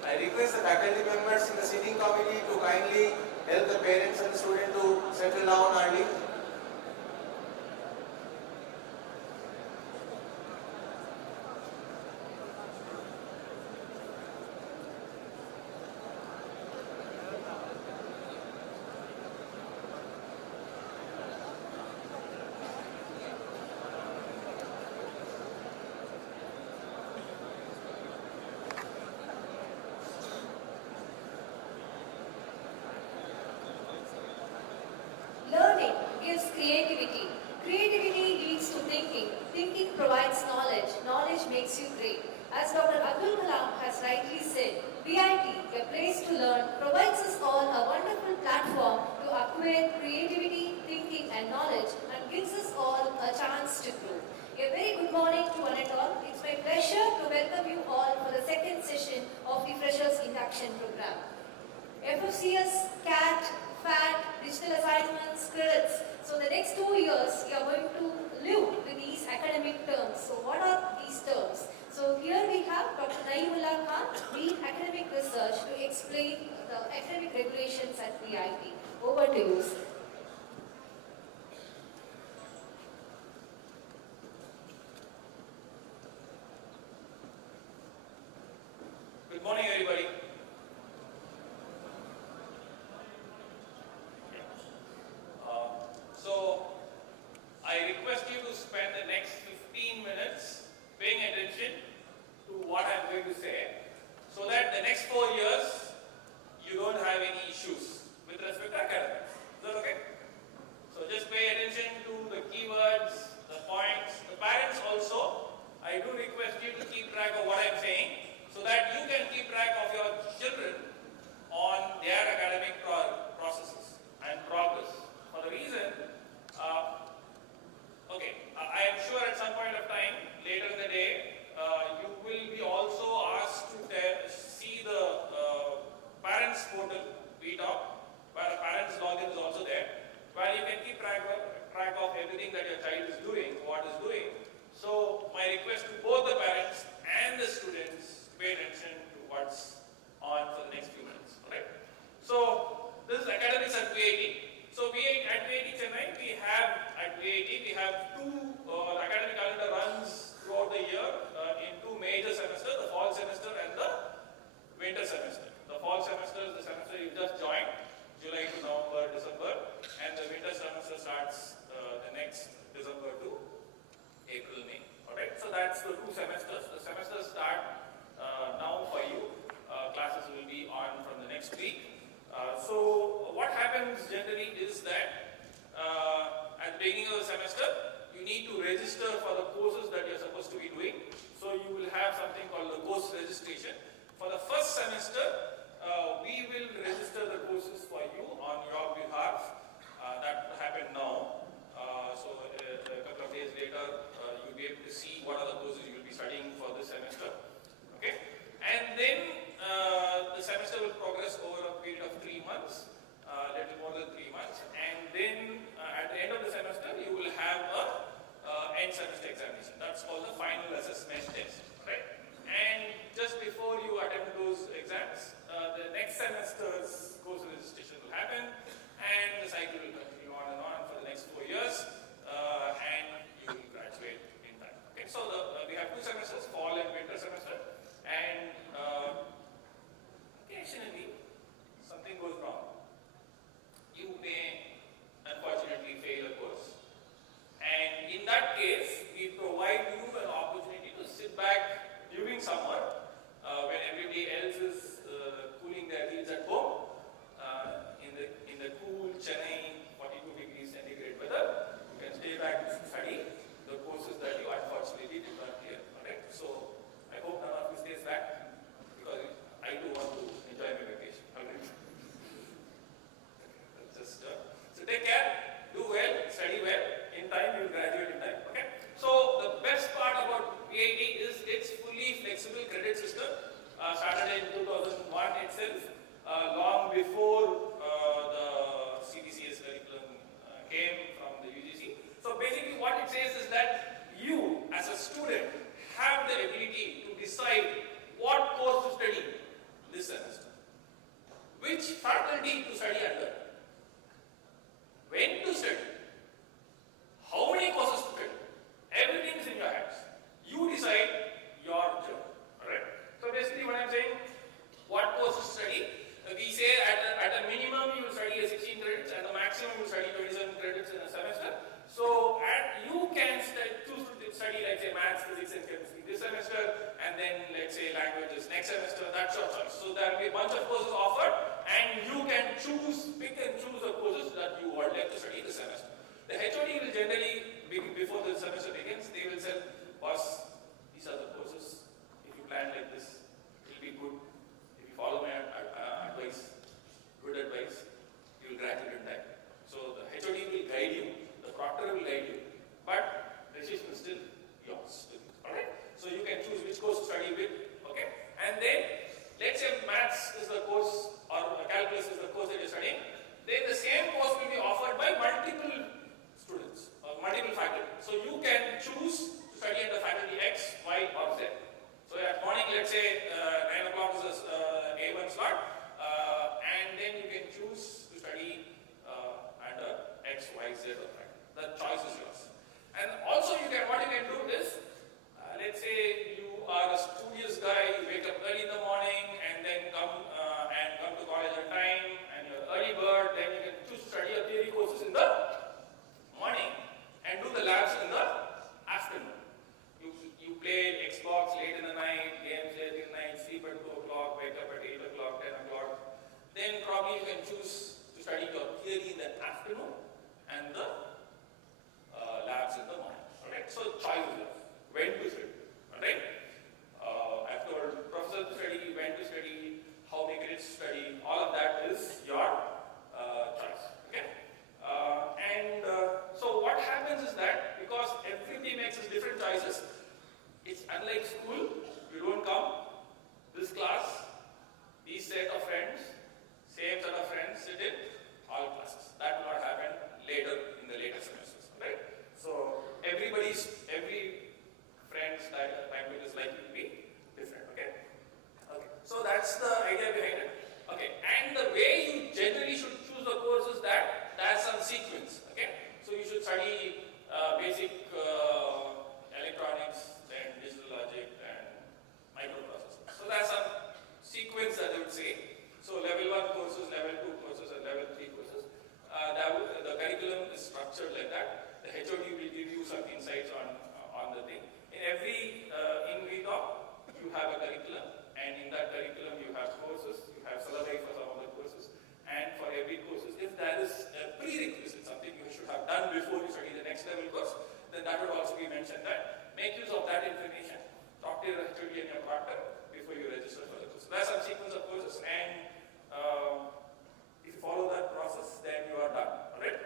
I request the faculty members in the sitting committee to kindly help the parents and the student to settle down early. Learning gives creativity. Creativity leads to thinking. Thinking provides knowledge. Knowledge makes you great. As Dr. Abdul Kalam has rightly said, BIT, a place to learn, provides us all a wonderful platform to acquire creativity, thinking and knowledge and gives us all a chance to grow. A very good morning to one and all. It's my pleasure to welcome you all for the second session of the Freshers Induction Program. FFCS, CAT, FAT, digital assignments, credits. So the next 2 years, we are going to live with these academic terms. So what are these terms? So here we have Dr. Naeemullah Khan, Dean Academic Research, to explain the academic regulations at VIT. Over to you, sir. Good morning, everybody. So, I request you to spend the next 15 minutes paying attention to what I'm going to say, so that the next 4 years you don't have any issues with respect to academics. Is that okay? So just pay attention to the keywords, the points. The parents also, I do request you to keep track of what I'm saying, so that you can keep track of your children on their academic processes and progress. For the reason, I am sure at some point of time later in the day, you will be also asked to see the parents portal, VTalk, where a parents login is also there, where you can keep track of everything that your child is doing, what is doing. So my request to both the parents and the students, pay attention to what's on for the next few minutes. Right? So this is academics at VIT. So at VIT Chennai, we have two, the academic calendar runs throughout the year in two major semesters, the fall semester and the winter semester. The fall semester is the semester you just joined, July to November, December, and the winter semester starts the next December to April, May. Alright, so that's the two semesters. The semesters start now for you. Classes will be on from the next week. So what happens generally is that at the beginning of the semester, you need to register for the courses that you're supposed to be doing. So you will have something called the course registration. For the first semester, we will register the courses for you on your behalf. That will happen now. So a couple of days later, you'll be able to see what are the courses you will be studying for this semester. Okay? And then the semester will progress over a period of 3 months, little more than 3 months. And then at the end of the semester, you will have a end semester examination. That's called the final assessment test. Right? And just before you attempt those exams, the next semester's course registration will happen, and the cycle will continue on and on for the next 4 years, and you will graduate in time. Okay, so we have two semesters, fall and winter semester, and occasionally something goes wrong. You may unfortunately fail a course, and decide what course to study this semester, which faculty to study under, when to study, how many courses to study. Everything is in your hands. You decide your job. Alright? So basically what I'm saying, what courses to study, we say at a minimum you will study 16 credits, at the maximum you will study 27 credits in a semester. So you can choose to study, like say, maths, physics and chemistry this semester, and then let's say languages next semester. That's your choice. So there will be a bunch of courses offered, and you can pick and choose the courses that you would like to study this semester. The HOD will generally, before the semester begins, they will say, boss, these are the courses. If you plan like this, it will be good. If you follow my advice, good advice, you will graduate in time. So the HOD will guide you, the proctor will guide you, but decision is still yours. Alright? So you can choose which course to study with, okay? And then, let's say maths is the course, or calculus is the course that you're studying, then the same course will be offered by multiple students, or multiple faculty. So you can choose to study under faculty X, Y, or Z. So at morning, let's say 9 o'clock is A1 slot, and then you can choose to study under X, Y, Z or faculty. The choice is yours. And also what you can do is, let's say you are a studious guy, you wake up early in the morning and then come to college on time, and you're early bird, then you can choose to study your theory courses in the morning and do the labs in the afternoon. You play Xbox late in the night, games late in the night, sleep at 2 o'clock, wake up at 8 o'clock, 10 o'clock. Then probably you can choose to study your theory in the afternoon and the labs in the morning. Alright? So choice is yours. When to study. Alright? I've told professor to study, when to study, how many credits to study, all of that is your choice. Okay? So what happens is that because everybody makes us different choices, it's unlike school. You don't come, this class, these set of friends, same set of friends sit in all classes. That will not happen later in the later semesters. Right? So every friend's timetable is likely to be different. Okay? So that's the idea behind it. Okay. And the way you generally should choose the course is that there's some sequence. Okay? So you should study basic electronics, then digital logic, and microprocessors. So there's some sequence that I would say. So level 1 courses, level 2 courses, and level 3 courses. The curriculum is structured like that. The HOD will give you some insights on the thing. In every in-talk, you have a curriculum, and in that curriculum you have courses, you have syllabi for some of the courses, and for every courses, if there is a prerequisite, something you should have done before you study the next level course, then that would also be mentioned that. Make use of that information, talk to your HOD and your proctor before you register for the course. So there's some sequence of courses, and if you follow that process, then you are done. Alright?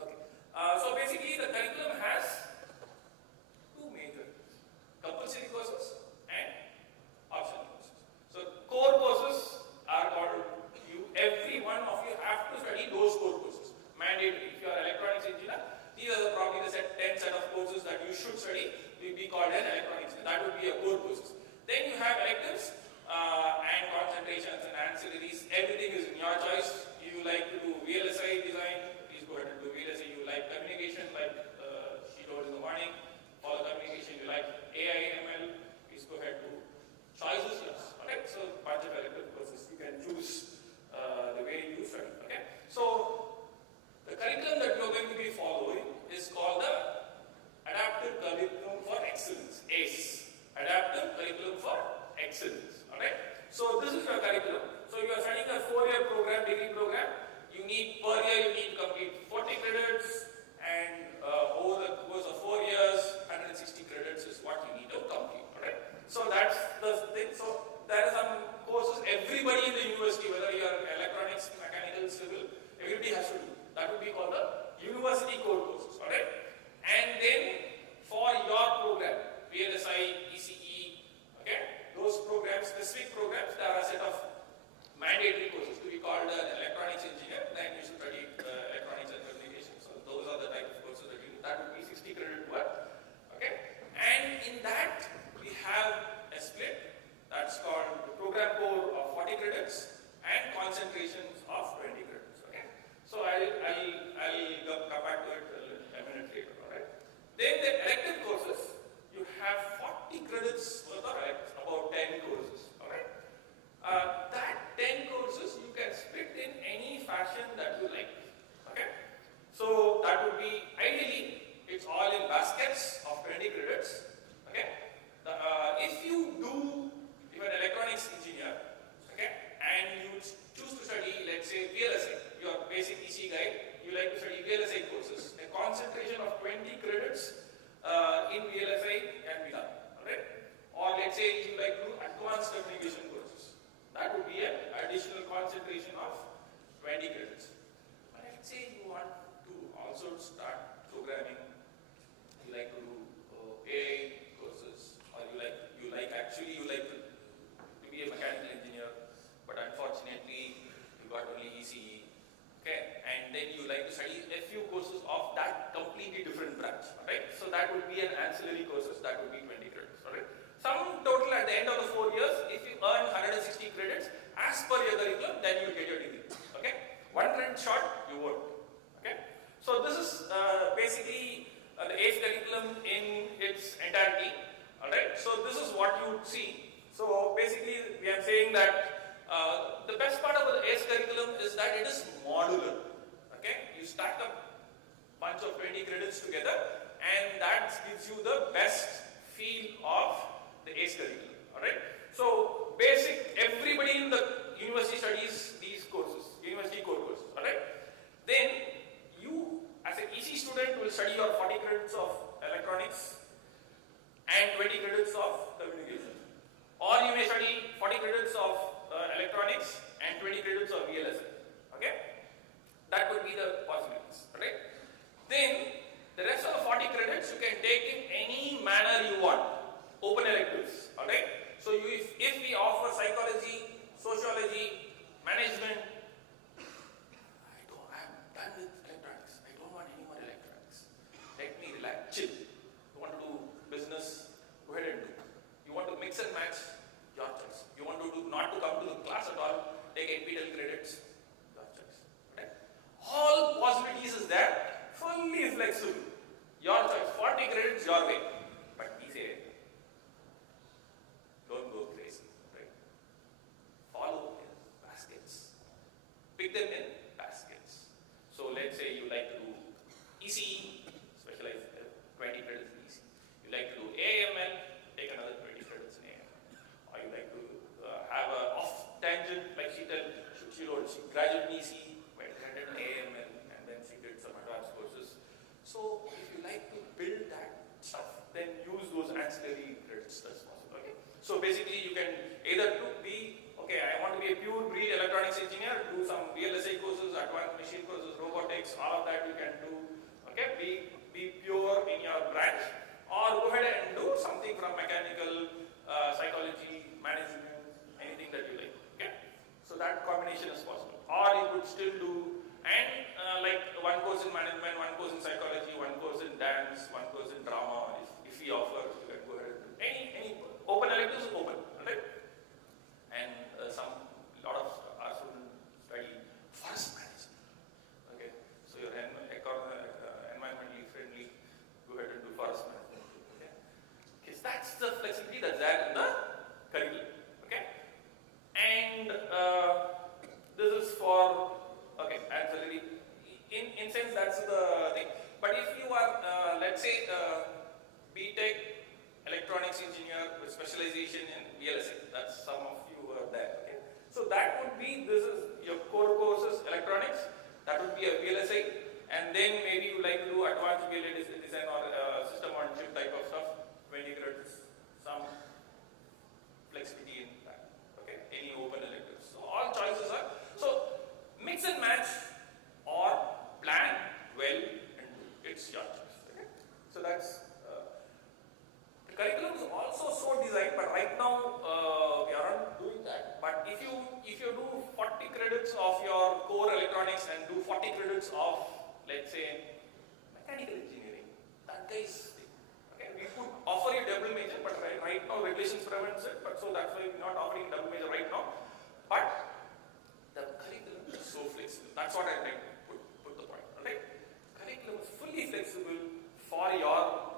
Okay. So basically, the curriculum has two major compulsory courses and optional courses. So core courses are called every one of you have to study those core courses. Mandatory. If you are an electronics engineer, these are probably the 10 set of courses that you should study. Will be called an electronics. That would be a core courses. Then you have electives and concentrations and ancillaries. Everything is in your choice. You like to do VLSI design, please go ahead and do VLSI. You like communication, like she told in the morning, follow communication. You like AI, ML, please go ahead to choices yours. Okay, so bunch of elective courses. You can choose the way you study. Okay, so the curriculum that you are going to be following is called the Adaptive Curriculum for Excellence, ACE. Adaptive Curriculum for Excellence. Alright? So this is your curriculum. So you are studying a 4-year program, degree program. You need per year, you need to complete 40 credits, and over the course of 4 years, 160 credits is what you need to complete. Alright? So that's the thing. So there are some courses everybody in the university, whether you are electronics, mechanical, civil, everybody has to do. That would be called the university core courses. Alright? And then for your program, VLSI, ECE, okay, those programs, specific programs, there are a set of mandatory courses to be called an electronics engineer. Then you should study electronics and communication. So those are the type of courses that you do. That would be 60 credit worth. Okay, and in that we have a split. Then the elective courses, you have 40 credits worth of electives, about 10 courses, alright? That 10 courses you can split in any fashion that you like, okay? So that would be, ideally, it's all in baskets of 20 credits, okay? If you do, if you're an electronics engineer, okay, and you choose to study, let's say, VLSI, your basic EC guide, you like to study VLSI courses, a concentration of 20 credits in VLSI can be done, alright? Or let's say you like to do advanced communication courses. That would be an additional concentration of 20 credits. But let's say you want to also start programming, you like to do AI courses, or you like to be a mechanical engineer, but unfortunately you got only ECE, okay, and then you like to study a few courses of that completely different branch, right? So that would be an ancillary courses, that would be 20 credits, alright? Sum total at the end of the 4 years, if you earn 160 credits as per your curriculum, then you will get your degree, okay? 1 credit short, you won't, okay? So this is basically the ACE curriculum in its entirety, alright? So this is what you would see. So basically we are saying that the best part about the ACE curriculum is that it is modular, okay? You stack a bunch of 20 credits together and that gives you the best feel of the ACE curriculum, alright? So basic, everybody in the university studies these courses, university core courses, alright? Then you as an EC student will study your 40 credits of electronics and 20 credits of communication. Or you may study 40 credits of electronics and 20 credits of VLSI, okay? That would be the possibilities, right? Then the rest of the 40 credits you can take in any manner you want, open electives, alright? So if we offer psychology, sociology, management, I'm done with electronics, I don't want any more electronics. Let me relax, chill. You want to do business, go ahead and do. You want to mix and match, your choice. You want to do not to come to the class at all, take NPTEL credits, your choice. Right? All possibilities is there, fully flexible. Your choice, 40 credits your way. But we say, don't go crazy. Right? Follow in baskets. Pick them in baskets. So let's say you like to do ECE, specialize 20 credits in ECE. You like to do AML, take another 20 credits in AML. Or you like to have a off tangent, like she graduated in ECE, went credit in AML, and then she did some advanced courses. So if you like to build that stuff, then use those ancillary credits as possible. Okay? So basically you can either be, okay, I want to be a pure breed electronics engineer, do some VLSI courses, advanced machine courses, robotics, all of that you can do. Okay, be pure in your branch, or go ahead and do something from mechanical, psychology, management, anything that you like. Okay, so that combination is possible. Or you could still do, and like one course in management, one course in psychology, one course in dance, one course in drama. If we offer, you can go ahead and do any open electives, open, right? And lot of our students study forest management. Okay, so you're environmentally friendly, go ahead and do forest management. Okay, okay, so that's the flexibility that's there in the curriculum. Okay, and this is for ancillary. In sense, that's the thing. But if you are, let's say, BTech electronics engineer with specialization in VLSI, that's some of you are there. Okay, so that would be, this is your core courses, electronics. That would be a VLSI, and then maybe you like to do advanced VLSI design or system on chip type of stuff. 20 credits, some flexibility in that. Okay, any open electives. So all choices are. So mix and match or plan well and do. It's your choice. Okay, so that's. The curriculum is also so designed, but right now we aren't doing that. But if you do 40 credits of your core electronics and do 40 credits of, let's say, mechanical engineering, that is, okay, we could offer you double major, but right now regulations prevents it, but so that's why we're not offering double major right now. But the curriculum is so flexible. That's what I like to put the point, right? Curriculum is fully flexible for your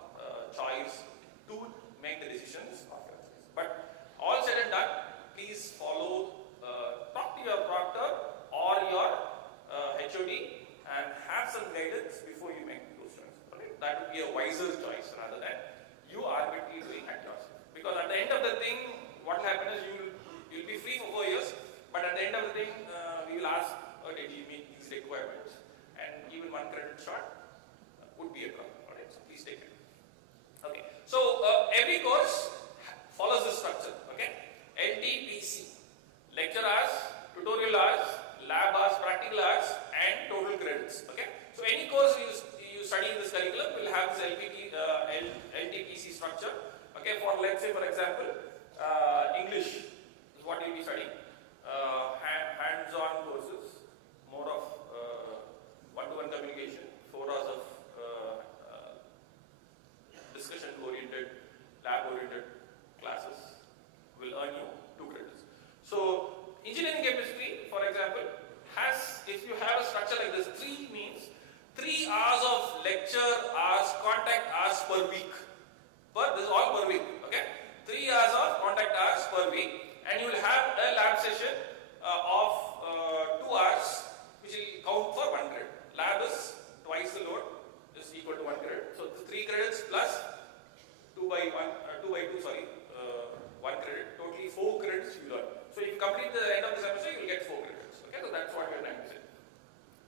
and have some guidance before you make those choices. Okay? That would be a wiser choice rather than you arbitrarily doing at yourself. Because at the end of the thing, what will happen is you'll be free for 4 years, but at the end of the thing, we will ask, did you meet these requirements? And even 1 credit short would be a problem. Alright, so please take it. Okay, so every course follows the structure. Okay, LTPC, lecture hours, tutorial hours, lab hours, practical hours, and total credits. Okay, so any course you study in this curriculum will have this LTPC structure. Okay, for let's say for example, English is what you'll be studying. Hands-on courses, more of one-to-one communication, 4 hours of discussion-oriented, lab-oriented classes will earn you 2 credits. So, engineering chemistry, for example, has, if you have a structure like this, 3 means 3 hours of lecture hours, contact hours per week. This is all per week, okay? 3 hours of contact hours per week, and you will have a lab session of 2 hours, which will count for 1 credit. Lab is twice the load, is equal to 1 credit. So 3 credits plus 2 by 2, 1 credit. Totally 4 credits you learn. So if you complete the end of the semester, you will get 4 credits. Okay, so that's what we are trying to say.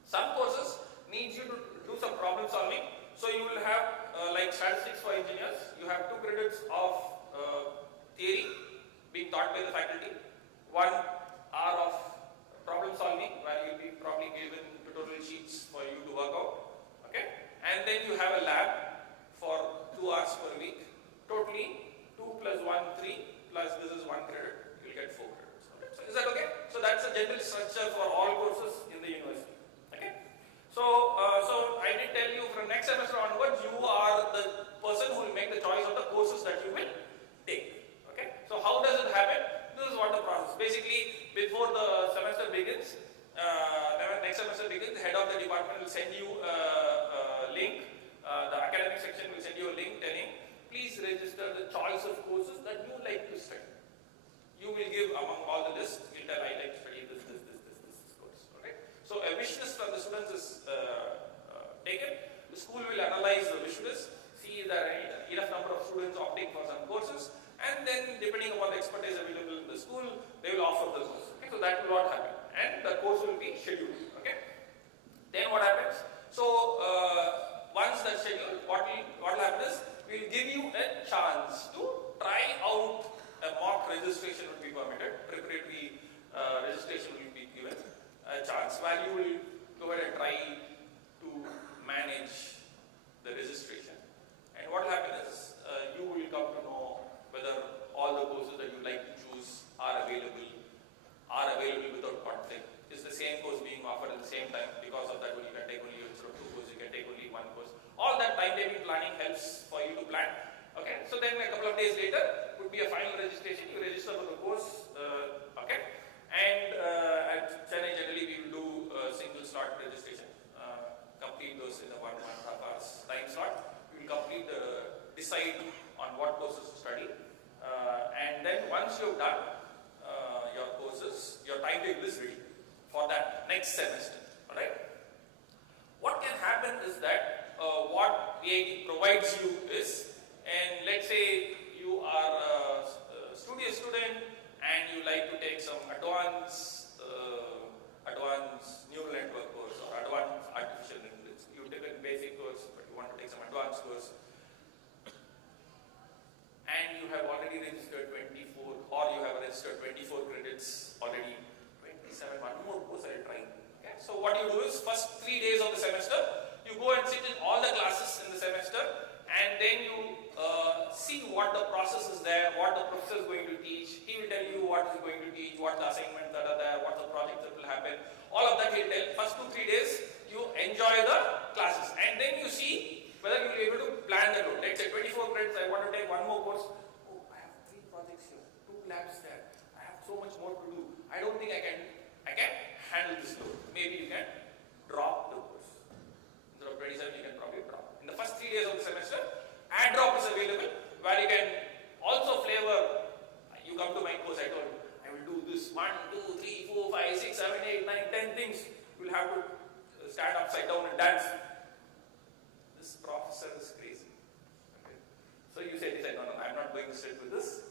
Some courses needs you to do some problem solving. So you will have like statistics for engineers. You have 2 credits of theory being taught by the faculty. 1 hour of problem solving, where you will be probably given tutorial sheets for you to work out. Okay, and then you have a lab for 2 hours per week. Totally 2 plus 1, 3 plus this is 1 credit. You will get 4 credits. Okay. So is that okay? So that's a general structure for all courses in the university. Okay. So I did tell you from next semester onwards, you are the person who will make the choice of the courses that you will take. Okay. So how does it happen? This is what the process. Basically, before the semester begins, next semester begins, the head of the department will send you a link. The academic section will send you a link telling, please register the choice of courses that you like to study. You will give among all the list, you'll tell I like to study this course. Okay? So a wish list from the students is taken. The school will analyze the wish list, see if there are enough number of students opting for some courses, and then depending upon the expertise available in the school, they will offer the course. Okay? So that will not happen. And the course will be scheduled. Okay? Then what happens? So once that's scheduled, what will happen is we will give you a chance to try out. A mock registration will be permitted. Preparatory registration will be given a chance where you will go ahead and try to manage the registration. And what will happen is you will come to know whether all the courses that you like to choose are available without conflict. Is the same course being offered at the same time? Because of that, you can take only instead of 2 courses, you can take only 1 course. All that timetable planning helps for you to plan. Okay, so then a couple of days later would be a final registration. You register for the course. Okay, and at Chennai generally we will do single slot registration. Complete those in the 1.5 hours time slot. We will complete decide on what courses to study, and then once you have done your courses, your timetable is ready for that next semester. All right. What can happen is that what VIT provides you is, and let's say you are a studious student and you like to take some advanced neural network course or advanced artificial intelligence. You take a basic course, but you want to take some advanced course, and you have already registered 24, or you have registered 24 credits already. 27, 1 more course I will try. Okay? So what you do is, first 3 days of the semester, you go and sit in all the classes in the semester, and then you see what the process is there, what the professor is going to teach. He will tell you what he's going to teach, what the assignments that are there, what the projects that will happen. All of that he'll tell. First 2-3 days, you enjoy the classes, and then you see whether you'll be able to plan the load. Let's say 24 credits, I want to take 1 more course. Oh, I have 3 projects here, 2 labs there. I have so much more to do. I don't think I can handle this load. Maybe you can drop the course. Instead of 27, you can probably drop. In the first 3 days of the semester, add drop is available, where you can also flavor. You come to my course, I told you, I will do this 1, 2, 3, 4, 5, 6, 7, 8, 9, 10 things. You will have to stand upside down dance. This professor is crazy. Okay. So you decide, no, I'm not going to sit with this.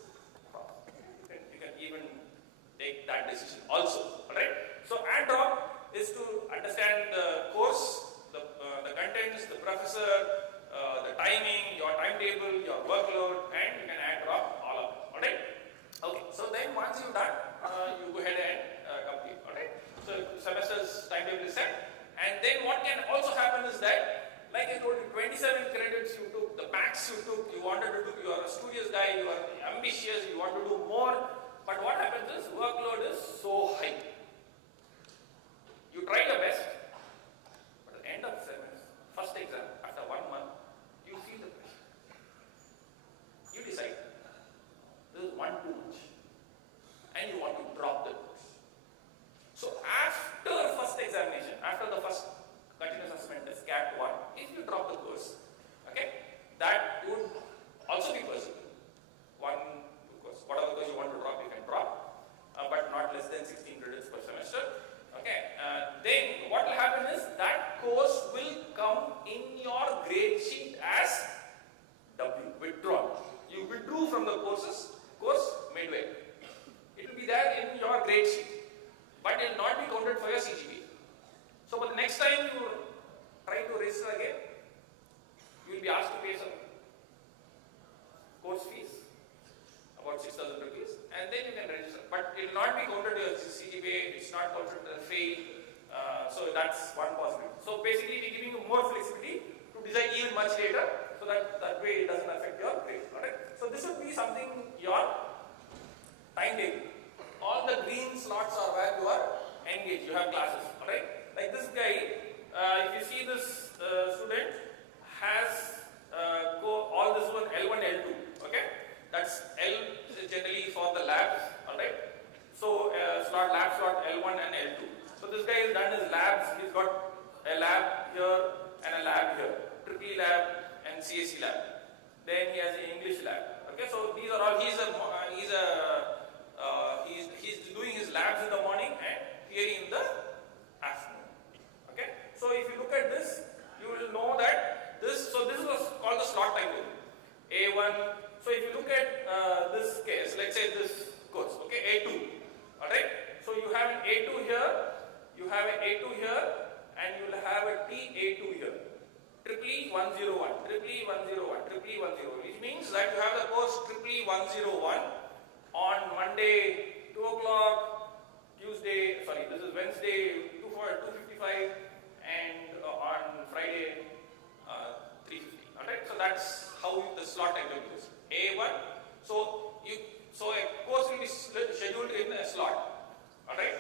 You can even take that decision also. Alright? So add drop is to understand the course, the contents, the professor, the timing, your timetable, your workload, and you can add drop all of it. Alright? Okay. So then once you've done, you go ahead and complete. Alright? So semester's timetable is set. And then what can also happen is that, like I told you, 27 credits you took, the max you took, you wanted to do, you are a studious guy, you are ambitious, you want to do more, but what happens is workload is so high. You try your best, but at the end of the semester, first exam, after 1 month, you feel the pressure. You decide, this is one too much, and you want to drop the course. So after first examination, after the first continuous assessment test, CAT 1, if you drop the course, okay, that would also be possible. One course, whatever course you want to drop, you can drop, but not less than 16 credits per semester. Okay, then what will happen is that course will come in your grade sheet as W, withdrawn. You withdrew from the course midway. It will be there in your grade sheet, but it will not be counted for your CGPA. So, but the next time you try to register again, you will be asked to pay some course fees, about 6,000 rupees, and then you can register. But it will not be counted as CGPA, it's not counted as fail, so that's one possibility. So basically we are giving you more flexibility to decide even much later, so that way it doesn't affect your grade. Alright? So this would be something, your timetable. All the green slots are where you are engaged, you have classes. Alright? Like this guy, if you see this student has all this one L1, L2. Okay? That's L is generally for the labs. Alright? So lab slot L1 and L2. So this guy has done his labs. He's got a lab here and a lab here. Triple lab and CSC lab. Then he has an English lab. Okay? So these are all, he's doing his labs in the morning and theory in the afternoon. Okay? So if you look at this, you will know that this is called the slot timetable. A1. So if you look at this case, let's say this course, okay, A2. Alright? So you have an A2 here, you have an A2 here, and you will have a TA2 here. Triple E 101, Triple E 101, Triple E 101, which means that you have the course Triple E 101 on Monday 2 o'clock, Tuesday, this is Wednesday 2:55, and on Friday 3:50. Alright? So that's how the slot timetable goes. A1, so a course will be scheduled in a slot. Alright?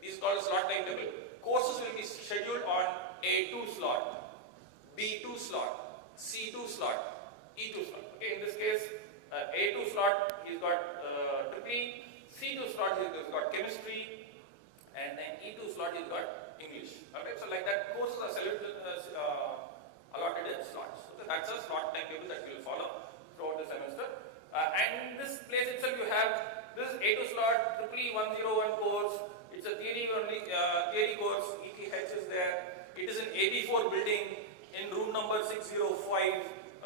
This is called a slot timetable. Courses will be scheduled on A2 slot, B2 slot, C2 slot, E2 slot. Okay, in this case, A2 slot he's got triple E, C2 slot he's got chemistry, and then E2 slot he's got English. Okay, so like that, courses are selected allotted in slots. So that's a slot timetable that we will follow throughout the semester. And in this place itself you have this A2 slot, Triple E 101 course. It's a theory only, theory course, ETH is there. It is in AB4 building in room number 605.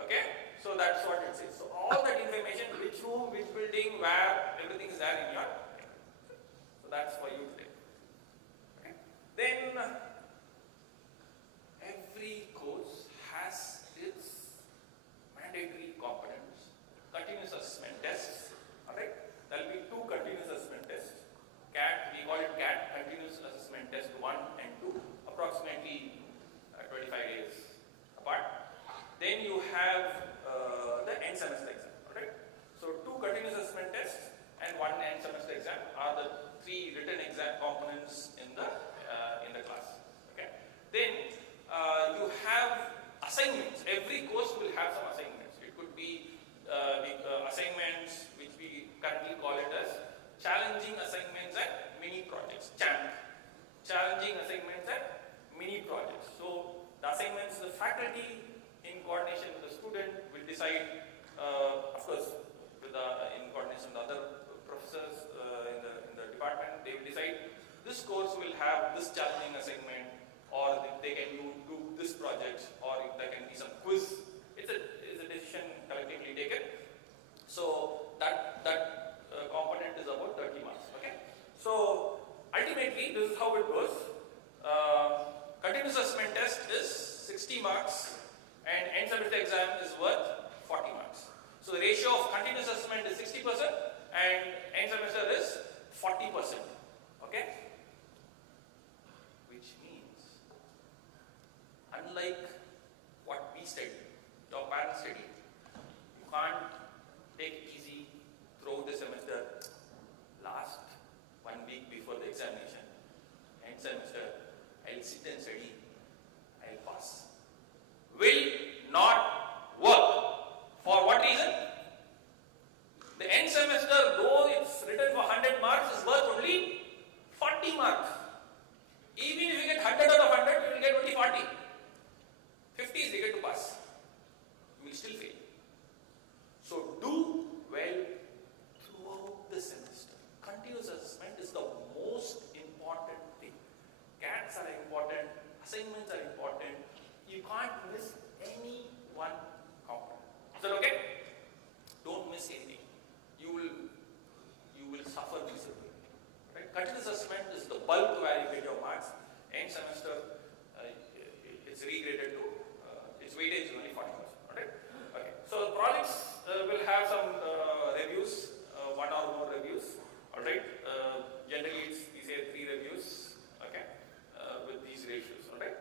Okay? So that's what it says. So all that information, which room, which building, where, everything is there in your. So that's for you today. Okay? Then every course has its mandatory components. Continuous assessment tests. Alright? There will be 2 continuous assessment tests. CAT, we call it CAT, continuous assessment test 1 and 2, approximately 25 days apart. Then you have the end semester exam. Alright? So 2 continuous assessment tests and 1 end semester exam are the 3 written exam components in the class. Okay? Then you have assignments. Every course will have some assignments. It could be assignments which we currently call it as challenging assignments and mini projects. Challenging assignments and mini projects. So the assignments, the faculty in coordination with the student will decide, of course, in coordination with other professors in the department, they will decide this course will have this challenging assignment, or they can do this marks and end semester exam is worth 40 marks. So the ratio of continuous assessment is 60% and end semester is 40%. Okay? Which means, unlike what we studied, your parents studied, you can't take it easy throughout the semester. Last 1 week before the examination, end semester, I'll sit and study, I'll pass. Will not work. For what reason? The end semester, though it's written for 100 marks, is worth only 40 marks. Even if you get 100 out of 100, you will get only 40. 50 is equal to pass. You will still fail. So do well throughout the semester. Continuous assessment is the most important thing. CATs are important, assignments are important. You can't miss any one component. Is that okay? Don't miss anything. You will suffer miserably. Right? Continuous assessment is the bulk where you get your marks. End semester, it's regraded to its weightage is only 40%. Right? Okay. So projects will have some reviews, one or more reviews. All right. Generally, we say 3 reviews. Okay. With these ratios. All right.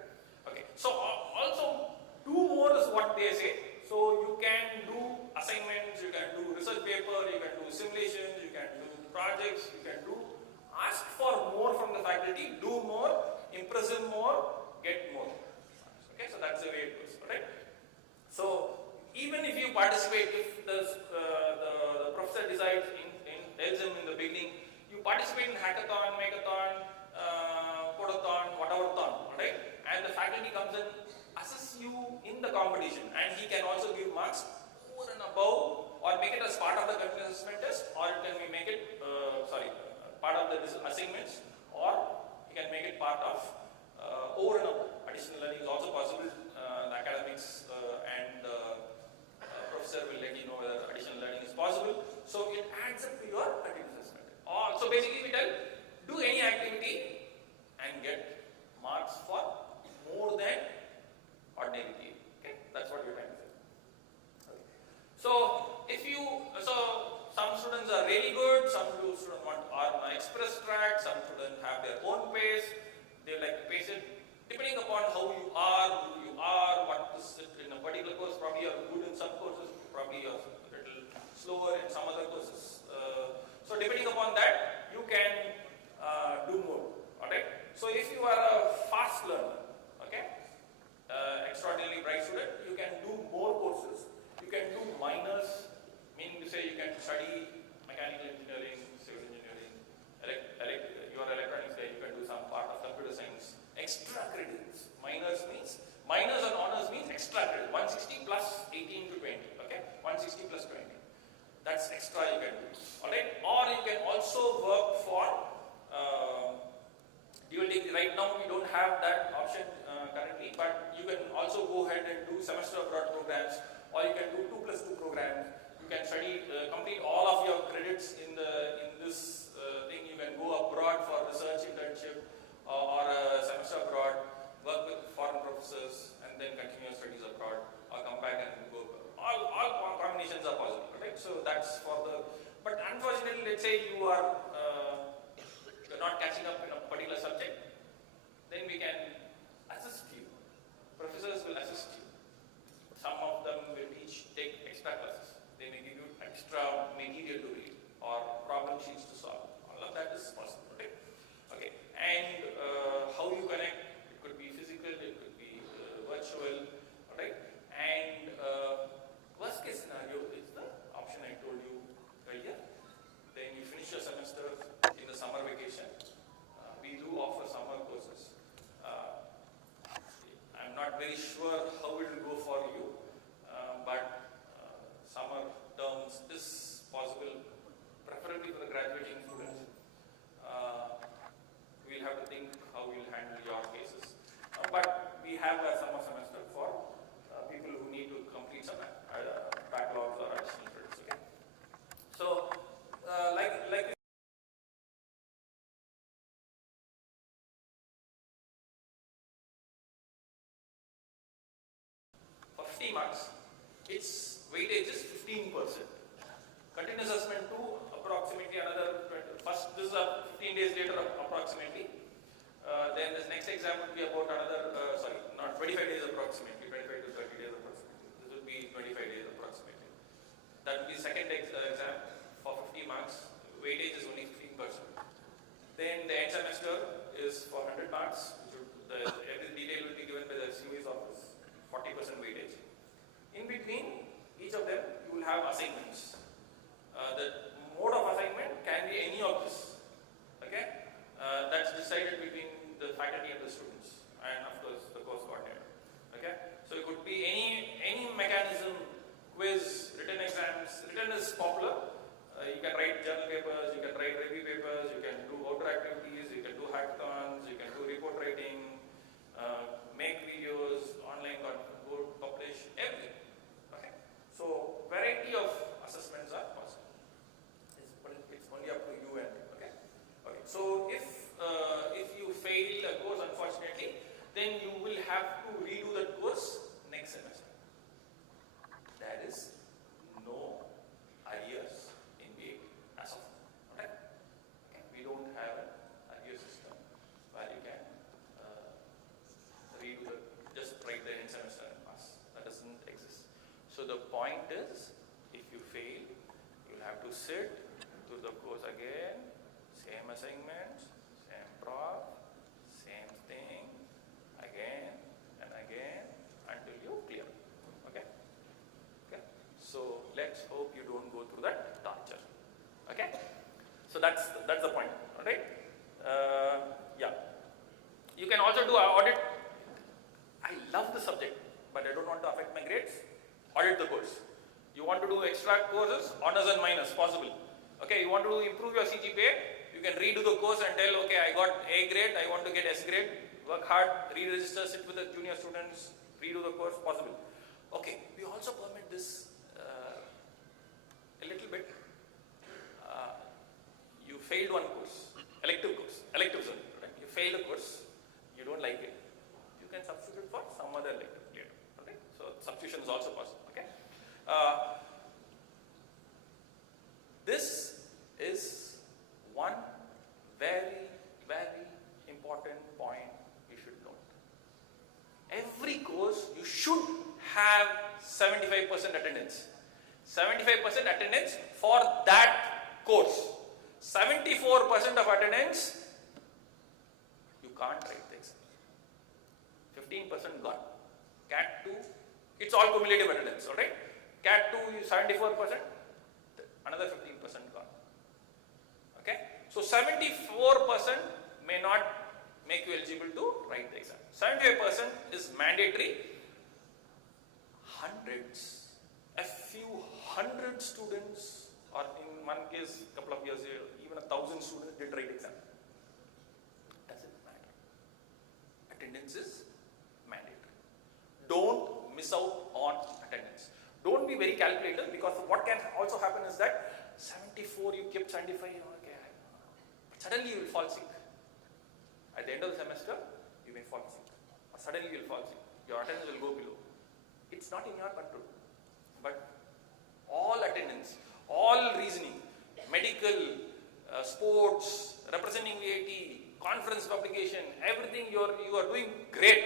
Okay. So also 2 more is what they say. So you can do assignments, you can do research paper, you can do simulations, you can do projects, you can do. Ask for more from the faculty, do more, impress them more, get more. Okay, so that's the way it goes, right? So even if you participate, if the professor decides tells him in the beginning, you participate in hackathon, makeathon, codathon, whatever thon, right? And the faculty comes and assess you in the competition, and he can also give marks over and above, or make it as part of the continuous assessment test, or can we make it part of the assignments, or you can make it part of over and above. Additional learning is also possible. The academics and professor will let you know whether additional learning is possible. So it adds up to your continuous assessment. So basically we tell, do any activity and get marks for more than ordinary PA. Okay, that's what we're trying to say. Okay. So if you, some students are really good, some students are on express track, some students have their own pace, they like to pace it. Depending upon how you are, who you are, what is it in a particular course, probably you're good in some courses, probably you're a little slower in some other courses. So depending upon that, you can do more. Alright? So if you are a fast learner, okay, extraordinarily bright student, you can do more courses. You can do minors, meaning to say you can study mechanical engineering, civil engineering, your electronics guy, you can do some part of computer science. Extra credits. Minors and honors means extra credit. 160 plus 18 to 20. Okay? 160 plus 20. That's extra you can do. Alright? Or you can also work for dual degree. Right now we don't have that option currently, but you can also go ahead and do semester abroad programs, or you can do 2+2 programs. You can study, complete all of your credits in this thing. You can go abroad for research internship or a semester abroad, work with foreign professors, and then continue your studies abroad, or come back and go. All combinations are possible, right? So that's for the. But unfortunately, let's say you're not catching up in a particular subject, then we can assist you. Professors will assist you. Some of them will take extra classes. They may give you extra material to read or problem sheets to solve. All of that is possible, right? Okay. And how you connect, it could be physical, it could be virtual, right? And worst case scenario is the option I told you earlier. Then you finish your semester in the summer vacation. We do offer summer courses. I'm not very sure how it will go for you, but summer terms is possible, preferably for the graduating students. We'll have to think how we'll handle your cases. But we have a summer semester for people who need to complete some backlogs or additional credits. Okay. So, like 50 marks, its weightage is 15%. Continuous assessment 2, approximately another 20. First, this is 15 days later, approximately. Then this next exam would be about another, not 25 days approximately, 25 to 30 days approximately. This would be 25 days approximately. That would be second exam for 50 marks. Weightage is only 15%. Then the end semester is for 100 marks. Every detail will be given by the COE's office, 40% weightage. In between each of them, you will have assignments. The mode of assignment can be any of this. Okay? That's decided between the faculty and the students, and of course the course coordinator. Okay? So it could be any mechanism, quiz, written exams. Written is popular. You can write journal papers, you can write review papers, you can do outdoor activities, you can do hackathons, you can do report writing, make videos, online content, publish, everything. Okay? So variety of assessments are possible. It's only up to you and okay. Okay. So if you fail a course, unfortunately, then you will have to redo that course next semester. There is no arrears in BA as of now. Right? Okay. We don't have an arrear system where you can redo just write the end semester and pass. That doesn't exist. So the point is, if you fail, you'll have to sit, do the course again, same assignments, same prof, same thing, again and again until you clear. Okay? Okay? So let's hope you don't go through that torture. Okay? So that's the point. Alright? Yeah. You can also do an audit. I love the subject, but I don't want to affect my grades. Audit the course. You want to do extra courses, honors and minors, possible. Okay, you want to improve your CGPA, you can redo the course and tell, okay, I got A grade, I want to get S grade, work hard, re-register, sit with the junior students, redo the course, possible. Okay, we also permit this a little bit. You failed one course, elective, right? You failed a course, you don't like it, you can substitute for some other elective later. Okay? So substitution is also possible. Okay? This is one very, very important point you should note. Every course you should have 75% attendance. 75% attendance for that course. 74% of attendance, you can't write the exam. 15% gone. CAT 2, it's all cumulative attendance, alright? CAT 2 is 74%, another 15% gone. Okay? So 74% may not make you eligible to write the exam. 75% is mandatory. Hundreds, a few hundred students, or in one case, a couple of years, even 1,000 students did write exam. Doesn't matter. Attendance is mandatory. Don't miss out on attendance. Don't be very calculated, because what can also happen is that 74, you kept 75, okay, but suddenly you will fall sick. At the end of the semester, you may fall sick. Or suddenly you will fall sick. Your attendance will go below. It's not in your control. But all attendance, all reasoning, medical, sports, representing VAT, conference publication, everything you are doing great.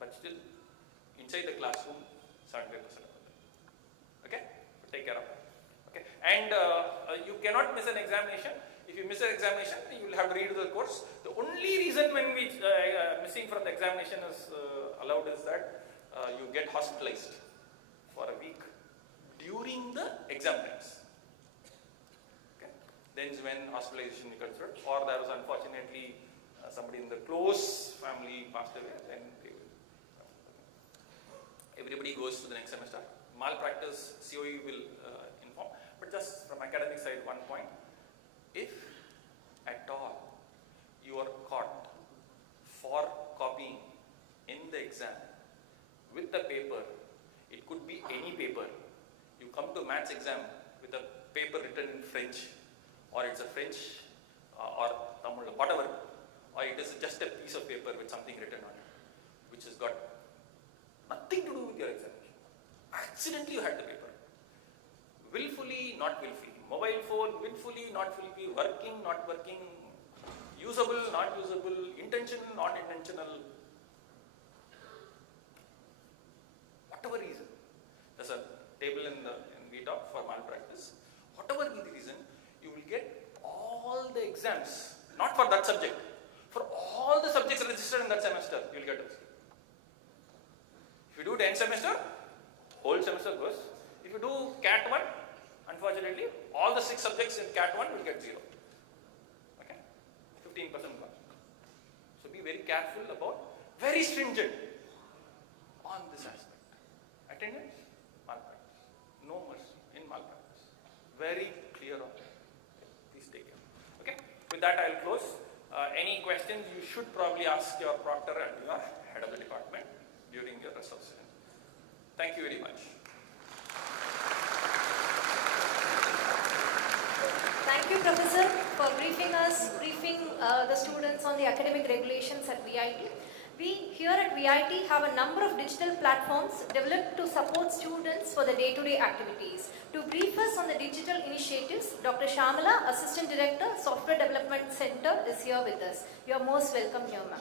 But still, inside the classroom, 75% of it. Okay? So take care of it. Okay? And you cannot miss an examination. If you miss an examination, you will have to redo the course. The only reason when we missing from the examination is allowed is that you get hospitalized for a week during the exam times. Okay? Then when hospitalization is considered, or there was unfortunately somebody in the close family passed away, then they will. Everybody goes to the next semester. Malpractice, COE will inform. But just from academic side, one point. If at all you are caught for copying in the exam with the paper, it could be any paper. You come to maths exam with a paper written in French, or it's a French or Tamil, whatever, or it is just a piece of paper with something written on it, which has got nothing to do accidentally you had the paper. Willfully, not willfully. Mobile phone, willfully, not willfully. Working, not working. Usable, not usable. Intentional, not intentional. Whatever reason. There's a table in VTOP for malpractice. Whatever be the reason, you will get all the exams, not for that subject, for all the subjects registered in that semester, you will get it. If you do the end semester, whole semester goes. If you do CAT 1, unfortunately, all the 6 subjects in CAT 1 will get 0. Okay? 15% mark. So be very careful about, very stringent on this aspect. Attendance, malpractice. No mercy in malpractice. Very clear on that. Please take care. Okay? With that, I will close. Any questions you should probably ask your proctor and your head of the department during your resource session. Thank you very much. Thank you, Professor, for briefing the students on the academic regulations at VIT. We here at VIT have a number of digital platforms developed to support students for the day-to-day activities. To brief us on the digital initiatives, Dr. Shamala, Assistant Director, Software Development Center, is here with us. You are most welcome here, ma'am.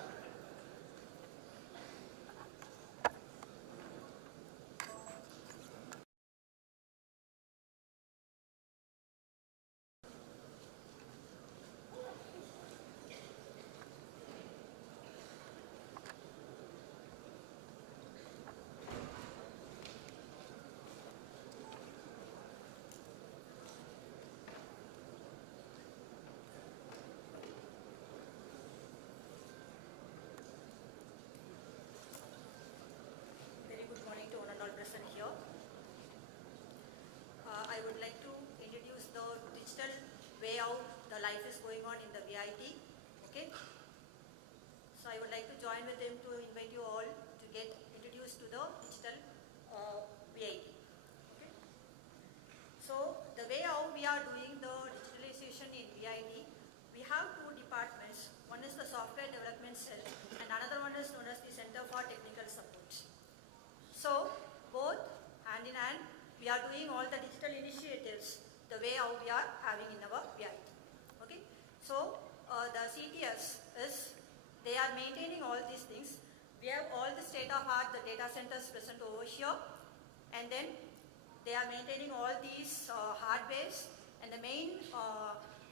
I would like to introduce the digital way out the life is going on in the VIT. Okay. So I would like to join with him to invite you all to get introduced to the digital VIT. Okay. So the way how we are doing the digitalization in VIT, we have 2 departments. One is the software development cell and another one is known as the Center for Technical Support. So both hand in hand, we are doing all the digital initiatives the way how we are having in our VIT. Okay. So the CTS is, they are maintaining all these things. We have all the state-of-art, the data centers present over here, and then they are maintaining all these hardwares, and the main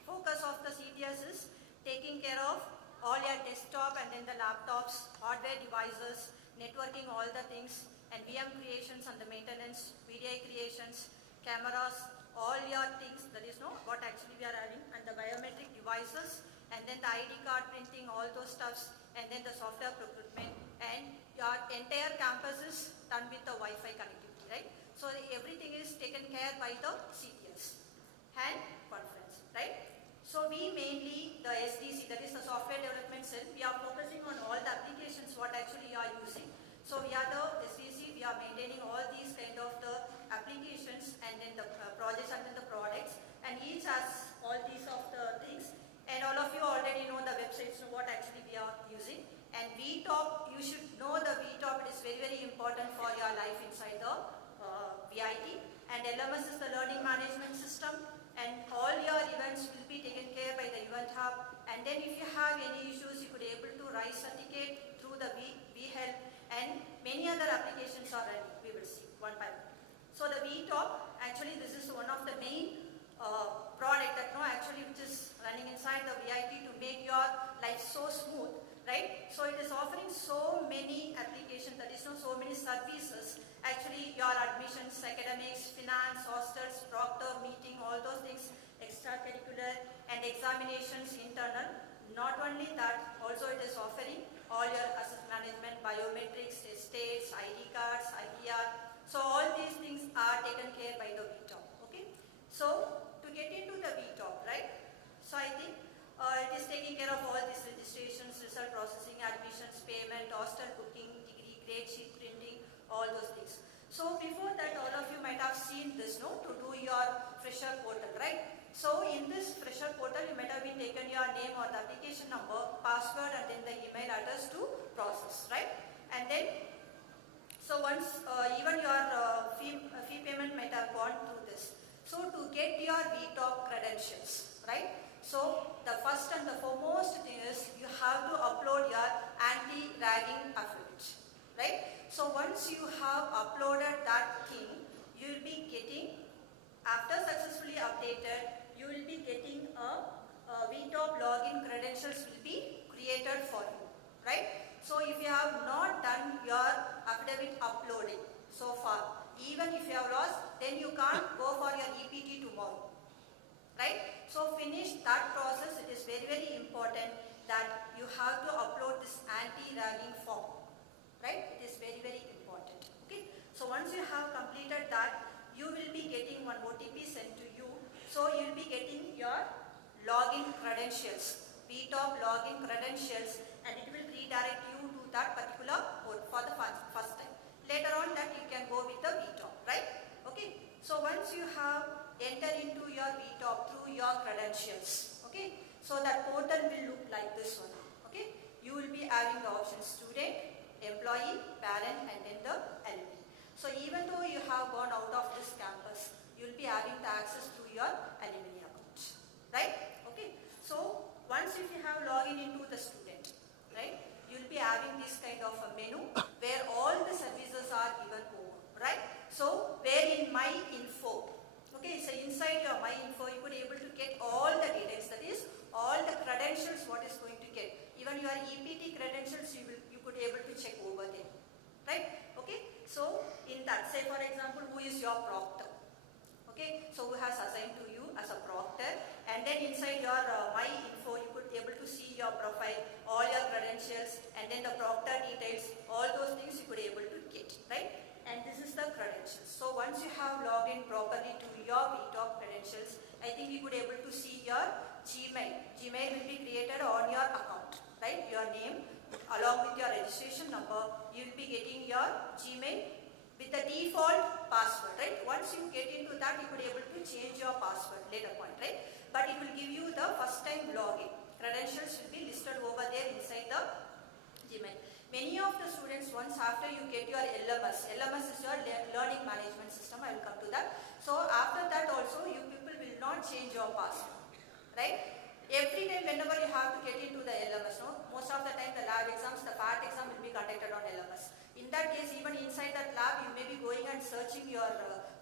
focus of the CTS is taking care of all your desktop and then the laptops, hardware devices, networking all the things, and VM creations and the maintenance, VDI creations, cameras, all your things, that is what actually we are having, and the biometric devices, and then the ID card printing, all those stuffs, and then the software procurement, and your entire campus is done with the Wi-Fi connectivity, right? So everything is taken care by the CTS and conference, right? So we mainly, the SDC, that is the software development cell, we are focusing on all the applications what actually you are using. So we are the SDC, we are maintaining all these kind of the applications and then the projects and then the products, and each has all these of the things, and all of you already know the websites, what actually we are using. And VTOP, you should know the VTOP, it is very, very important for your life inside the VIT. And LMS is the learning management system, and all your events will be taken care by the event hub. And then if you have any issues, you could able to raise certificate through the VHelp, and many other applications are running, we will see one by one. So the VTOP, actually this is one of the main product that actually which is running inside the VIT to make your life so smooth, right? So it is offering so many applications, that is so many services. Actually your admissions, academics, finance, hostels, proctor, meeting, all those things, extracurricular and examinations internal. Not only that, also it is offering all your asset management, biometrics, estates, ID cards, IPR. So all these things are taken care by the VTOP. Okay. So to get into the VTOP, right? So I think it is taking care of all these registrations, result processing, admissions, payment, hostel booking, degree, grade sheet printing, all those things. So before that, all of you might have seen this, to do your fresher portal, right? So in this fresher portal, you might have been taken your name or the application number, password, and then the email address to process, right? And then, so once even your fee payment might have gone through this. So to get your VTOP credentials, right? So the first and the foremost thing is you have to upload your anti-ragging affidavit, right? So once you have uploaded that thing, you will be getting, after successfully updated, you will be getting a VTOP login credentials will be created for you, right? So if you have not done your affidavit uploading so far, even if you have lost, then you can't go for your EPT tomorrow, right? So finish that process. It is very, very important that you have to upload this anti-ragging form, right? It is very, very important, okay? So once you have completed that, you will be getting one OTP sent to you. So you will be getting your login credentials, VTOP login credentials, and it will redirect you to that particular code for the first time. Later on that you can go with the VTOP, right? Okay. So once you have entered into your VTOP through your credentials, okay, so that portal will look like this one, okay. You will be having the option student, employee, parent, and then the alumni. So even though you have gone out of this campus, you will be having the access to your alumni account, right? Okay. So once if you have login into the student, right, you will be having this kind of a menu where all the services are given over, right? So where in my info, okay, so inside your my info you could able to get all the details, that is all the credentials what is going to get. Even your EPT credentials you could able to check over there, right? Okay. So in that, say for example, who is your proctor? Okay, so who has assigned to you as a proctor, and then inside your my info you could able to see your profile, all your credentials, and then the proctor details, all those things you could able to get, right? And this is the credentials. So once you have logged in properly to your VTOP credentials, I think you could able to see your Gmail. Gmail will be created on your account, right? Your name along with your registration number, you will be getting your Gmail with the default password, right? Once you get into that, you could able to change your password later point, right? But it will give you the first time login. Credentials will be listed over there inside the Gmail. Many of the students, once after you get your LMS is your learning management system, I will come to that. So after that also, you people will not change your password, right? Every time whenever you have to get into the LMS, no? Most of the time the lab exams, the FAT exam will be conducted on LMS. In that case, even inside that lab, you may be going and searching your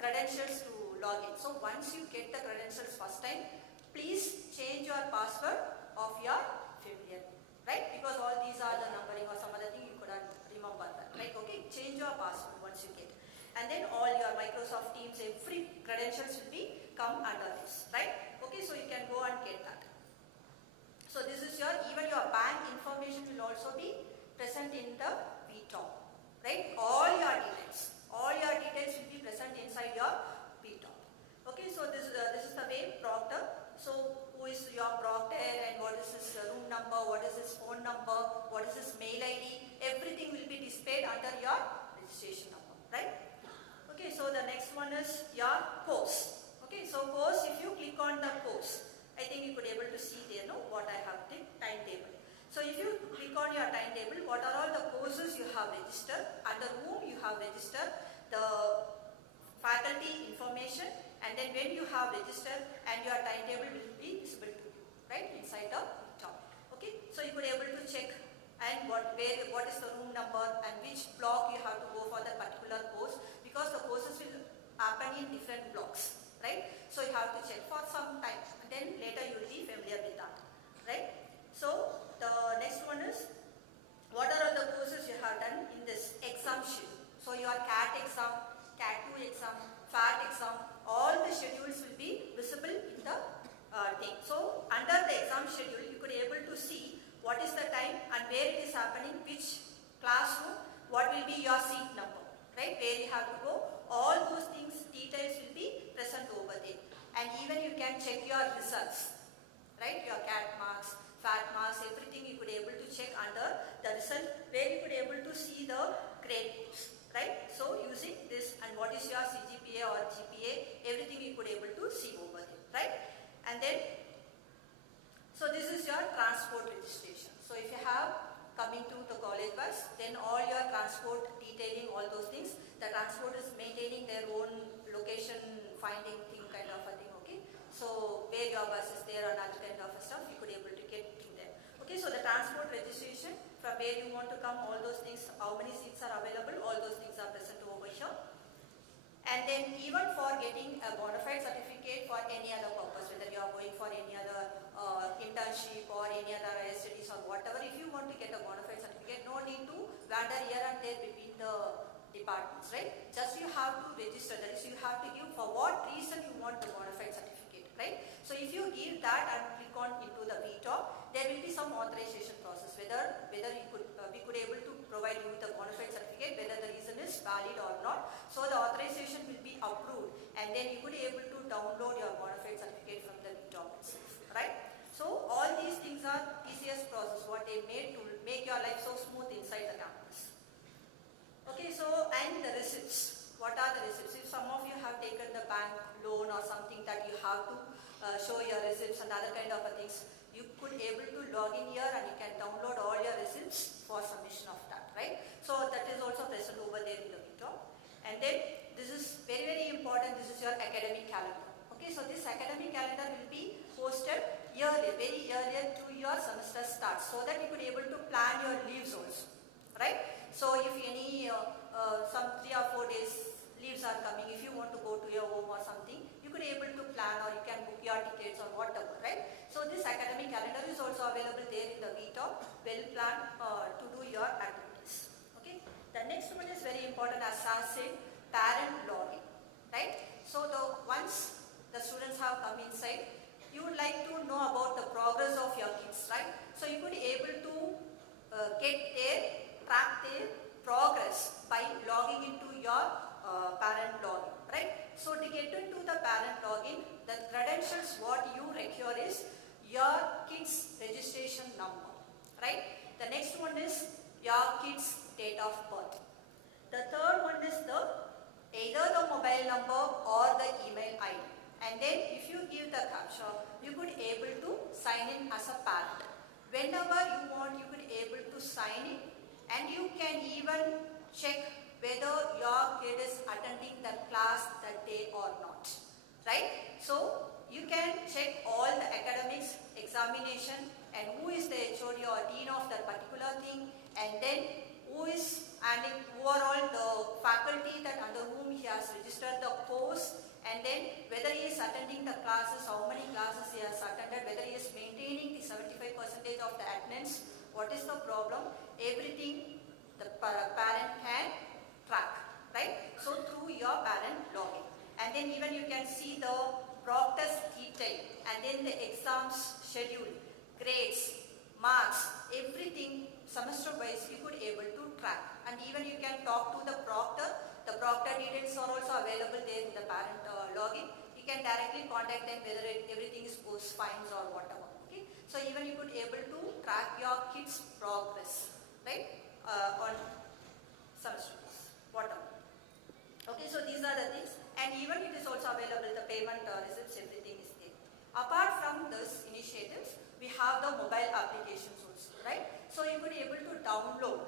credentials to log in. So once you get the credentials first time, please change your password of your familiar, right? Because all these are the numbering or some other thing you couldn't remember that, right? Okay, change your password once you get. And then all your Microsoft Teams, every credentials will be come under this, right? Okay, so you can go and get that. So this is your, even your bank information will also be present in the VTOP, right? All your details will be present inside your VTOP. Okay, so this is the way proctor. So who is your proctor and what is his room number, what is his phone number, what is his mail ID, everything will be displayed under your registration number, right? Okay, so the next one is your course. Okay, so course, if you click on the course, I think you could able to see there, no, what I have the timetable. So if you click on your timetable, what are all the courses you have registered, under whom you have registered, the faculty information, and then when you have registered, and your timetable will be visible to you, right, inside the top. Okay, so you could able to check and what is the room number and which block you have to go for that particular course, because the courses will happen in different blocks, right? So you have to check for some time, and then later you will be familiar with that, right? So the next one is, what are all the courses you have done in this exam schedule? So your CAT exam, CAT 2 exam, FAT exam, all the schedules will be visible in the thing. So under the exam schedule, you could able to see what is the time and where it is happening, which classroom, what will be your seat number, right? Where you have to go. All those things, details will be present over there. And even you can check your results, right? Your CAT marks, FAT marks, everything you could able to check under the result, where you could able to see the grade, right? So using this, and what is your CGPA or GPA, everything you could able to see over there, right? And then, so this is your transport registration. So if you have coming to the college bus, then all your transport detailing, all those things, the transport is maintaining their own finding thing kind of a thing, okay? So where your bus is there and other kind of stuff, you could able to get in there. Okay, so the transport registration, from where you want to come, all those things, how many seats are available, all those things are present over here. And then even for getting a bona fide certificate for any other purpose, whether you are going for any other internship or any other higher studies or whatever, if you want to get a bona fide certificate, no need to wander here and there between the departments, right? Just you have to register, that is you have to give for what reason you want the bona fide certificate, right? So if you give that and click on into the VTOP, there will be some authorization process, whether we could able to provide you with a bona fide certificate, whether the reason is valid or not. So the authorization will be approved, and then you could able to download your bona fide certificate from the VTOP itself, right? So all these things are easiest process what they made to make your life so smooth inside the campus. Okay, so and the receipts. What are the receipts? If some of you have taken the bank loan or something that you have to show your receipts and other kind of things, you could able to log in here and you can download all your receipts for submission of that, right? So that is also present over there in the video. And then this is very, very important. This is your academic calendar. Okay, so this academic calendar will be posted yearly, very earlier to your semester start, so that you could able to plan your leaves also, right? So if any some 3 or 4 days leaves are coming, if you want to go to your home or something, you could able to plan, or you can book your tickets or whatever, right? So this academic calendar is also available there in the VTOP, well planned to do your activities. Okay. The next one is very important, as I said, parent login, right? So once the students have come inside, you would like to know about the progress of your kids, right? So you could able to track their progress by logging into your parent login, right? So to get into the parent login, the credentials what you require is your kids registration number, right? The next one is your kids date of birth. The third one is either the mobile number or the email ID. And then if you give the captcha, you could able to sign in as a parent. Whenever you want, you could able to sign in, and you can even check whether your kid is attending the class that day or not, right? So you can check all the academics, examination, and who is the HOD or dean of that particular thing, and then who is handling overall the faculty that under whom he has registered the course, and then whether he is attending the classes, how many classes he has attended, whether he is maintaining the 75% of the attendance, what is the problem, everything the parent can track, right? So through your parent login. And then even you can see the proctor's detail, and then the exams schedule, grades, marks, everything semester wise you could able to track. And even you can talk to the proctor. The proctor details are also available there in the parent login. You can directly contact them whether everything is goes fine or whatever. Okay. So even you could able to track your kids' progress, right, on semester whatever. Okay. So these are the things, and even it is also available. The payment receipts, everything is there. Apart from this initiatives, we have the mobile applications also, right? So you could able to download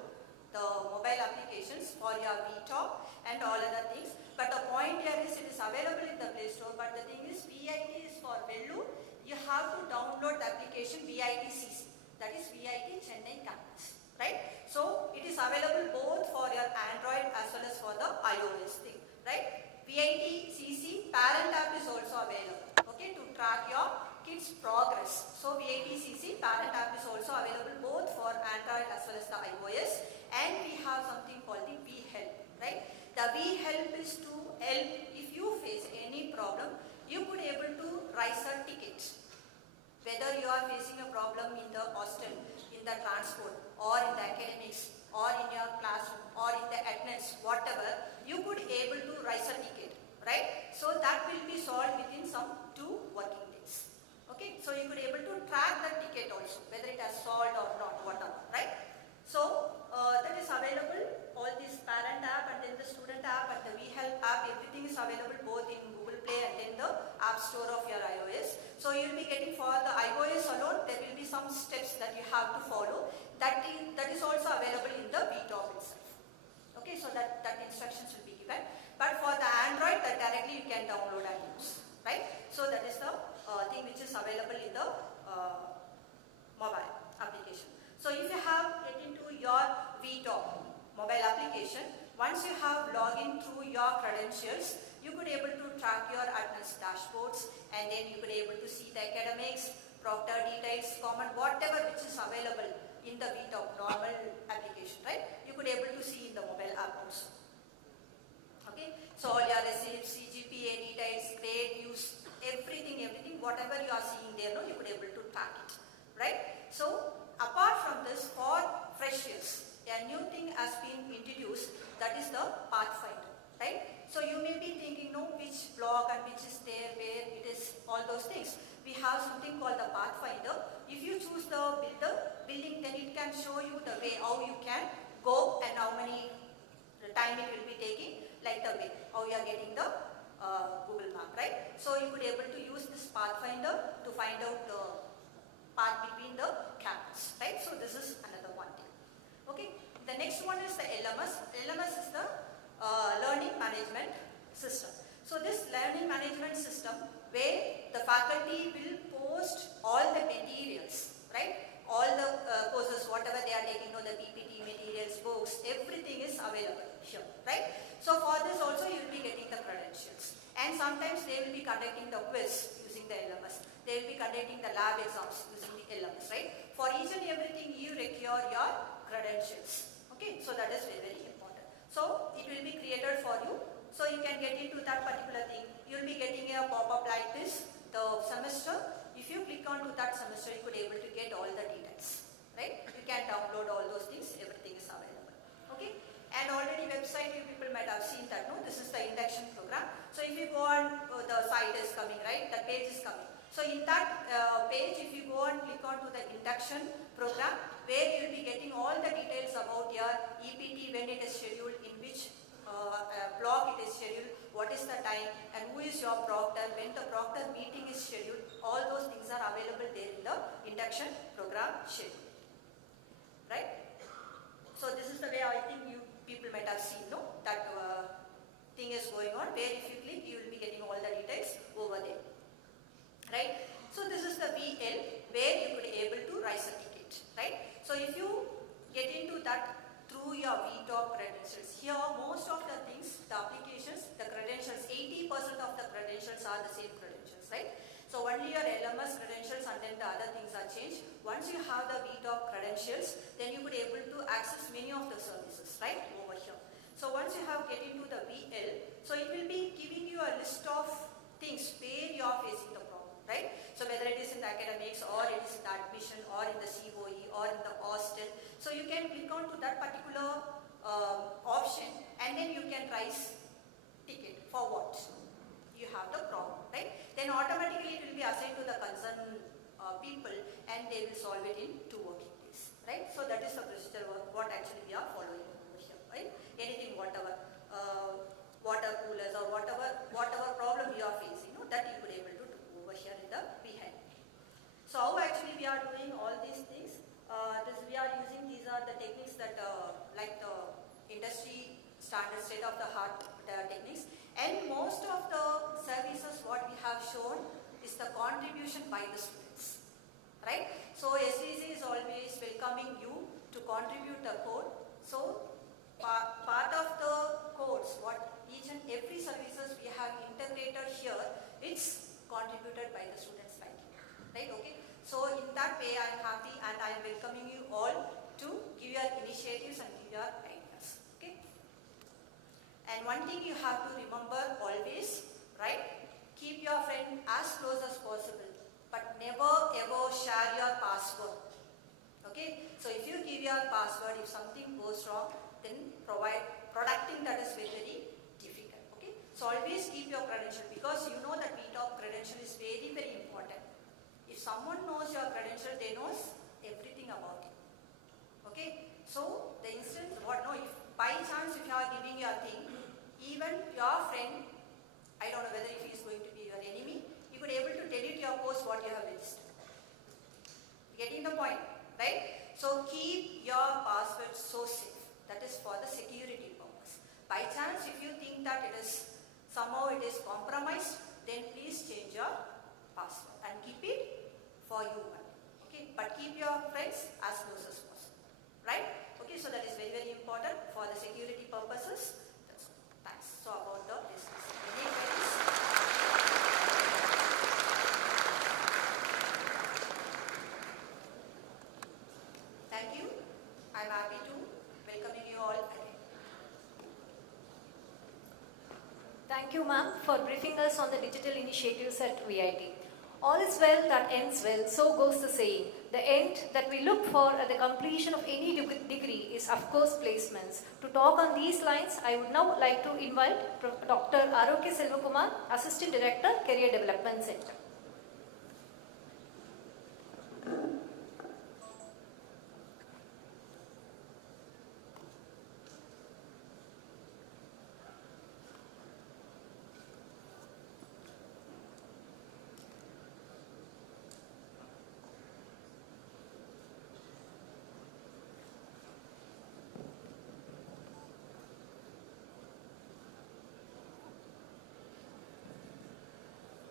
the mobile applications for your VTOP and all other things. But the point here is it is available in the Play Store, but the thing is VIT is for Bengaluru. You have to download the application VIT-CC, that is VIT Chennai campus, right? So it is available both for your Android as well as for the iOS thing, right? VIT-CC parent app is also available, okay, to track your kids' progress. So VIT-CC parent app is also available both for Android as well as the iOS. And we have something called the V-Help, right? The V-Help is to help if you face any problem, you could able to raise a ticket. Whether you are facing a problem in the hostel, in the transport, or in the academics, or in your classroom, or in the attendance, whatever, you could able to raise a ticket, right? So that will be solved within some 2 working days. Okay, so you could able to track the ticket also, whether it has solved or not, whatever, right? So that is available, all this parent app and then the student app and the VHelp app, everything is available both in Google Play and in the App Store of your iOS. So you will be getting for the iOS alone, there will be some steps that you have to follow. That is also available in the VTOP itself. Okay, so that instructions will be given. But for the Android, that directly you can download and have login through your credentials, you could able to track your attendance dashboards, and then you could able to see the academics, proctor details, common, whatever which is available in the VTOP normal application, right? You could able to see in the mobile app also. Okay, so all your receipts, CGPA details, grade, use, everything, whatever you are seeing there, no, you could able to track it, right? So apart from this, for freshers, a new thing has been introduced, that is the Pathfinder, right? So you may be thinking, no, which blog and which is there, where it is, all those things. We have something called the Pathfinder. If you choose the building, then it can show you the way how you can go and how many time it will be taking, like the way how you are getting the Google map, right? So you could able to use this Pathfinder to find out the path between the campus, right? So this is another one thing. Okay, the next one is the LMS. LMS is the learning management system. So this learning management system, where the faculty will post all the materials, right? All the courses, whatever they are taking, the PPT materials, books, everything is available here, right? So for this also you will be getting the credentials. And sometimes they will be conducting the quiz using the LMS. They will be conducting the lab exams using the LMS, right? For each and everything you require your credentials. Okay, so that is very, very important. So it will be created for you. So you can get into that particular thing. You will be getting a pop-up like this, the semester. If you click onto that semester, you could able to get all the details, right? You can download all those things, everything is available. Okay, and already website, you people might have seen that, no? This is the induction program. So if you go on, the site is coming, right? The page is coming. So in that page, if you go and click on to the induction program, where you will be getting all the details about your EPT, when it is scheduled, in which block it is scheduled, what is the time, and who is your proctor, when the proctor meeting is scheduled, all those things are available there in the induction program schedule, right? So this is the way I think you people might have seen, no? That thing is going on, where if you click, you will be getting all the details over there, right? So this is the VL, where you could able to raise a ticket, right? So if you get into that through your VTOP credentials, here most of the things, the applications, the credentials, 80% of the credentials are the same credentials, right? So only your LMS credentials and then the other things are changed. Once you have the VTOP credentials, then you could able to access many of the services, right, over here. So once you have get into the VL, so it will be giving you a list of things where you are facing the problem, right? So whether it is in the academics, or it is in the admission, or in the COE, or in the hostel. So you can click on to that particular option, and then you can raise ticket for what you have the problem, right? Then automatically it will be assigned to the concerned people, and they will solve it in 2 working days, right? So that is the procedure what actually we are following over here, right? Anything, whatever, water coolers or whatever problem you are facing, that you could able to do over here in the behind. So how actually we are doing all these things? We are using, these are the techniques that like the industry standard state-of-the-art techniques, and most of the services what we have shown is the contribution by the students, right? So SVC is always welcoming you to contribute the code. So part of the codes, what each and every services we have integrated here, it's contributed by the students like you, right? Okay. So in that way, I am happy, and I am welcoming you all to give your initiatives and give your ideas. Okay. And one thing you have to remember always, right? Keep your friend as close as possible, but never ever share your password. Okay. So if you give your password, if something goes wrong, then protecting that is very, very difficult. Okay. So always keep your credential, because you know that VTOP credential is very, very important. If someone knows your credential, they knows everything about it. Okay. So the instance, if by chance if you are giving your thing, even your friend, I don't know whether if he is going to be your enemy, you could able to delete your post what you have registered. Getting the point, right? So keep your password so safe. That is for the security purpose. By chance if you think that it is somehow it is compromised, then please change your password and keep it for you only. Okay, but keep your friends as close as possible, right? Okay, so that is very, very important for the security purposes. That's all. Thank you, ma'am, for briefing us on the digital initiatives at VIT. All is well that ends well, so goes the saying. The end that we look for at the completion of any degree is, of course, placements. To talk on these lines, I would now like to invite Dr. Aroke Selvakumar, Assistant Director, Career Development Center.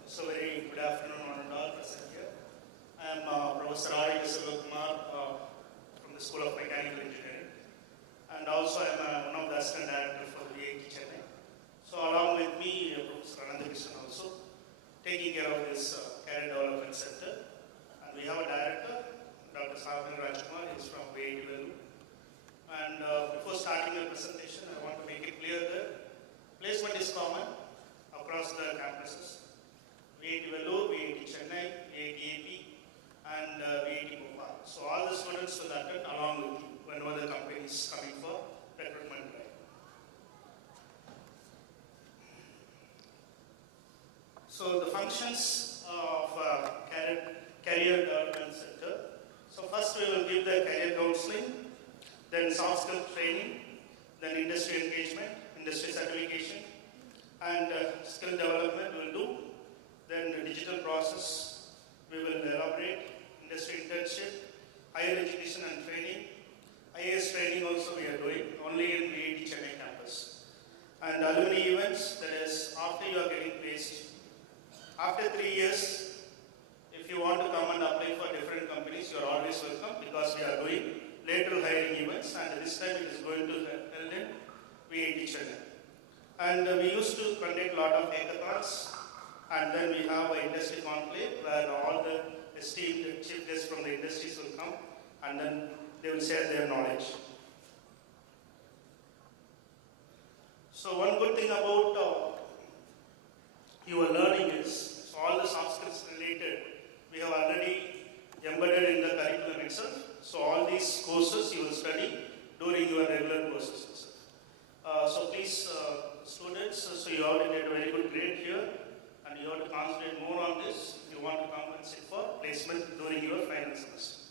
So very good afternoon, one and all present here. I am Professor Rayasandra from the School of Mechanical Engineering, and also I am one of the assistant director for VIT Chennai. So along with me, Professor Anandakishan also taking care of this Career Development Center, and we have a director, Dr. Savin Rajkumar, he is from VIT Bengaluru. And before starting the presentation, I want to make it clear that placement is common across the campuses. VIT Bengaluru, VIT Chennai, VIT AP, and VIT Bhopal. So all the students will attend along with you whenever the company is coming for recruitment drive. So the functions of Career Development Center. So first we will give the career counseling, then soft skill training, then industry engagement, industry certification, and skill development we will do. Then the digital process, we will elaborate, industry internship, higher education and training, IAS training also we are doing, only in VIT Chennai campus. And alumni events, that is after you are getting placed. After 3 years, if you want to come and apply for different companies, you are always welcome because we are doing lateral hiring events, and this time it is going to be held in VIT Chennai. And we used to conduct a lot of hackathons. And then we have an industry conclave where all the esteemed chief guests from the industries will come, and then they will share their knowledge. So one good thing about your learning is, so all the soft skills related, we have already embedded in the curriculum itself. So all these courses you will study during your regular courses itself. So please, students, so you have to get a very good grade here. And you have to concentrate more on this if you want to come and sit for placement during your final semester.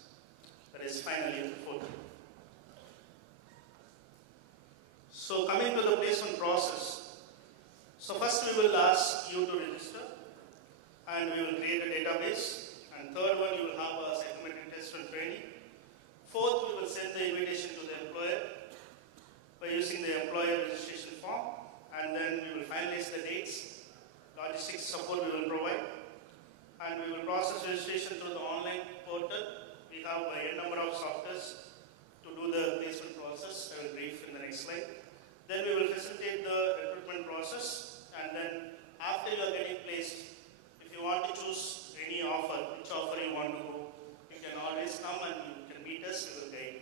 That is final year 4. So coming to the placement process. So first we will ask you to register, and we will create a database. And third one, you will have a psychometric test and training. Fourth, we will send the invitation to the employer by using the employer registration form, and then we will finalize the dates. Logistics support we will provide, and we will process registration through the online portal. We have a number of softwares to do the placement process. I will brief in the next slide. Then we will facilitate the recruitment process, and then after you are getting placed, if you want to choose any offer, which offer you want to go, you can always come and you can meet us, we will guide you.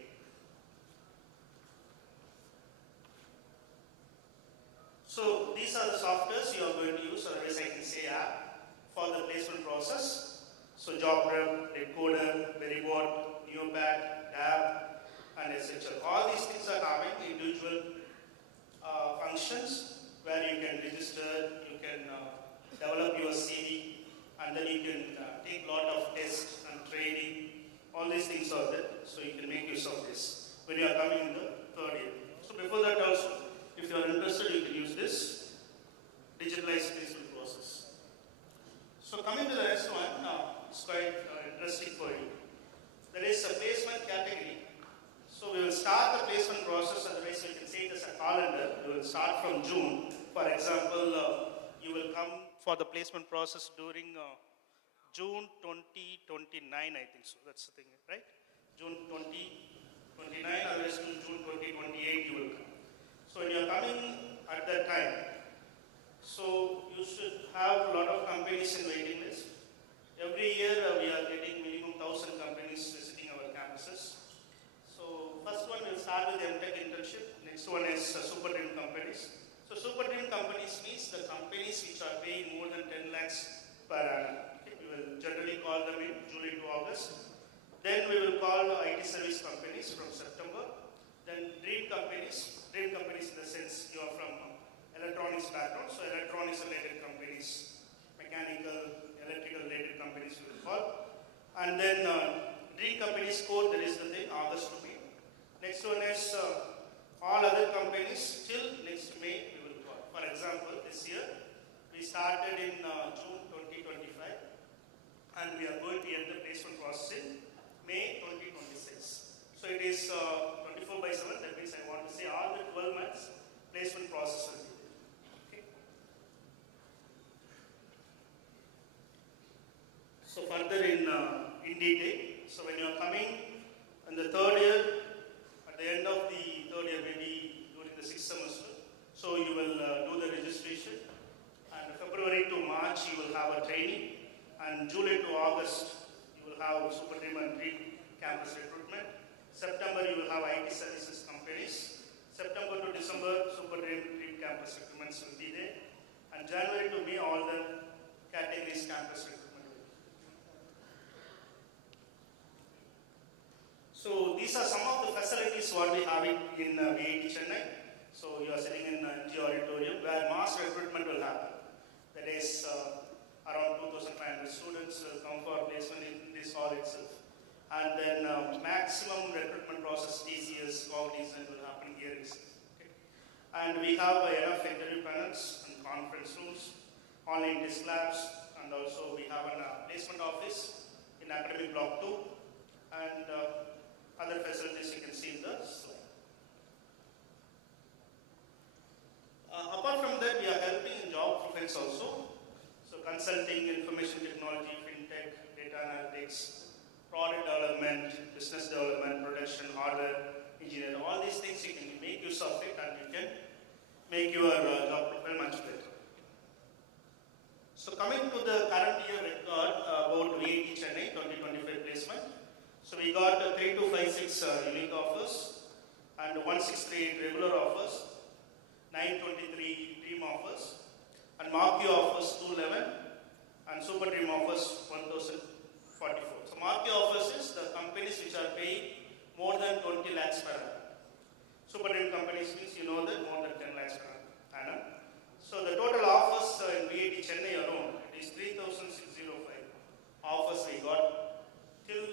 So these are the softwares you are going to use, otherwise I can say app, for the placement process. So job prep, decoder, Boregowda, Neopad, DAB, and etc. All these things are having individual functions where you can register, you can develop your CV, and then you can take a lot of tests and training. All these things are there, so you can make use of this when you are coming in the third year. So before that also, if you are interested, you can use this digitalized placement process. So coming to the next one, it's quite interesting for you. There is a placement category. So we will start the placement process, otherwise you can say it as a calendar. We will start from June. For example, you will come for the placement process during June 2029, I think so. That's the thing, right? June 2029, otherwise June 2028 you will come. So when you are coming at that time, so you should have a lot of companies in waiting list. Every year we are getting minimum 1,000 companies visiting our campuses. So first one will start with MTech internship. Next one is super dream companies. So super dream companies means the per annum. Okay, we will generally call them in July to August. Then we will call IT service companies from September. Then dream companies in the sense you are from electronics background, so electronics related companies, mechanical, electrical related companies we will call. And then dream companies core, that is the thing, August to May. Next one is all other companies till next May we will call. For example, this year we started in June 2025 and we are going to end the placement process in May 2026. So it is 24/7, that means I want to say all the 12 months placement process will be there. Okay. So further in detail, so when you are coming in the third year, at the end of the third year, maybe during the 6th semester, so you will do the registration, and February to March you will have a training, and July to August you will have Super Dream and Dream campus recruitment. September you will have IT services companies. September to December Super Dream campus recruitments will be there, and January to May all the categories campus recruitment. So these are some of the facilities what we have in VIT Chennai. So you are sitting in MG auditorium where mass recruitment will happen. That is around 2,500 students will come for placement in this hall itself. And then maximum recruitment process, TCS, cognizant will happen here itself. Okay. And we have enough interview panels and conference rooms, online test labs, and also we have a placement office in academic block 2. And other facilities you can see in the slide. Apart from that, we are helping in job profiles also. So consulting, information technology, fintech, data analytics, product development, business development, production, hardware, engineering, all these things you can make use of it and you can make your job profile much better. So coming to the current year record about VIT Chennai 2025 placement. So we got 3256 unique offers and 1638 regular offers, 923 dream offers, and marquee offers 211, and super dream offers 1044. So marquee offers is the companies which are paying more than 20 lakhs per annum. Super dream companies means you know that more than 10 lakhs per annum. So the total offers in VIT Chennai alone is 3605 offers we got till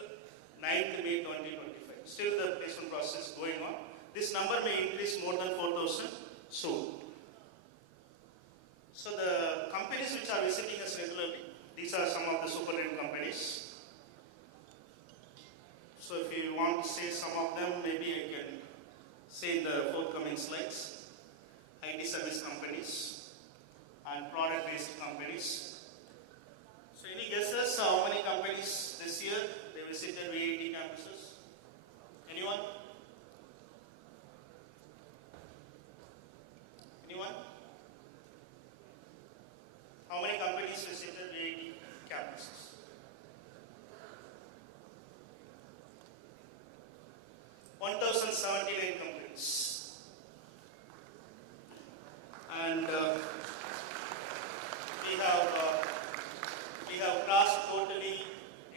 9th May 2025. Still the placement process is going on. This number may increase more than 4,000 soon. So the companies which are visiting us regularly, these are some of the super dream companies. So if you want to say some of them, maybe I can say in the forthcoming slides. IT service companies and product-based companies. So any guesses how many companies this year they visited VIT campuses? Anyone? Anyone? How many companies visited VIT campuses? (1,079 companies). And we have crossed totally.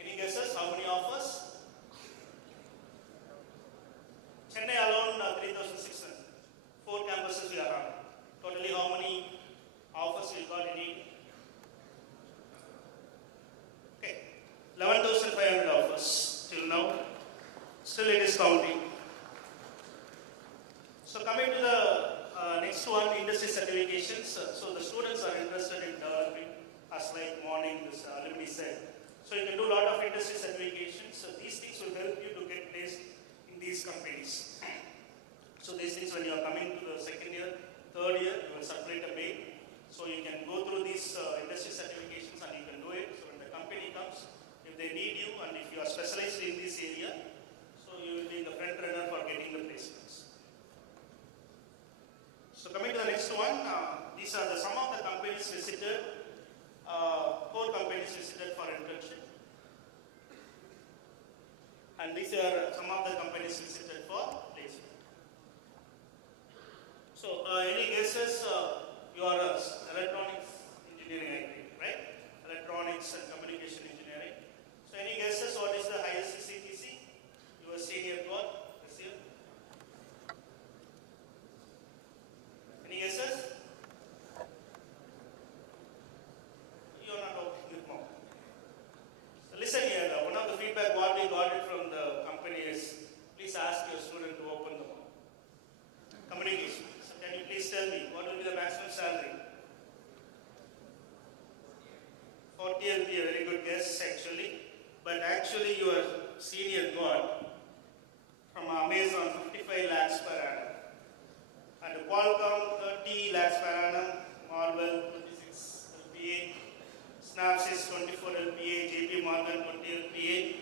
Any guesses? How many offers? Chennai alone 3,600. 4 campuses we are having. Totally how many offers we got in India? Okay, 11,500 offers till now. Still it is counting. So coming to the next one, industry certifications. So the students are interested in developing, as like morning this alumni said. So you can do a lot of industry certifications. So these things will help you to get placed in these companies. So these things when you are coming to the second year, third year, you will circulate a mail. So you can go through these industry certifications and you can do it. So when the company comes, if they need you and if you are specialized in this area, so you will be the front runner for getting the placements. So coming to the next one, these are some of the companies visited, 4 companies visited for internship. And these are some of the companies visited for placement. So any guesses? You are electronics engineering, I think, right? Electronics. 20 LPA, very good guess actually. But actually your senior got from Amazon 55 lakhs per annum. And Qualcomm 30 lakhs per annum, Marvel 26 LPA, Synopsys 24 LPA, JP Morgan 20 LPA.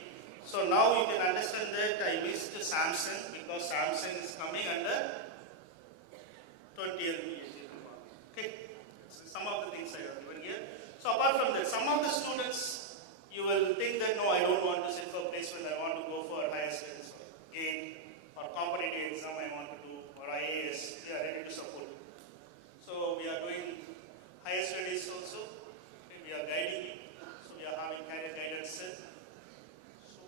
So now you can understand that I missed Samsung because Samsung is coming under 20 LPA. Okay, so some of the things I have given here. So apart from that, some of the students, you will think that no, I don't want to sit for placement, I want to go for higher studies, or GATE, or competitive exam I want to do, or IAS, they are ready to support you. So we are doing higher studies also, okay, we are guiding you, so we are having career guidance cell. So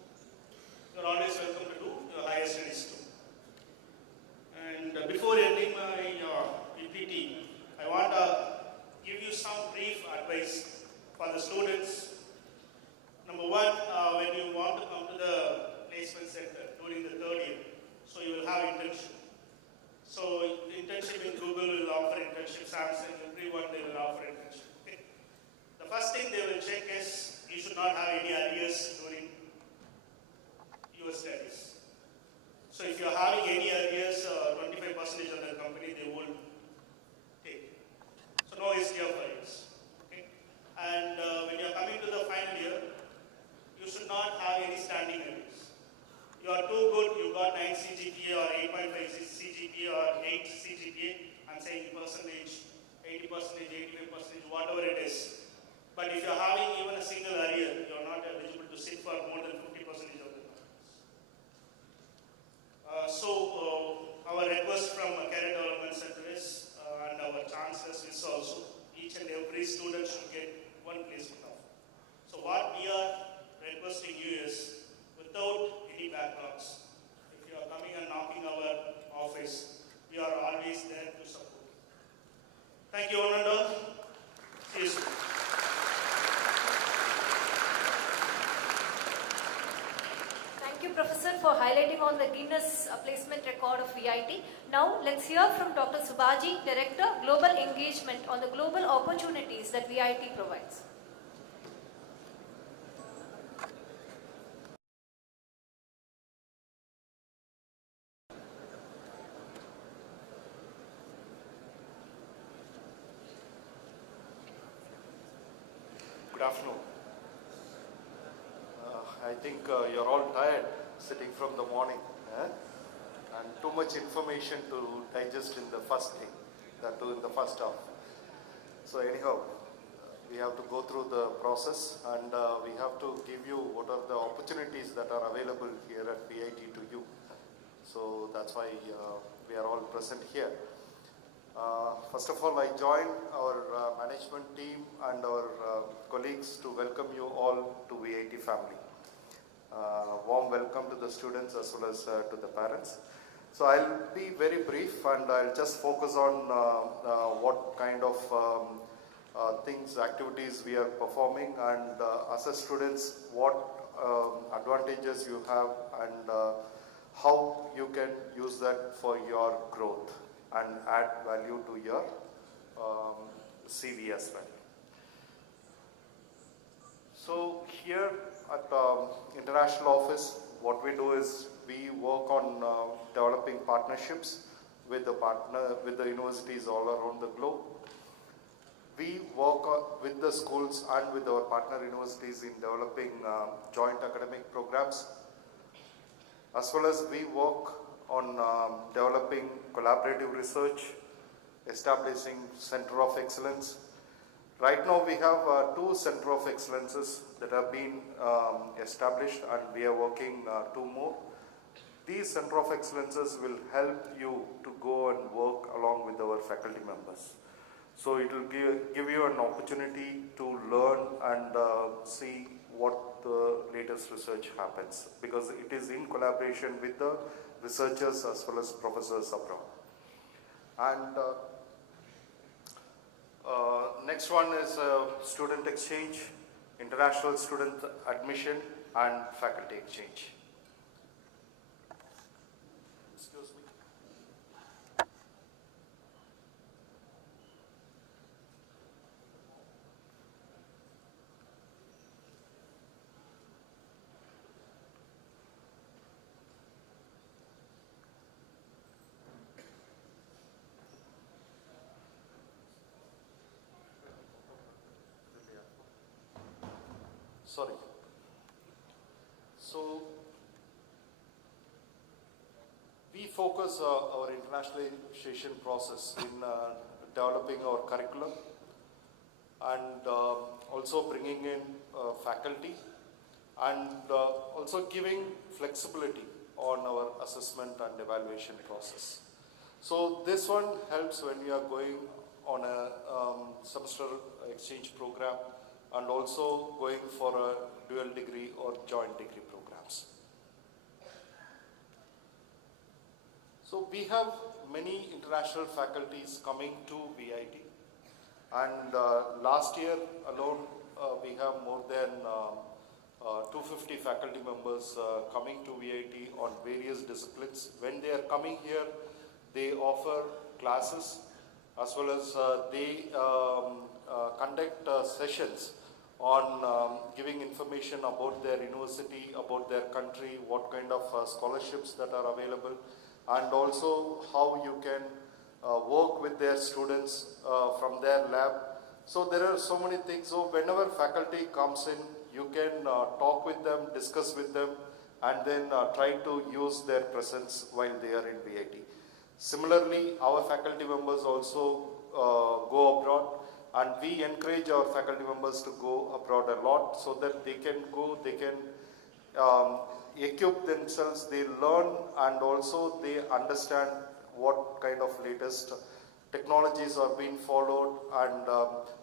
you are always welcome to do your higher studies too. And before ending my PPT, I want to give you some brief advice for the students. Number one, when you want to come to the placement center during the third year, so you will have internship. So internship in Google will offer internship, Samsung, everyone they will offer internship. Okay. The first thing they will check is you should not have any arrears during your studies. So if you are having any arrears, 25% of the company they will take. So no SDF arrears. Okay. And when you are coming to the final year, you should not have any standing arrears. You are too good, you got 9 CGPA or 8.5 CGPA or 8 CGPA, I'm saying percentage, 80%, 85%, whatever it is. But if you are having even a single arrear, you are not eligible to sit for more than 50% of the companies. Our request from Career Development Center is, and our chancellors is also, each and every student should get one placement offer. So what we are requesting you is, without any backlogs, if you are coming and knocking our office, we are always there to support you. Thank you, one and all. See you soon. Thank you, Professor, for highlighting on the Guinness placement record of VIT. Now, let's hear from Dr. Subaji, Director, Global Engagement, on the global opportunities that VIT provides. Good afternoon. I think you're all tired sitting from the morning, and too much information to digest in the first thing, that too in the first half. So anyhow, we have to go through the process, and we have to give you what are the opportunities that are available here at VIT to you. So that's why we are all present here. First of all, I join our management team and our colleagues to welcome you all to VIT family. Warm welcome to the students as well as to the parents. So I'll be very brief, and I'll just focus on what kind of things, activities we are performing, and as a students, what advantages you have, and how you can use that for your growth and add value to your CV as well. So here at International Office, what we do is we work on developing partnerships with the universities all around the globe. We work with the schools and with our partner universities in developing joint academic programs, as well as we work on developing collaborative research, establishing Center of Excellence. Right now we have 2 Center of Excellences that have been established, and we are working 2 more. These Center of Excellences will help you to go and work along with our faculty members. So it will give you an opportunity to learn and see what the latest research happens, because it is in collaboration with the researchers as well as professors abroad. And next one is student exchange, international student admission, and faculty exchange. Excuse me. sorry. So we focus our internationalization process in developing our curriculum and also bringing in faculty and also giving flexibility on our assessment and evaluation process. So this one helps when you are going on a semester exchange program and also going for a dual degree or joint degree programs. So we have many international faculties coming to VIT, and last year alone we have more than 250 faculty members coming to VIT on various disciplines. When they are coming here, they offer classes as well as they conduct sessions on giving information about their university, about their country, what kind of scholarships that are available, and also how you can work with their students from their lab. So there are so many things. So whenever faculty comes in, you can talk with them, discuss with them, and then try to use their presence while they are in VIT. Similarly, our faculty members also go abroad, and we encourage our faculty members to go abroad a lot so that they can go, they can equip themselves, they learn, and also they understand what kind of latest technologies are being followed and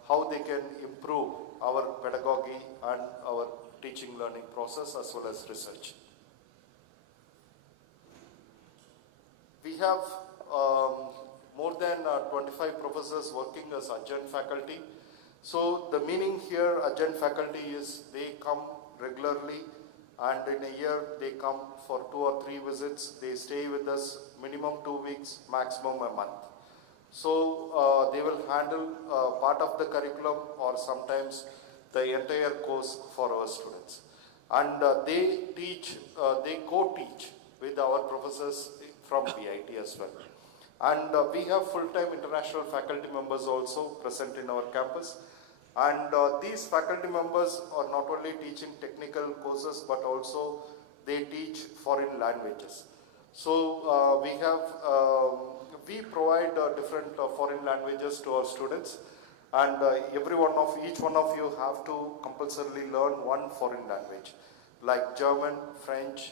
how they can improve our pedagogy and our teaching learning process as well as research. We have more than 25 professors working as adjunct faculty. So the meaning here, adjunct faculty, is they come regularly, and in a year they come for 2 or 3 visits. They stay with us minimum 2 weeks, maximum a month. So they will handle part of the curriculum or sometimes the entire course for our students. And they teach, they co-teach with our professors from VIT as well. And we have full-time international faculty members also present in our campus. And these faculty members are not only teaching technical courses, but also they teach foreign languages. So we provide different foreign languages to our students, and each one of you have to compulsorily learn one foreign language, like German, French,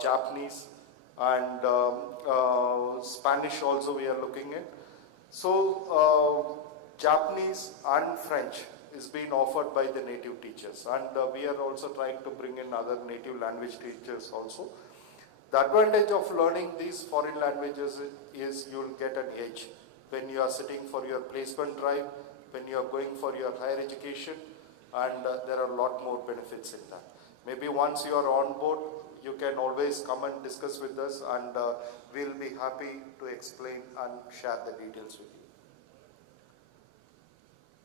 Japanese, and Spanish also we are looking at. So Japanese and French is being offered by the native teachers, and we are also trying to bring in other native language teachers also. The advantage of learning these foreign languages is you will get an edge when you are sitting for your placement drive, when you are going for your higher education, and there are a lot more benefits in that. Maybe once you are on board, you can always come and discuss with us, and we'll be happy to explain and share the details with you.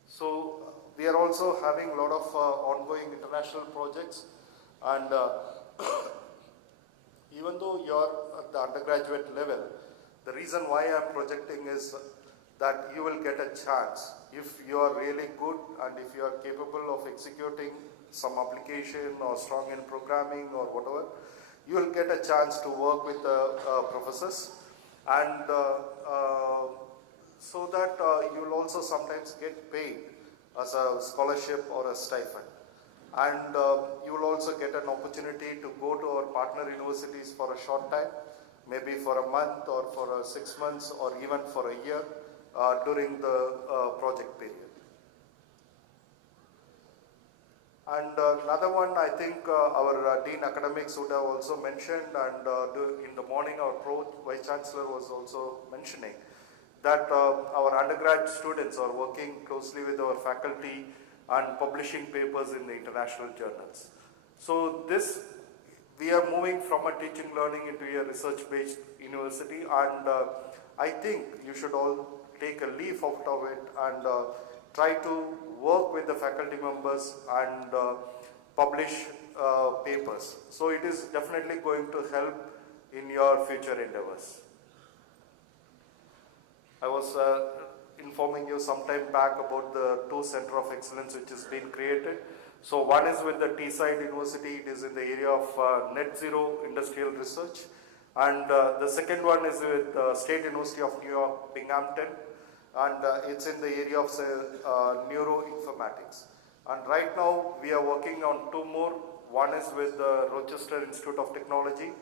So we are also having a lot of ongoing international projects, and even though you're at the undergraduate level, the reason why I'm projecting is that you will get a chance. If you are really good and if you are capable of executing some application or strong in programming or whatever, you will get a chance to work with professors, and so that you will also sometimes get paid as a scholarship or a stipend. And you will also get an opportunity to go to our partner universities for a short time, maybe for a month or for 6 months or even for a year during the project period. And another one, I think our Dean Academics would have also mentioned, and in the morning our Vice Chancellor was also mentioning, that our undergrad students are working closely with our faculty and publishing papers in the international journals. So this, we are moving from a teaching learning into a research-based university, and I think you should all take a leaf out of it and try to work with the faculty members and publish papers. So it is definitely going to help in your future endeavors. I was informing you some time back about the 2 Center of Excellence which has been created. So one is with the Teesside University, it is in the area of net zero industrial research. And the second one is with State University of New York, Binghamton, and it's in the area of neuroinformatics. And right now we are working on two more. One is with the Rochester Institute of Technology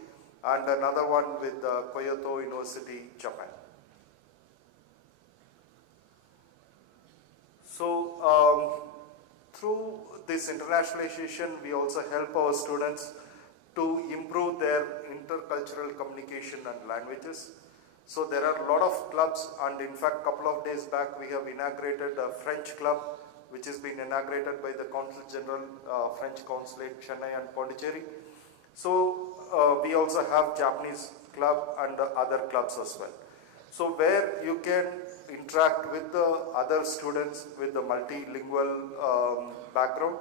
and another one with Kyoto University, Japan. So through this internationalization, we also help our students to improve their intercultural communication and languages. So there are a lot of clubs, and in fact, a couple of days back, we have inaugurated a French club, which has been inaugurated by the Consul General, French Consulate, Chennai and Pondicherry. So we also have Japanese club and other clubs as well. So where you can interact with the other students with the multilingual background.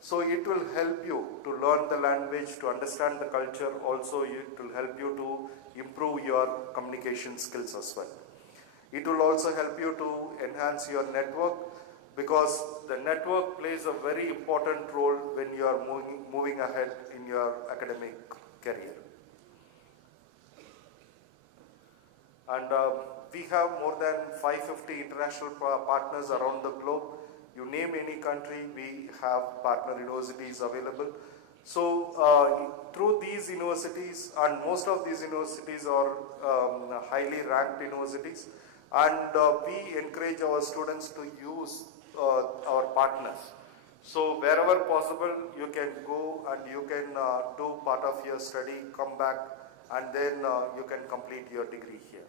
So it will help you to learn the language, to understand the culture. Also, it will help you to improve your communication skills as well. It will also help you to enhance your network, because the network plays a very important role when you are moving ahead in your academic career. And we have more than 550 international partners around the globe. You name any country, we have partner universities available. So through these universities, and most of these universities are highly ranked universities, and we encourage our students to use our partners. So wherever possible, you can go and you can do part of your study, come back, and then you can complete your degree here.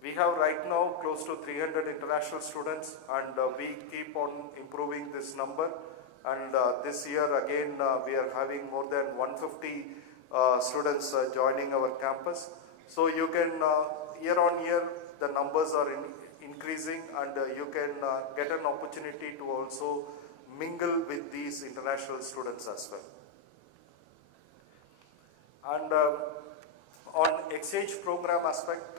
We have right now close to 300 international students, and we keep on improving this number. And this year again, we are having more than 150 students joining our campus. So you can, year on year, the numbers are increasing, and you can get an opportunity to also mingle with these international students as well. And on exchange program aspect,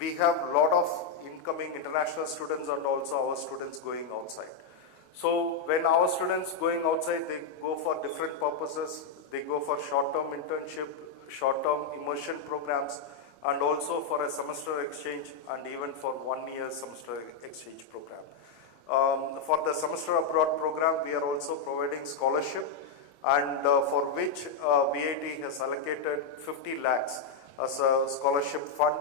we have a lot of incoming international students and also our students going outside. So when our students going outside, they go for different purposes. They go for short-term internship, short-term immersion programs, and also for a semester exchange, and even for 1 year semester exchange program. For the semester abroad program, we are also providing scholarship, and for which VAT has allocated 50 lakhs as a scholarship fund,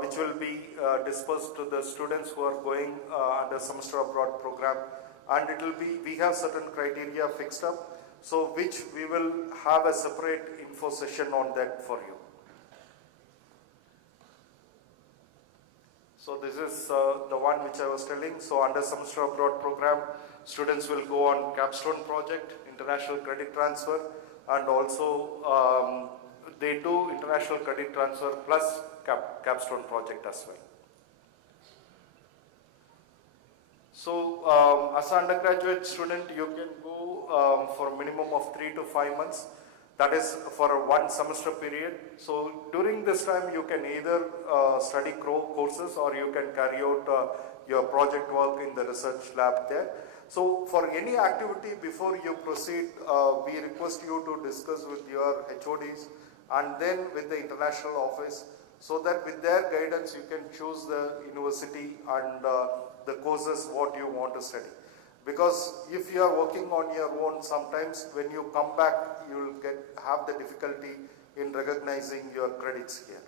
which will be dispersed to the students who are going under semester abroad program. And it will be, we have certain criteria fixed up, so which we will have a separate info session on that for you. So this is the one which I was telling. So under semester abroad program, students will go on capstone project, international credit transfer, and also they do international credit transfer plus capstone project as well. So as an undergraduate student, you can go for a minimum of 3 to 5 months. That is for a 1 semester period. So during this time, you can either study courses, or you can carry out your project work in the research lab there. So for any activity before you proceed, we request you to discuss with your HODs and then with the international office, so that with their guidance you can choose the university and the courses what you want to study. Because if you are working on your own, sometimes when you come back, you will have the difficulty in recognizing your credits here.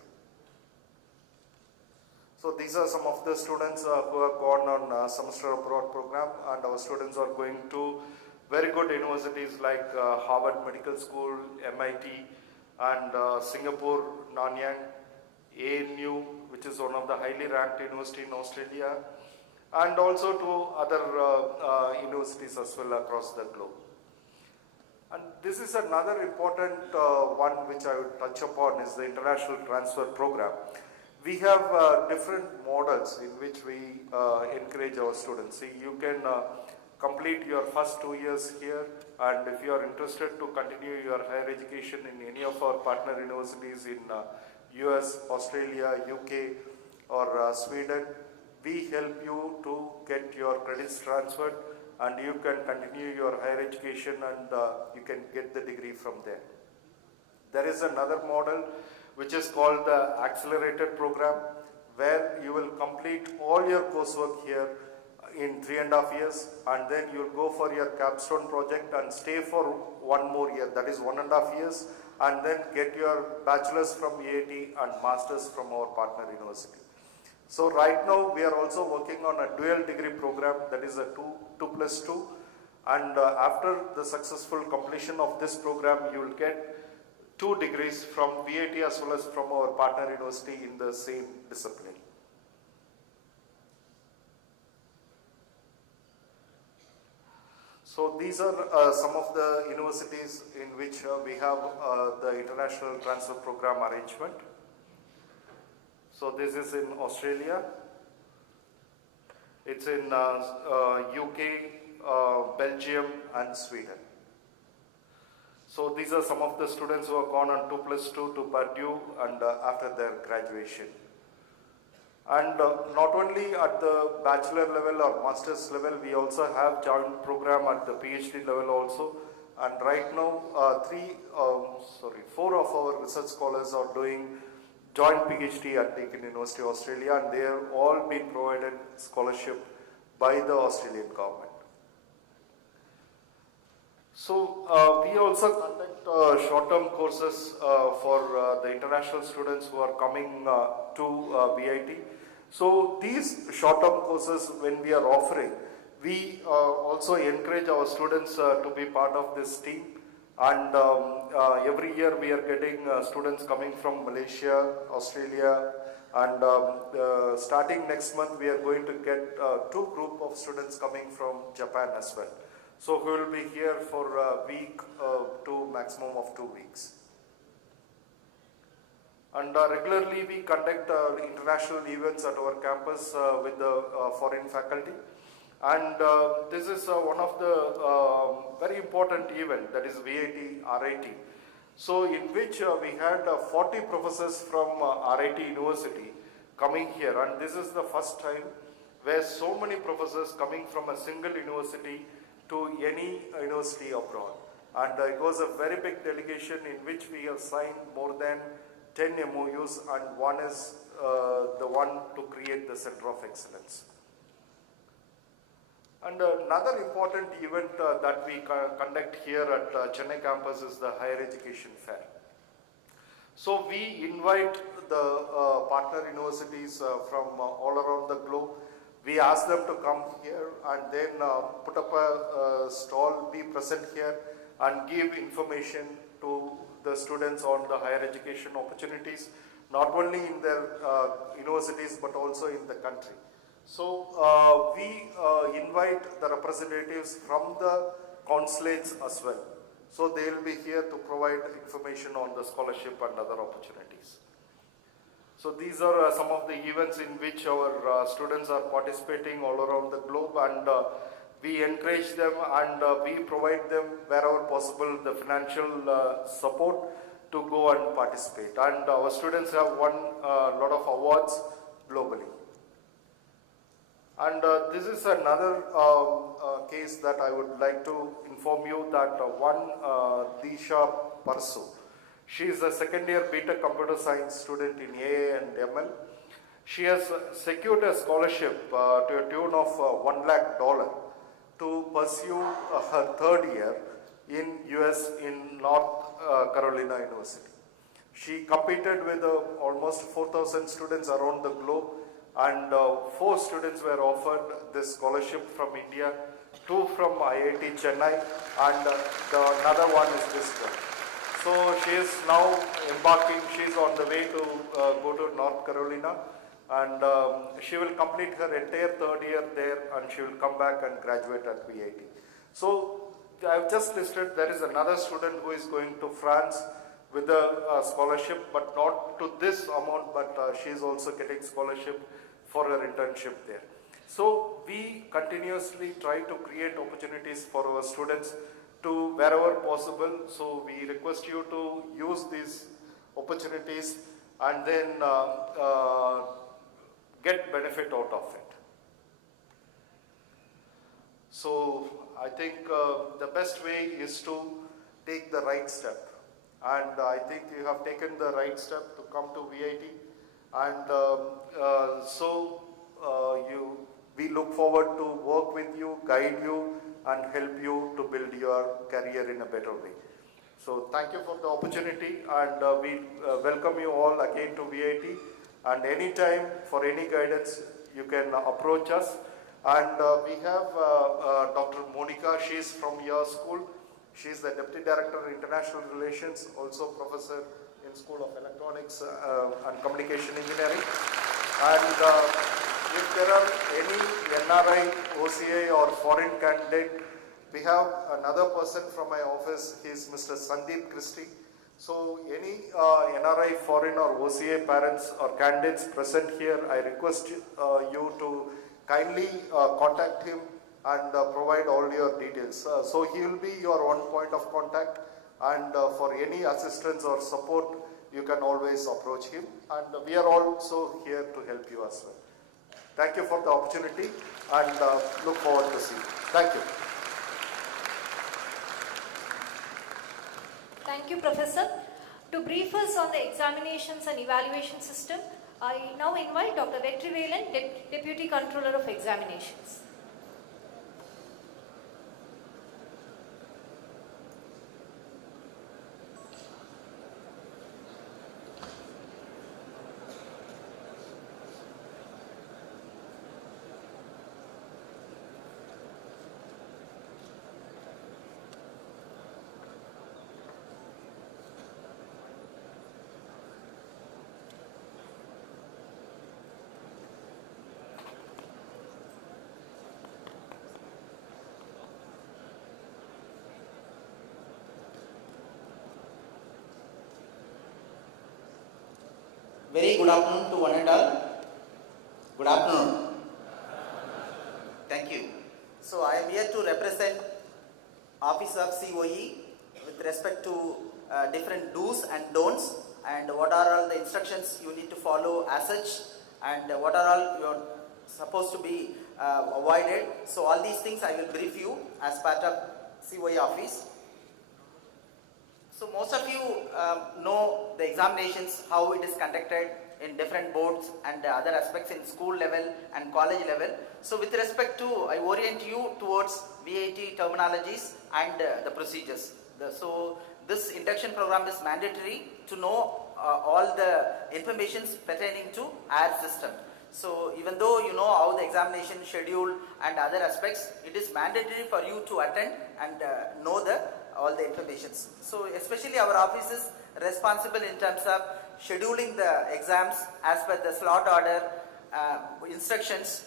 So these are some of the students who have gone on semester abroad program, and our students are going to very good universities like Harvard Medical School, MIT, and Singapore, Nanyang, ANU, which is one of the highly ranked university in Australia, and also to other universities as well across the globe. And this is another important one which I would touch upon, is the international transfer program. We have different models in which we encourage our students. See, you can complete your first 2 years here, and if you are interested to continue your higher education in any of our partner universities in US, Australia, UK, or Sweden, we help you to get your credits transferred, and you can continue your higher education and you can get the degree from there. There is another model which is called the accelerated program, where you will complete all your coursework here in 3.5 years, and then you'll go for your capstone project and stay for 1 more year, that is 1.5 years, and then get your bachelor's from EIT and master's from our partner university. So right now we are also working on a dual degree program, that is a 2+2, and after the successful completion of this program, you will get 2 degrees from VIT as well as from our partner university in the same discipline. So these are some of the universities in which we have the international transfer program arrangement. So this is in Australia, it's in UK, Belgium and Sweden. So these are some of the students who have gone on 2+2 to Purdue and after their graduation. And not only at the bachelor level or master's level, we also have joint program at the PhD level also. And right now, 4 of our research scholars are doing joint PhD at Deakin University, Australia, and they have all been provided scholarship by the Australian government. So we also conduct short-term courses for the international students who are coming to VIT. So these short-term courses, when we are offering, we also encourage our students to be part of this team. And every year we are getting students coming from Malaysia, Australia, and starting next month we are going to get 2 groups of students coming from Japan as well. So we will be here for a week to maximum of 2 weeks. And regularly we conduct international events at our campus with the foreign faculty. And this is one of the very important event, that is VIT RIT. So in which we had 40 professors from RIT University coming here, and this is the first time where so many professors coming from a single university to any university abroad. And it was a very big delegation in which we have signed more than 10 MOUs, and one is the one to create the Center of Excellence. And another important event that we conduct here at Chennai campus is the Higher Education Fair. So we invite the partner universities from all around the globe. We ask them to come here and then put up a stall, be present here and give information to the students on the higher education opportunities, not only in their universities but also in the country. So we invite the representatives from the consulates as well. So they will be here to provide information on the scholarship and other opportunities. So these are some of the events in which our students are participating all around the globe, and we encourage them and we provide them wherever possible the financial support to go and participate. And our students have won a lot of awards globally. And this is another case that I would like to inform you that one Disha Parsu, she is a second year BTech computer science student in AA and ML. She has secured a scholarship to a tune of $1 lakh to pursue her 3rd year in US in North Carolina University. She competed with almost 4,000 students around the globe, and 4 students were offered this scholarship from India, 2 from IIT Chennai, and another one is this one. So she is now embarking, she is on the way to go to North Carolina, and she will complete her entire 3rd year there, and she will come back and graduate at VIT. So I have just listed, there is another student who is going to France with a scholarship, but not to this amount, but she is also getting scholarship for her internship there. So we continuously try to create opportunities for our students to wherever possible. So we request you to use these opportunities and then get benefit out of it. So I think the best way is to take the right step. And I think you have taken the right step to come to VIT. And we look forward to work with you, guide you, and help you to build your career in a better way. So thank you for the opportunity, and we welcome you all again to VIT. And anytime for any guidance, you can approach us. And we have Dr. Monica. She's from your school. She's the Deputy Director of International Relations, also Professor in School of Electronics and Communication Engineering. And if there are any NRI, OCA or foreign candidate, we have another person from my office. He's Mr. Sandeep Christie. So any NRI, foreign or OCA parents or candidates present here, I request you to kindly contact him and provide all your details. So he will be your one point of contact, and for any assistance or support, you can always approach him, and we are also here to help you as well. Thank you for the opportunity, and look forward to seeing you. Thank you. Thank you, Professor. To brief us on the examinations and evaluation system, I now invite Dr. Vetrivelan, Deputy Controller of Examinations. Very good afternoon to one and all. Good afternoon. Thank you. So I am here to represent Office of COE with respect to different do's and don'ts, and what are all the instructions you need to follow as such, and what are all you are supposed to be avoided. So all these things I will brief you as part of COE office. So most of you know the examinations, how it is conducted in different boards and other aspects in school level and college level. So with respect to, I orient you towards VIT terminologies and the procedures. So this induction program is mandatory to know all the informations pertaining to air system. So even though you know how the examination schedule and other aspects, it is mandatory for you to attend and know all the informations. So especially our office is responsible in terms of scheduling the exams as per the slot order, instructions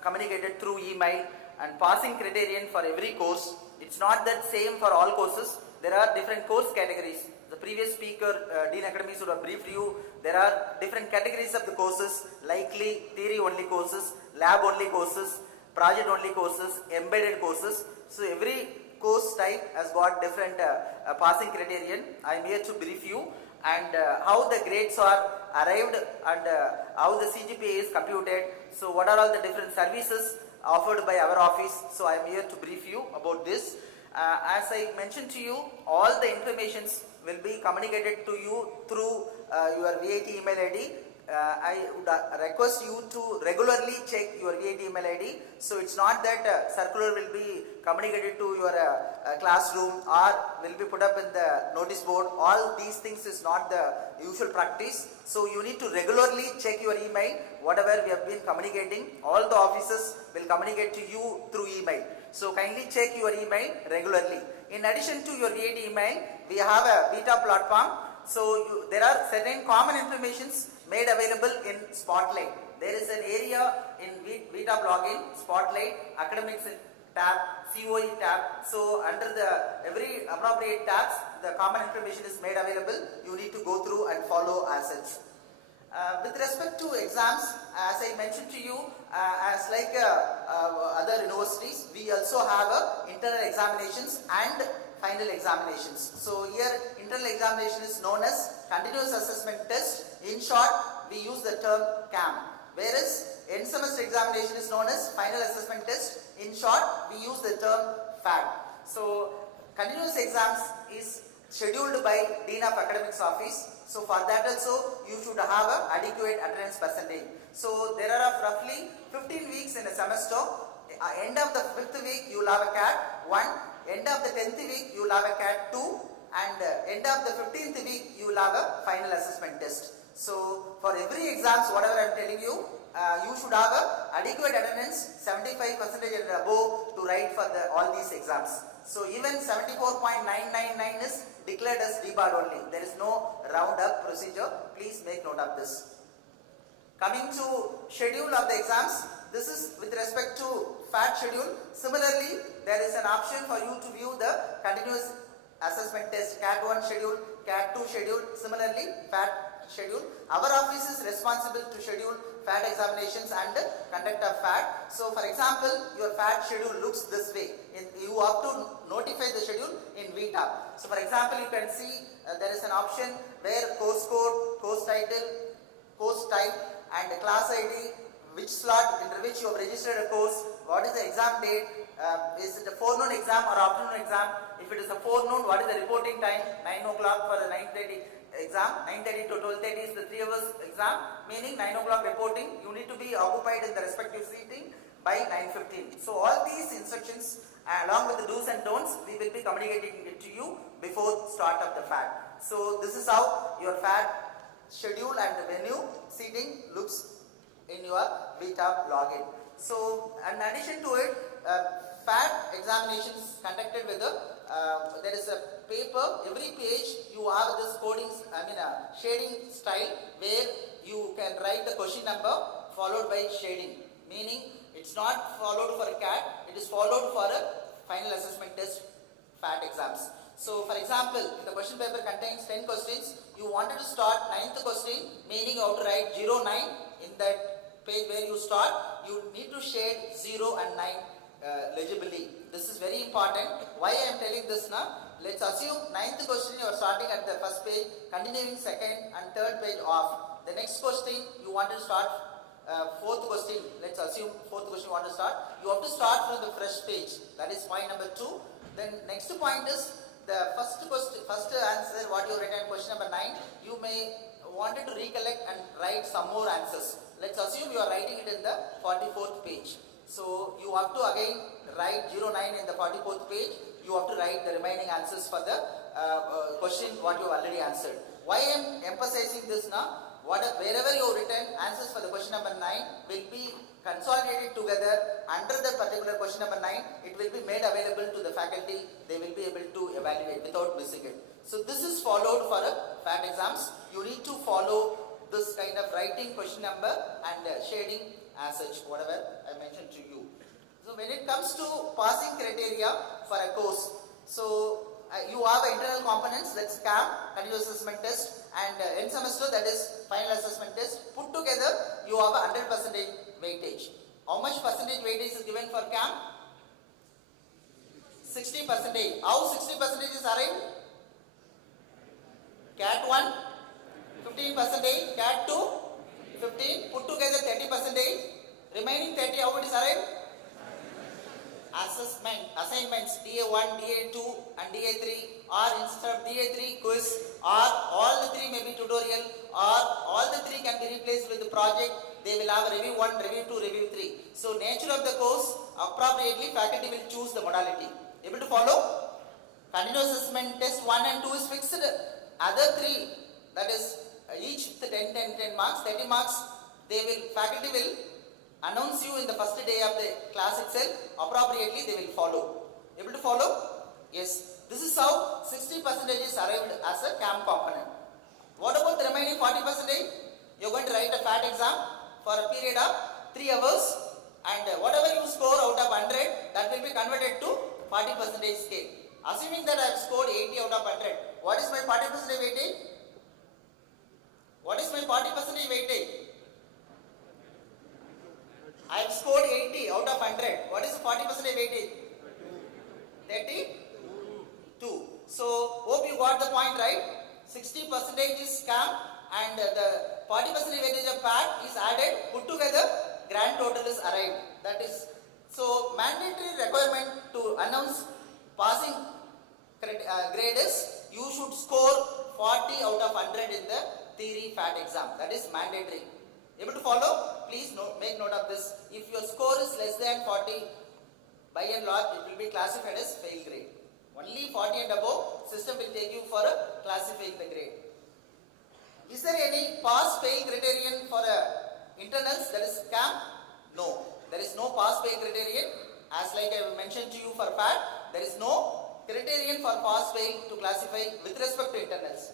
communicated through email, and passing criterion for every course. It's not that same for all courses. There are different course categories. The previous speaker, Dean Academies, would have briefed you. There are different categories of the courses, likely theory only courses, lab only courses, project only courses, embedded courses. So every course type has got different passing criterion. I am here to brief you, and how the grades are arrived, and how the CGPA is computed. So what are all the different services offered by our office. So I am here to brief you about this. As I mentioned to you, all the informations will be communicated to you through your VIT email ID. I would request you to regularly check your VIT email ID. So it's not that circular will be communicated to your classroom or will be put up in the notice board. All these things is not the usual practice. So you need to regularly check your email. Whatever we have been communicating, all the offices will communicate to you through email. So kindly check your email regularly. In addition to your VIT email, we have a beta platform. So there are certain common informations made available in Spotlight. There is an area in Beta Blogging, Spotlight, Academics tab, COE tab. So under the every appropriate tabs, the common information is made available. You need to go through and follow as such. With respect to exams, as I mentioned to you, as like other universities, we also have internal examinations and final examinations. So here internal examination is known as continuous assessment test. In short, we use the term CAM. whereas end semester examination is known as final assessment test. In short, we use the term FAT. So continuous exams is scheduled by Dean of Academics Office. So for that also you should have an adequate attendance percentage. So there are roughly 15 weeks in a semester. End of the 5th week you will have a CAT 1, end of the 10th week you will have a CAT 2, and end of the 15th week you will have a final assessment test. So for every exams, whatever I am telling you, you should have a adequate attendance 75% and above to write for all these exams. So even 74.999 is declared as debarred only. There is no round up procedure. Please make note of this. Coming to schedule of the exams, this is with respect to FAT schedule. Similarly, there is an option for you to view the continuous assessment test CAT 1 schedule, CAT 2 schedule, similarly FAT schedule. Our office is responsible to schedule FAT examinations and conduct of FAT. So for example, your FAT schedule looks this way. You have to notify the schedule in VTAP. So for example, you can see there is an option where course code, course title, course type and class ID, which slot under which you have registered a course, what is the exam date, is it a forenoon exam or afternoon exam? If it is a forenoon, what is the reporting time? 9 o'clock for the 9:30 exam, 9:30 to 12:30 is the 3 hours exam, meaning 9 o'clock reporting, you need to be occupied in the respective seating by 9:15. So all these instructions along with the do's and don'ts, we will be communicating it to you before start of the FAT. So this is how your FAT schedule and the venue seating looks in your VTAP login. So in addition to it, FAT examinations conducted with there is a paper, every page you have this coding, shading style where you can write the question number followed by shading, meaning it's not followed for a CAT, it is followed for a final assessment test FAT exams. So for example, if the question paper contains 10 questions, you wanted to start 9th question, meaning you have to write 0, 9 in that page where you start, you need to shade 0 and 9 legibly. This is very important. Why I am telling this now? Let's assume 9th question you are starting at the first page, continuing 2nd and 3rd page off. The next question you want to start 4th question. Let's assume 4th question you want to start. You have to start from the fresh page. That is point number 2. Then next point is the first answer what you written question number 9. You may wanted to recollect and write some more answers. Let's assume you are writing it in the 44th page. So you have to again write 09 in the 44th page. You have to write the remaining answers for the question what you have already answered. Why I am emphasizing this now? Wherever you have written answers for the question number 9 will be consolidated together under the particular question number 9. It will be made available to the faculty. They will be able to evaluate without missing it. So this is followed for FAT exams. You need to follow this kind of writing question number and shading as such, whatever I mentioned to you. So when it comes to passing criteria for a course, so you have internal components, that's CAM, continuous assessment test, and end semester, that is final assessment test. Put together, you have a 100% weightage. How much percentage weightage is given for CAM? 60%. How 60% is arrived? CAT 1, 15%, CAT 2, 15, put together 30%, remaining 30, how it is arrived? Assignments DA1, DA2 and DA3, or instead of DA3 quiz, or all the 3 may be tutorial, or all the 3 can be replaced with the project. They will have review 1, review 2, review 3. So nature of the course, appropriately faculty will choose the modality. Able to follow? Continuous assessment test 1 and 2 is fixed. Other 3, that is each 10 marks, 30 marks, faculty will announce you in the first day of the class itself. Appropriately they will follow. Able to follow? Yes. This is how 60% is arrived as a CAM component. What about the remaining 40%? You are going to write a FAT exam for a period of 3 hours, and whatever you score out of 100, that will be converted to 40% scale. Assuming that I have scored 80 out of 100, what is my 40% weightage? What is my 40% weightage? I have scored 80 out of 100. What is the 40% weightage? 32. So, hope you got the point right. 60% is CAM and the 40% weightage of fat is added, put together, grand total is arrived. That is, so mandatory requirement to announce passing grade is you should score 40 out of 100 in the theory fat exam. That is mandatory. Able to follow? Please make note of this. If your score is less than 40, by and large it will be classified as fail grade. Only 40 and above, system will take you for classifying the grade. Is there any pass-fail criterion for internals, that is CAM? No. There is no pass-fail criterion. As like I mentioned to you for FAT, there is no criterion for pass-fail to classify with respect to internals.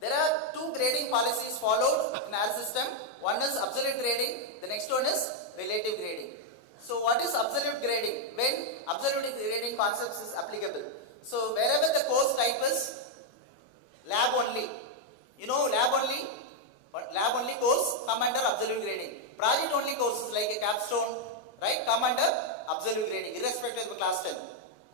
There are two grading policies followed in our system. One is absolute grading, the next one is relative grading. So what is absolute grading? When absolute grading concepts is applicable. So wherever the course type is lab only, you know, lab only course come under absolute grading. Project only courses like a capstone, right, come under absolute grading irrespective of class 10.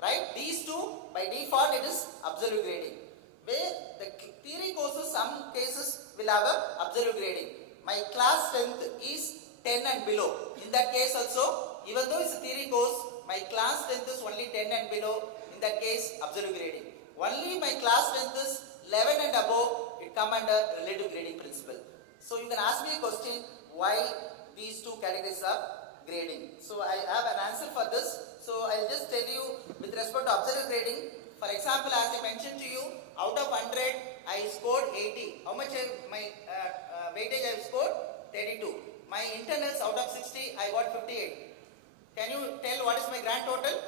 Right? These two, by default, it is absolute grading. Where the theory courses, some cases will have a absolute grading. My class strength is 10 and below. In that case also, even though it's a theory course, my class strength is only 10 and below. In that case, absolute grading. Only my class strength is 11 and above, it come under relative grading principle. So you can ask me a question, why these two categories are grading. So I have an answer for this. So I'll just tell you with respect to absolute grading. For example, as I mentioned to you, out of 100, I scored 80. How much my weightage I scored? 32. My internals out of 60, I got 58. Can you tell what is my grand total?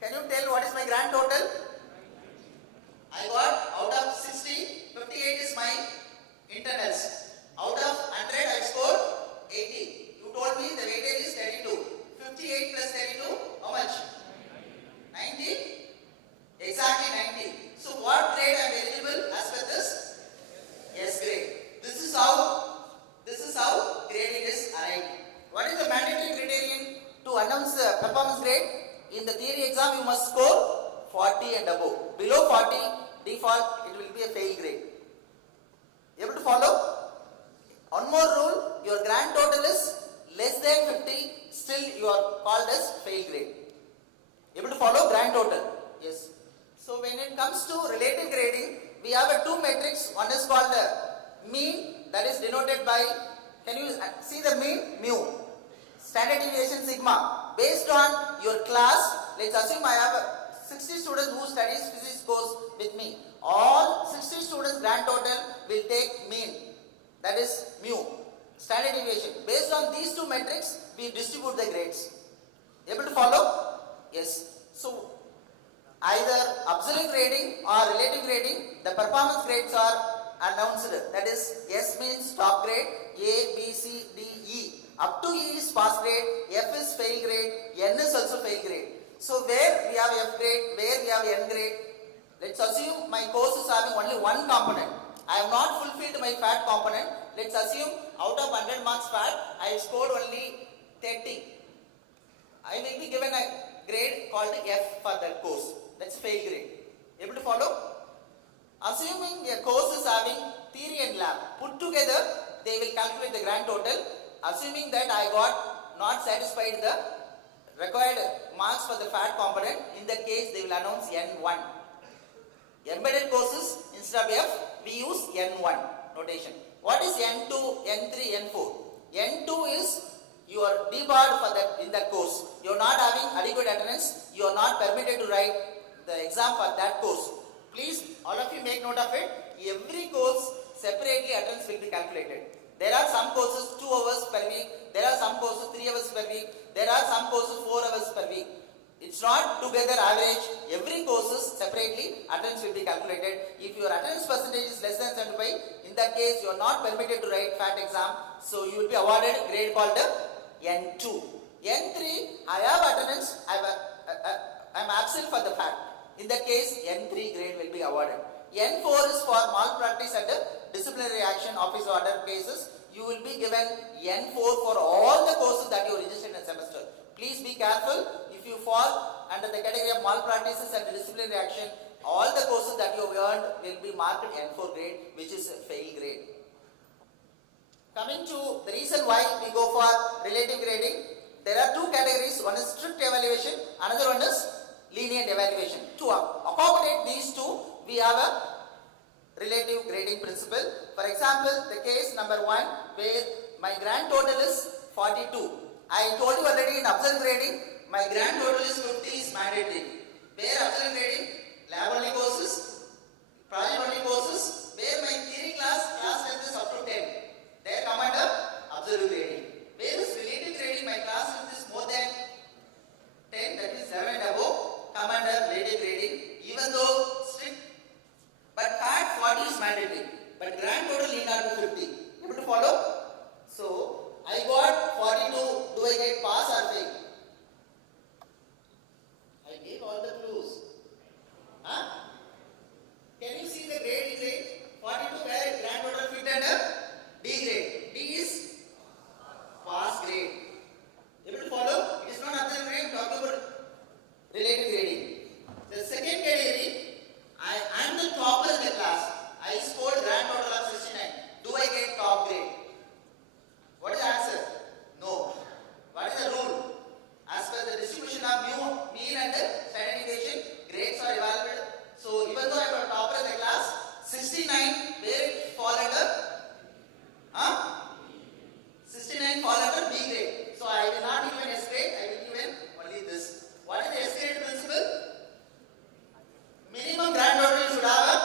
Can you tell what is my grand total? I got out of 60, 58 is my internals. Out of 100, I scored 80. You told me the weightage is 32. 58 plus 32, how much? 90? Exactly 90. So what grade I am eligible as per this? Yes grade. This is how grading is arrived. What is the mandatory criterion to announce the performance grade? In the theory exam you must score 40 and above. Below 40, default it will be a fail grade. Able to follow? One more rule, your grand total is less than 50, still you are called as fail grade. Able to follow? Grand total. Yes. So when it comes to relative grading, we have two metrics. One is called the mean, that is denoted by, can you see the mean? Mu. Standard deviation sigma. Based on your class, let's assume I have 60 students who studies physics course with me. All 60 students grand total will take mean, that is mu. Standard deviation. Based on these two metrics, we distribute the grades. Able to follow? Yes. So, either absolute grading or relative grading, the performance grades are announced. That is, S means top grade, A, B, C, D, E. Up to E is pass grade, F is fail grade, N is also fail grade. So, where we have F grade, where we have N grade, let's assume my course is having only one component. I have not fulfilled my fat component. Let's assume out of 100 marks fat, I scored only 30. I will be given a grade called F for that course. That's fail grade. Able to follow? Assuming a course is having theory and lab, put together, they will calculate the grand total. Assuming that I got not satisfied the required marks for the fat component, in that case they will announce N1. Embedded courses, instead of F, we use N1 notation. What is N2, N3, N4? N2 is you are debarred for that in that course. You are not having adequate attendance. You are not permitted to write the exam for that course. Please, all of you make note of it. Every course separately attendance will be calculated. There are some courses 2 hours per week. There are some courses 3 hours per week. There are some courses 4 hours per week. It's not together average. Every courses separately attendance will be calculated. If your attendance percentage is less than 75, in that case you are not permitted to write FAT exam. So you will be awarded a grade called N2. N3, I have attendance. I am absent for the FAT. In that case, N3 grade will be awarded. N4 is for malpractice and disciplinary action office order cases. You will be given N4 for all the courses that you registered in a semester. Please be careful. If you fall under the category of malpractices and disciplinary action, all the courses that you have earned will be marked N4 grade, which is a fail grade. Coming to the reason why we go for relative grading, there are two categories. One is strict evaluation, another one is lenient evaluation. To accommodate these two, we have a relative grading principle. For example, the case number 1 where my grand total is 42. I told you already in observed grading, my grand total is 50 is mandatory. Where observed grading, lab only courses, project only courses, where my theory class length is up to 10. There come under observed grading. Where is relative grading, my class length is more than 10, that is 11 and above, come under relative grading. Even though strict, but fact 40 is mandatory, but grand total need not be 50. Able to follow? So, I got 42, do I get pass or fail? I gave all the clues. Huh? Can you see the grade grade? 42 where grand total fit under D grade. D is pass grade. Able to follow? It is not observed grade, talking about relative grading. The second category, I am the topper in the class. I scored grand total of 69. Do I get top grade? What is the answer? No. What is the rule? As per the distribution of mean and standard deviation, grades are evaluated. So even though I am a topper in the class, 69 where it fall under? 69 fall under B grade. So I will not give an S grade, I will give an only this. What is the S grade principle? Minimum grand total should have a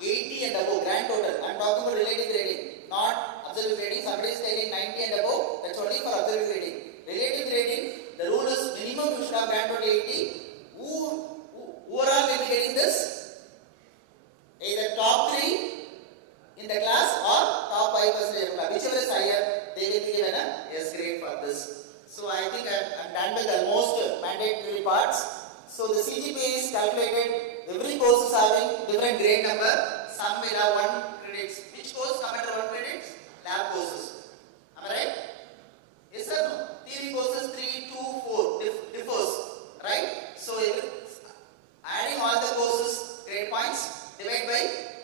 80 and above grand total. I am talking about relative grading, not observed grading. Somebody is telling 90 and above, that's only for observed grading. Relative grading, the rule is minimum you should have grand total 80. Overall will be getting this, either top 3 in the class or top 5% class. Whichever is higher, they will be given a S grade for this. So I think I am done with almost mandatory parts. So the CGPA is calculated, every course is having different grade number. Some will have 1 credits. Which course come under 1 credits? Lab courses. Am I right? Yes or no? Theory courses 3, 2, 4 differs. Right? So adding all the courses grade points, divide by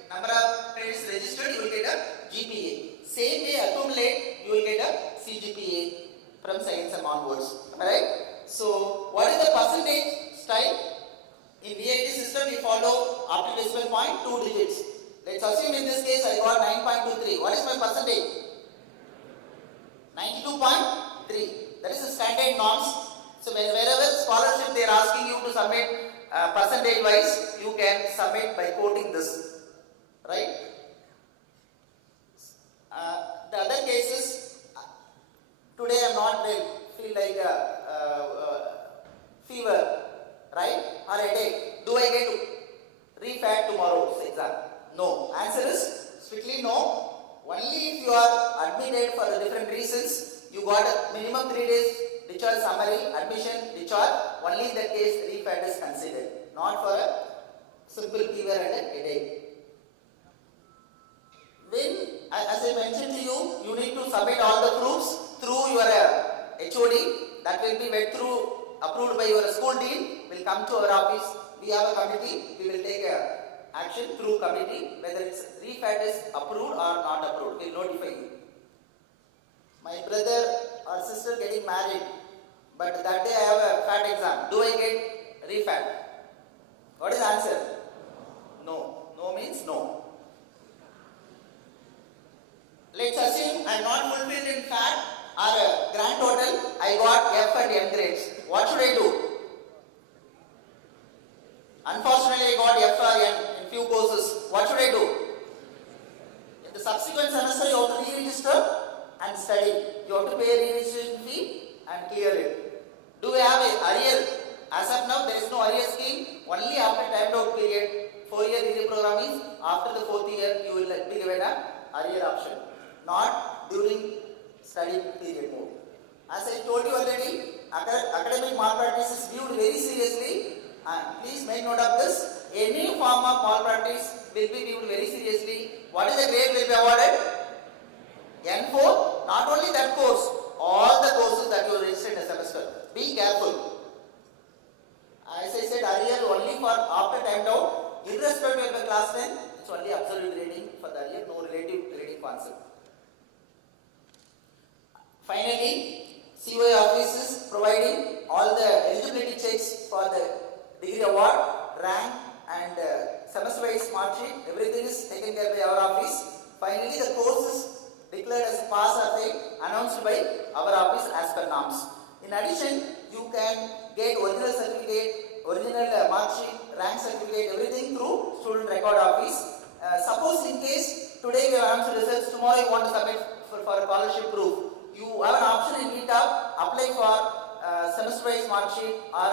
number of credits registered, you will get a GPA. Same way accumulate, you will get a CGPA from science and onwards. Am I right? So what is the percentage style? In VIT system we follow after decimal point 2 digits. Let's assume in this case I got 9.23. What is my percentage? 92.3. That is the standard norms. So wherever scholarship they are asking you to submit percentage wise, you can submit by quoting this. Right? The other cases, today I am not well, feel like fever, right? Or headache. Do I get to refat tomorrow's exam? No. Answer is strictly no. Only if you are admitted for the different reasons, you got a minimum 3 days discharge summary, admission, discharge, only in that case refat is considered. Not for a simple fever and a headache. When, as I mentioned to you, you need to submit all the proofs through your HOD. That will be went through, approved by your school dean, will come to our office. We have a committee, we will take action through committee, whether it's refat is approved or not approved, we will notify you. My brother or sister getting married, but that day I have a FAT exam. Do I get refat? What is the answer? No. No means no. Let's assume I am not fulfilled in FAT or grand total, I got F and N grades. What should I do? Unfortunately, I got F or N in few courses. What should I do? In the subsequent semester, you have to re-register and study. You have to pay a re-registration fee and clear it. Do we have a arrear? As of now, there is no arrear scheme. Only after timed out period, 4-year degree program is after the 4th year, you will be given an arrear option. Not during study period mode. As I told you already, academic malpractice is viewed very seriously. And please make note of this. Any form of malpractice will be viewed very seriously. What is the grade will be awarded? N4. Not only that course, all the courses that you registered in a semester. Be careful. As I said It's only absolute grading for the year, no relative grading concept. Finally, COA office is providing all the eligibility checks for the degree award, rank and semester-wise mark sheet. Everything is taken care by our office. Finally, the course is declared as pass or fail, announced by our office as per norms. In addition, you can get original certificate, original mark sheet, rank certificate, everything through student record office. Suppose in case today we have announced results, tomorrow you want to submit for a scholarship proof. You have an option in VTAP, apply for semester-wise mark sheet, or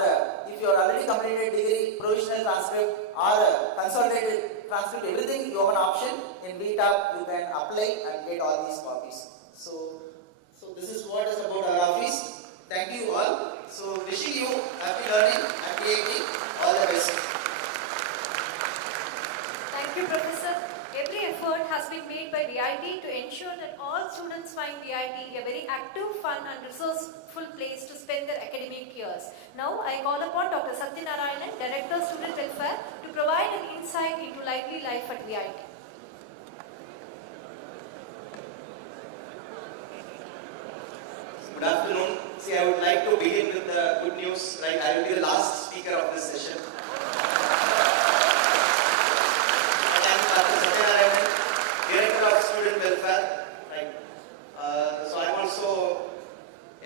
if you are already completed degree, provisional transcript or consolidated transcript, everything you have an option in VTAP. You can apply and get all these copies. So this is what is about our office. Thank you all. So wishing you happy learning, happy IIT, all the best. Thank you, Professor. Every effort has been made by VIT to ensure that all students find VIT a very active, fun and resourceful place to spend their academic years. Now I call upon Dr. Satyanarayanan, Director of Student Welfare, to provide an insight into lively life at VIT. Good afternoon. See, I would like to begin with the good news. Right, I will be the last speaker of this session. Director of Student Welfare, right? So I'm also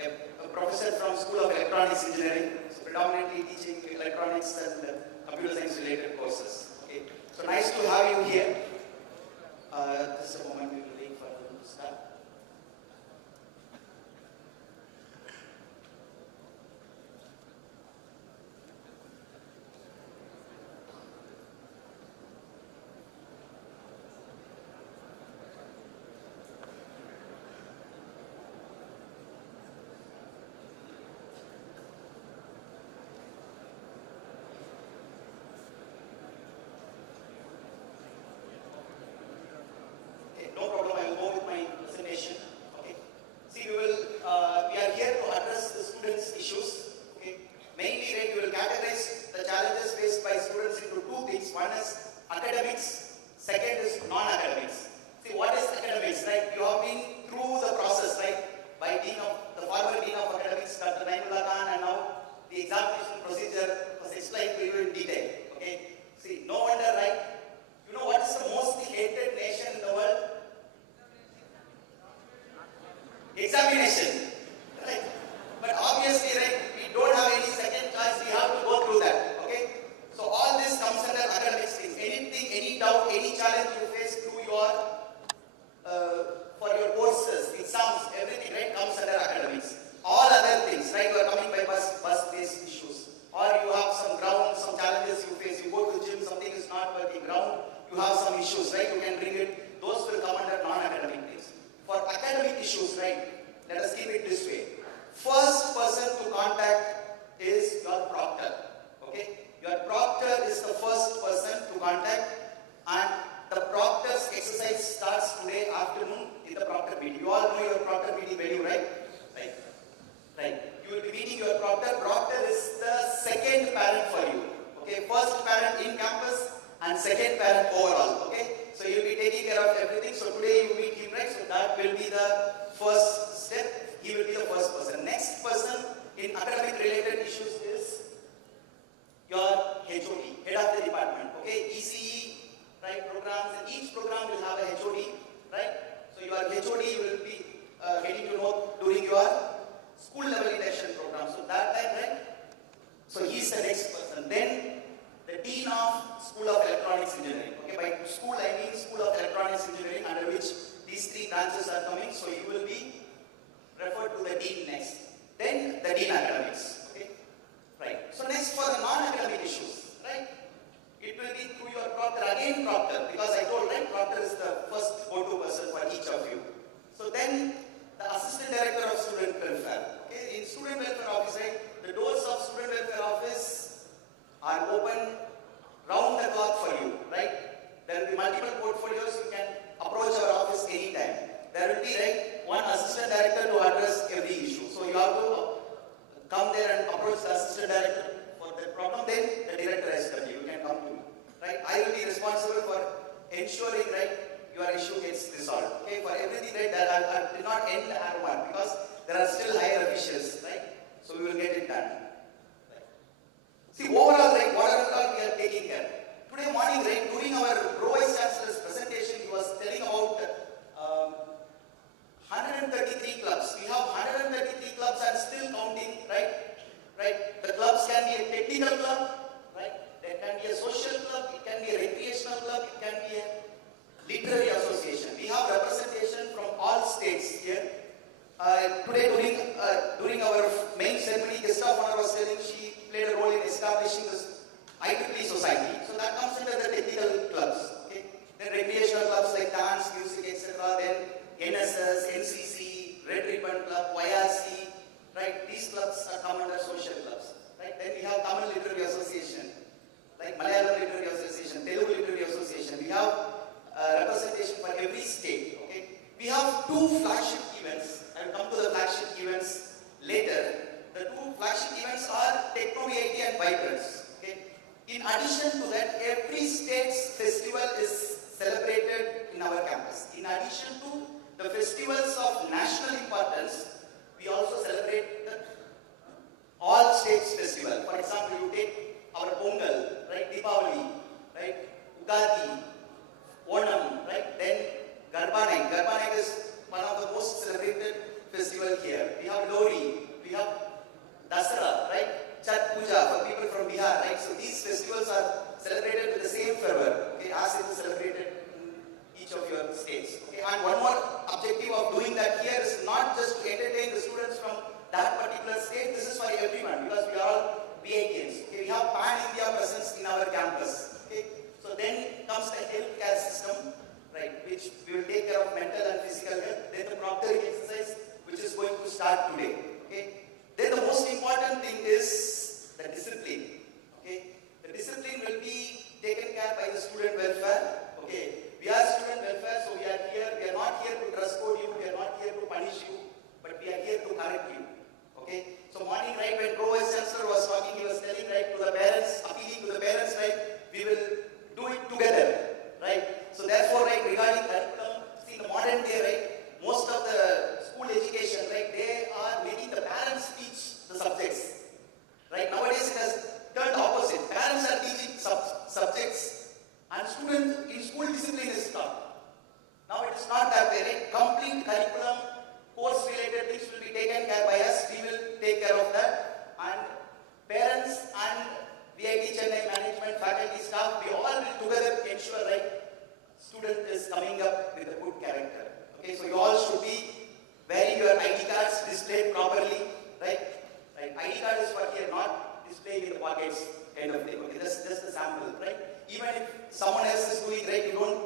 a professor from School of Electronics Engineering, so predominantly teaching electronics and computer science related courses. Okay, so nice to have you here. Just a moment, we will wait for them to start. No problem, I will go with my presentation. Okay. See, we are here to address the students' issues. Okay. Mainly, right, we will categorize the challenges faced by students into two things. One is academics, second is non-academics. See, what is academics, right? You have been through the process, right? By the former Dean of Academics, Dr. Naimullah Khan, and now the examination procedure was explained to you in detail. Okay. See, no wonder, right? You know what is the most hated nation in the world? Examination, right? But obviously, right, we don't have any second choice, we have to go through that, okay? So all this comes under academics things. Anything, any doubt, any challenge you face through your, for your courses, exams, everything, right, comes under academics. All other things, right, you are coming by bus-based issues. Or you have some ground, some challenges you face. You go to the gym, something is not working ground, you have some issues, right, you can bring it. Those will come under non-academic things. For academic issues, right, let us keep it this way. First person to contact is your proctor. Okay? Your proctor is the first person to contact, and the proctor's exercise starts today afternoon in the proctor meeting. You all know your proctor meeting venue, right? Right. Right. You will be meeting your proctor. Proctor is the second parent for you. Okay? First parent in campus and second parent overall. Okay? So you will be taking care of everything. So today you meet him, right? So that will be the first step. He will be the first person. Next person in academic related issues is your HOD, head of the department. Okay, ECE, right, programs, and each program will have a HOD, right? So your HOD will be getting to know during your school level induction program. So that time, right? So he's the next person. Then the Dean of School of Electronics Engineering. Okay, by school I mean School of Electronics Engineering, under which these three branches are coming. So you will be referred to the Dean next. Then the Dean Academics. Okay, right. So next for the non-academic issues, right? It will be through your proctor, again proctor, because I told, right, proctor is the first go-to person for each of you. So then the Assistant Director of Student Welfare. Okay, in Student Welfare Office, right, the doors of Student Welfare Office are open round the clock for you, right? There will be multiple portfolios, you can approach our office anytime. There will be, right, one assistant director to address every issue. So you have to come there and approach the assistant director for that problem, then the director SW, you can come to me, right? I will be responsible for ensuring, right, your issue gets resolved. Okay, for everything, right, that I did not end the arrow because there are still higher officials, right? So we will get it done. See, overall, right, whatever we are taking care. Today morning, right, during our Pro-Vice Chancellor's presentation, he was telling about 133 clubs. We have 133 clubs and still counting, right? Right. The clubs can be a technical club, right? There can be a social club, it can be a recreational club, it can be a literary association. We have representation from all states here. Today during our main ceremony, guest of honor was telling she played a role in establishing this IEEE society. So that comes under the technical clubs. Okay? Then recreational clubs like dance, music, etc. Then NSS, NCC, Red Ribbon Club, YRC, right? These clubs are come under social clubs, right? Then we have Tamil Literary Association, like Malayalam Literary Association, Telugu Literary Association. We have representation for every state, okay? We have 2 flagship events. I will come to the flagship events later. The 2 flagship events are Techno VIT and Vibrance, okay? In addition to that, every state's festival is celebrated in our campus. In addition to the festivals of national importance, we also celebrate the all states festival. For example, you take our Pongal, right? Deepavali, right? Ugadi, Onam, right? Then Garba Night. Garba Night is one of the most celebrated festival here. We have Lori, we have Dasara, right? Chat Puja for people from Bihar, right? So these festivals are celebrated with the same fervor, okay, as it is celebrated in each of your states. Okay? And one more objective of doing that here is not just to entertain the students from that particular state, this is for everyone because we are all VITs. Okay? We have pan-India presence in our campus. Okay? So then comes the healthcare system, right, which we will take care of mental and physical health. Then the proctoring exercise, which is going to start today. Okay? Then the most important thing is the discipline. Okay? The discipline will be taken care by the student welfare. Okay? We are student welfare, so we are here. We are not here to dress code you. We are not here to punish you, but we are here to correct you. Okay? So morning, right, when Pro-Vice Chancellor was talking, he was telling, right, to the parents, appealing to the parents, right, we will do it together, right? So therefore, right, regarding curriculum, see, in the modern day, right, most of the school education, right, they are making the parents teach the subjects. Right? Nowadays it has turned opposite. Parents are teaching subjects and students in school discipline is taught. Now it is not that way, right? Complete curriculum, course related things will be taken care by us. We will take care of that. And parents and VIT Chennai management, faculty, staff, we all will together ensure, right, student is coming up with a good character. Okay, so you all should be wearing your ID cards displayed properly, right? Right. ID card is for here, not displaying in the pockets kind of thing. Okay, that's just a sample, right? Even if someone else is doing, right, you don't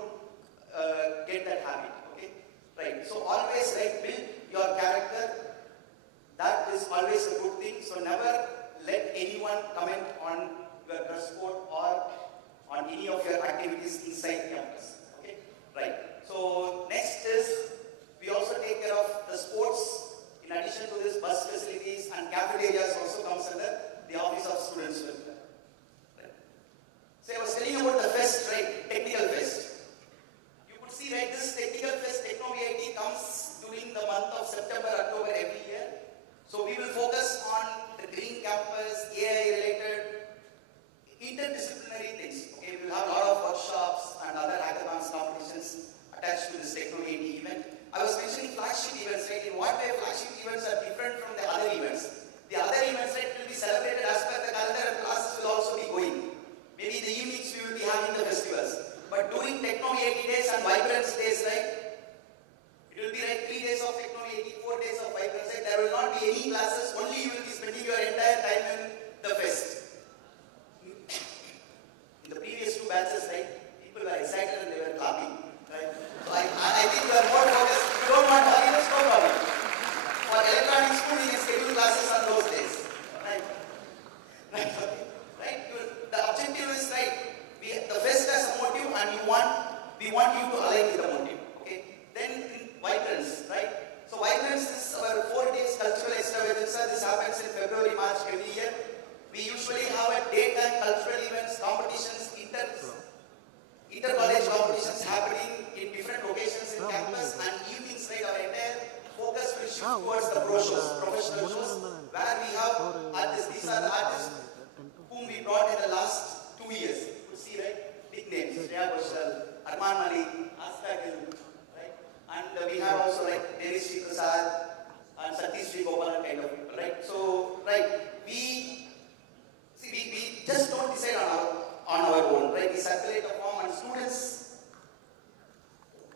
get that habit. Okay, right? So always, right, build your character. That is always a good thing. So never let anyone comment on your dress code or on any of your activities inside campus. Okay, right? So next is we also take care of the sports. In addition to this, bus facilities and cafeterias also comes under the Office of Students Welfare. Right? So I was telling you about the fest, right? Technical fest. You could see, right, this technical fest, Techno VIT, comes during the month of September, October every year. So we will focus on the green campus, AI related, interdisciplinary things. Okay, we will have a lot of workshops and other hackathons competitions attached to this Techno VIT event. I was mentioning flagship events, right? In what way flagship events are different from the other events? The other events, right, will be celebrated as per the calendar and classes will also be going. Maybe in the evenings we will be having the festivals. But during Techno 80 days and Vibrance days, right? It will be like 3 days of Techno 80, 4 days of Vibrance, right? There will not be any classes, only you will be spending your entire time in the fest. In the previous 2 batches, right, people were excited and they were clapping. Right? So I think you are more focused. If you don't want arguments, no problem. For electronic schooling and scheduled classes on those days. Right? Right? Okay. Right? The objective is, right, the fest has a motive and we want you to align with the motive. Okay? Then in Vibrance, right? So Vibrance is our 4 days cultural extravaganza. This shift towards the pro shows, professional shows, where we have artists. These are the artists whom we brought in the last 2 years. You could see, right? Big names, Rayasandra, Arman Malik, Astagil, right? And we have also like Devi Sri Prasad and Satish Sri Gopal kind of people, right? So, right, we just don't decide on our own, right? We circulate a form and students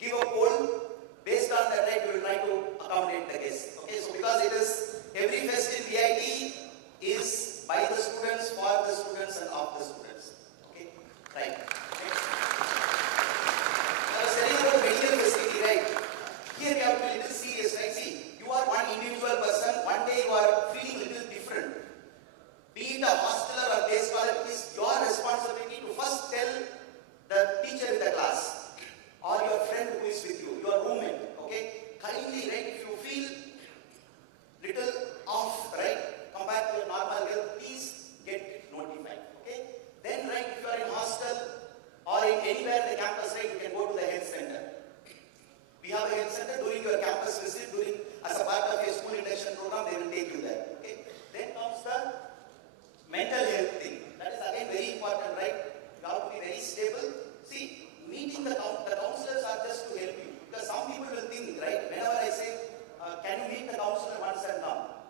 give a poll. Based on that, right, we will try to accommodate the guests. Okay, so because it is every fest in VIT is by the students, for the students, and of the students. Okay, right. I was telling about medical facility, right? Here we have to be a little serious, right? See, you are one individual person. One day you are feeling a little different. Be it a hosteler or day scholar, it is your responsibility to first tell the teacher in the class or your friend who is with you, your roommate, okay? Kindly, right, if you feel little off, right, compared to your normal health, please get notified, okay? Then, right, if you are in hostel or in anywhere in the campus, right, you can go to the health center. We have a health center during your campus visit, as a part of your school induction program, they will take you there, okay? Then comes the mental health thing. That is again very important, right? You have to be very stable. See, meeting the counselors are just to help you. Because some people will think, right, whenever I say, can you meet the counselor once and now?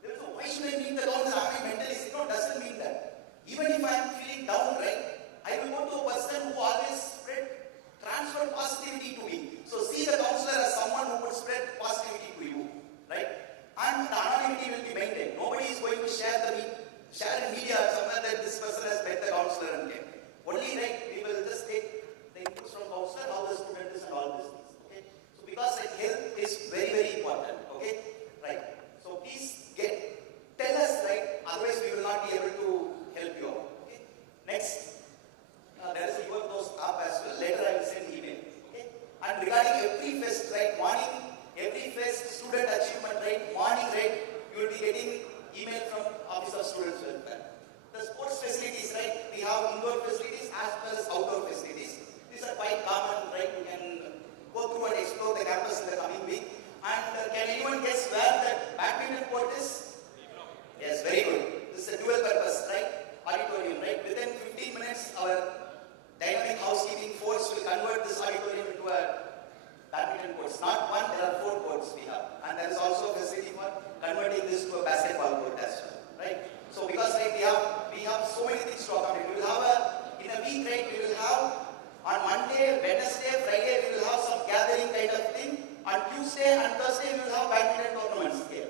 They will say, why should I meet the counselor? Am I mentally sick? No, doesn't mean that. Even if I am feeling down, right, I will go to a person who always transfer positivity to me. So see the counselor as someone who would spread positivity to you, right? And the anonymity will be maintained. Nobody is going to share in media somewhere that this person has met the counselor and came. Only, right, we will just take the inputs from counselor, how the student is and all these things, okay? So because like, health is very, very important, okay? Right. So please tell us, right, otherwise we will not be able to help you out, okay? Next, there is a your those app as well. Later I will send email, okay? And regarding every fest, right, every fest, student achievement, right, morning, right, you will be getting email from Office of Students Welfare. The sports facilities, right, we have indoor facilities as well as outdoor facilities. These are quite common, right, you can go through and explore the campus in the coming week. And can anyone guess where the badminton court is? Yes, very good. This is a dual purpose, right, auditorium, right. Within 15 minutes, our dynamic housekeeping force will convert this auditorium into a badminton courts. Not one, there are 4 courts we have. And there is also a facility for converting this to a basketball court as well, right? So because, right, we have so many things to accommodate. We will have in a week, right, we will have on Monday, Wednesday, Friday, we will have some gathering kind of thing. On Tuesday and Thursday, we will have badminton tournaments here.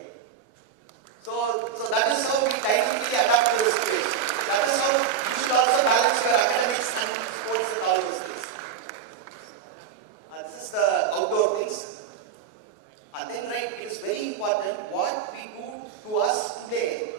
So that is how we dynamically adapt to the situation. That is how you should also balance your academics and sports and all those things. This is the outdoor things. And then, right, it is very important what we do to us today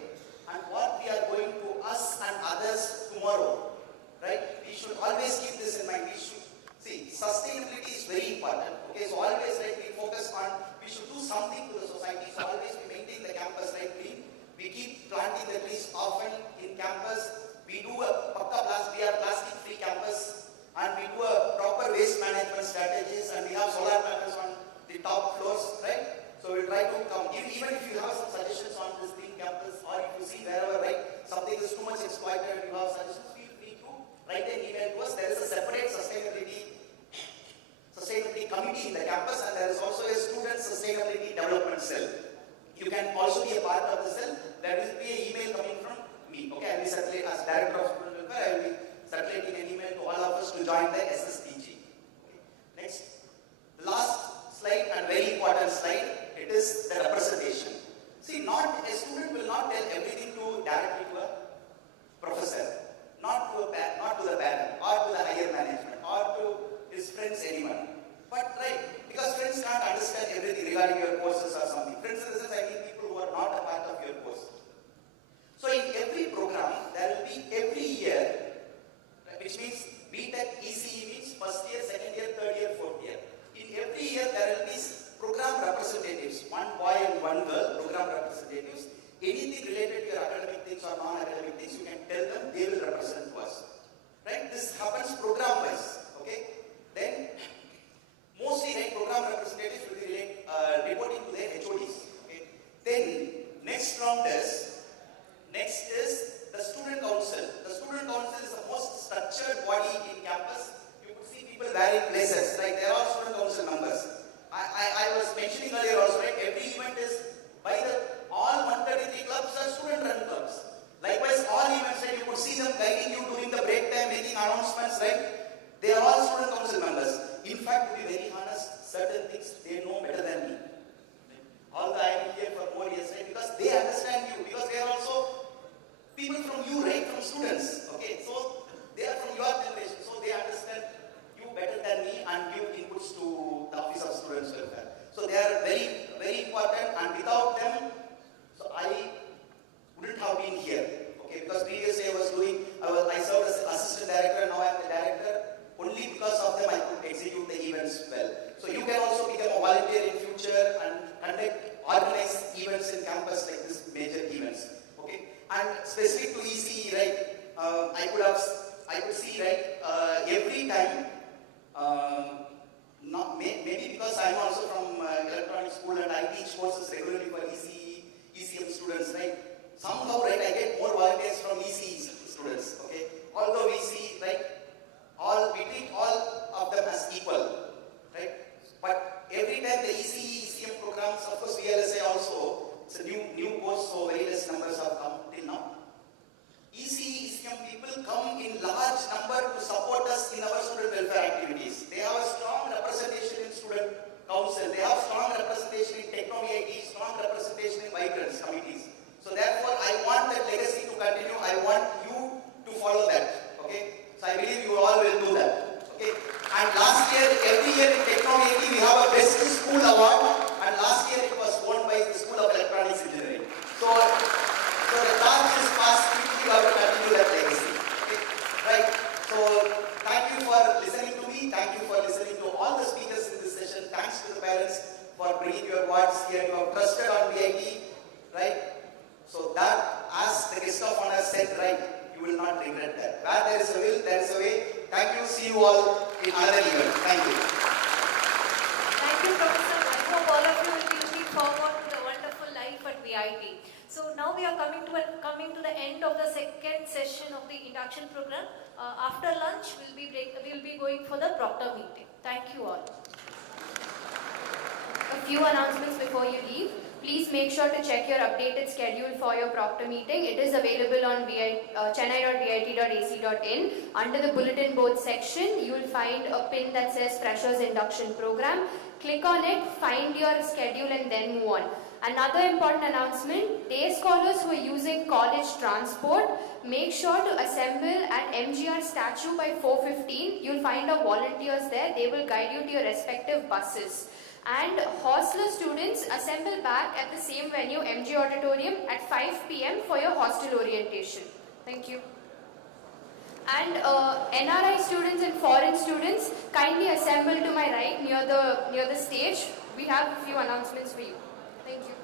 and what we are going to us and others tomorrow, right? We should always keep this in mind. We should see sustainability is very important. Okay, so always, right, we focus on we should do something to the society. So always we maintain the campus, right, clean. We keep planting the trees often in campus. We do we are plastic-free campus, and we do a proper waste management strategies, and we have solar panels on the top floors, right? So we'll try to come. Even if you have some suggestions on this green campus, or if you see wherever, right, something is too much exploited, you have suggestions, feel free to write an email to us. There is a separate sustainability committee in the campus, and there is also a student sustainability development cell. You can also be a part of the cell. There will be an email coming from me. Okay, I will circulate as director of student welfare. I will be circulating an email to all of us to join the SSDG. Okay. Next, last slide and very important slide. It is the representation. See, a student will not tell everything directly to a professor, not to the parent, or to the higher management, or to his friends, anyone. But right, because friends can't understand everything regarding your courses or something. Friends in the sense, I mean people who are not a part of your course. So in every program, there will be every year, which means BTech, ECE means first year, second year, third year, fourth year. In every year, there will be program representatives, one boy and one girl, program representatives. Anything related to your academic things or non-academic things, you can tell them, they will represent to us. Right? This happens program-wise. Okay? Then, mostly, right, program representatives will be reporting to their HODs. organize events in campus like this, major events. Okay, and specific to ECE, right? I could see, right, every time. Maybe because I'm also from electronic school and I teach courses regularly for ECE, ECM students, right? Somehow, right, I get more volunteers from ECE students, okay? Although we see, right, we treat all of them as equal, right? But every time the ECE, ECM programs, of course VLSA also, it's a new course, so very less numbers have come till now. ECE, ECM people come in large number to support us in our student welfare activities. They have a strong representation in student council. They have strong representation in techno-VIT, strong representation in migrants committees. So therefore, I want that legacy to continue. I want you to follow that. Okay. So I believe you all will do that. Okay. And last year, every year in techno-VIT, we have a best school award. And last year it was won by the School of Electronics Engineering. So the torch is passed. You have to continue that legacy. Okay? Right. So thank you for listening to me. Thank you for listening to all the speakers in this session. Thanks to the parents for bringing your words here. You have trusted on VIT. Right. So that, as the guest of honor said, right, you will not regret that. Where there is a will, there is a way. Thank you. See you all in another event. Thank you. Thank you, Professor. I hope all of you will be looking forward to the wonderful life at VIT. So now we are coming to the end of the second session of the induction program. After lunch, we'll be going for the proctor meeting. Thank you all. A few announcements before you leave. Please make sure to check your updated schedule for your proctor meeting. It is available on chennai.vit.ac.in. Under the bulletin board section, you will find a pin that says Freshers Induction Program. Click on it, find your schedule and then move on. Another important announcement, day scholars who are using college transport, make sure to assemble at MGR statue by 4:15. You'll find our volunteers there. They will guide you to your respective buses. And hostel students, assemble back at the same venue, MG Auditorium, at 5 p.m. for your hostel orientation. Thank you. And NRI students and foreign students, kindly assemble to my right near the stage. We have a few announcements for you. Thank you.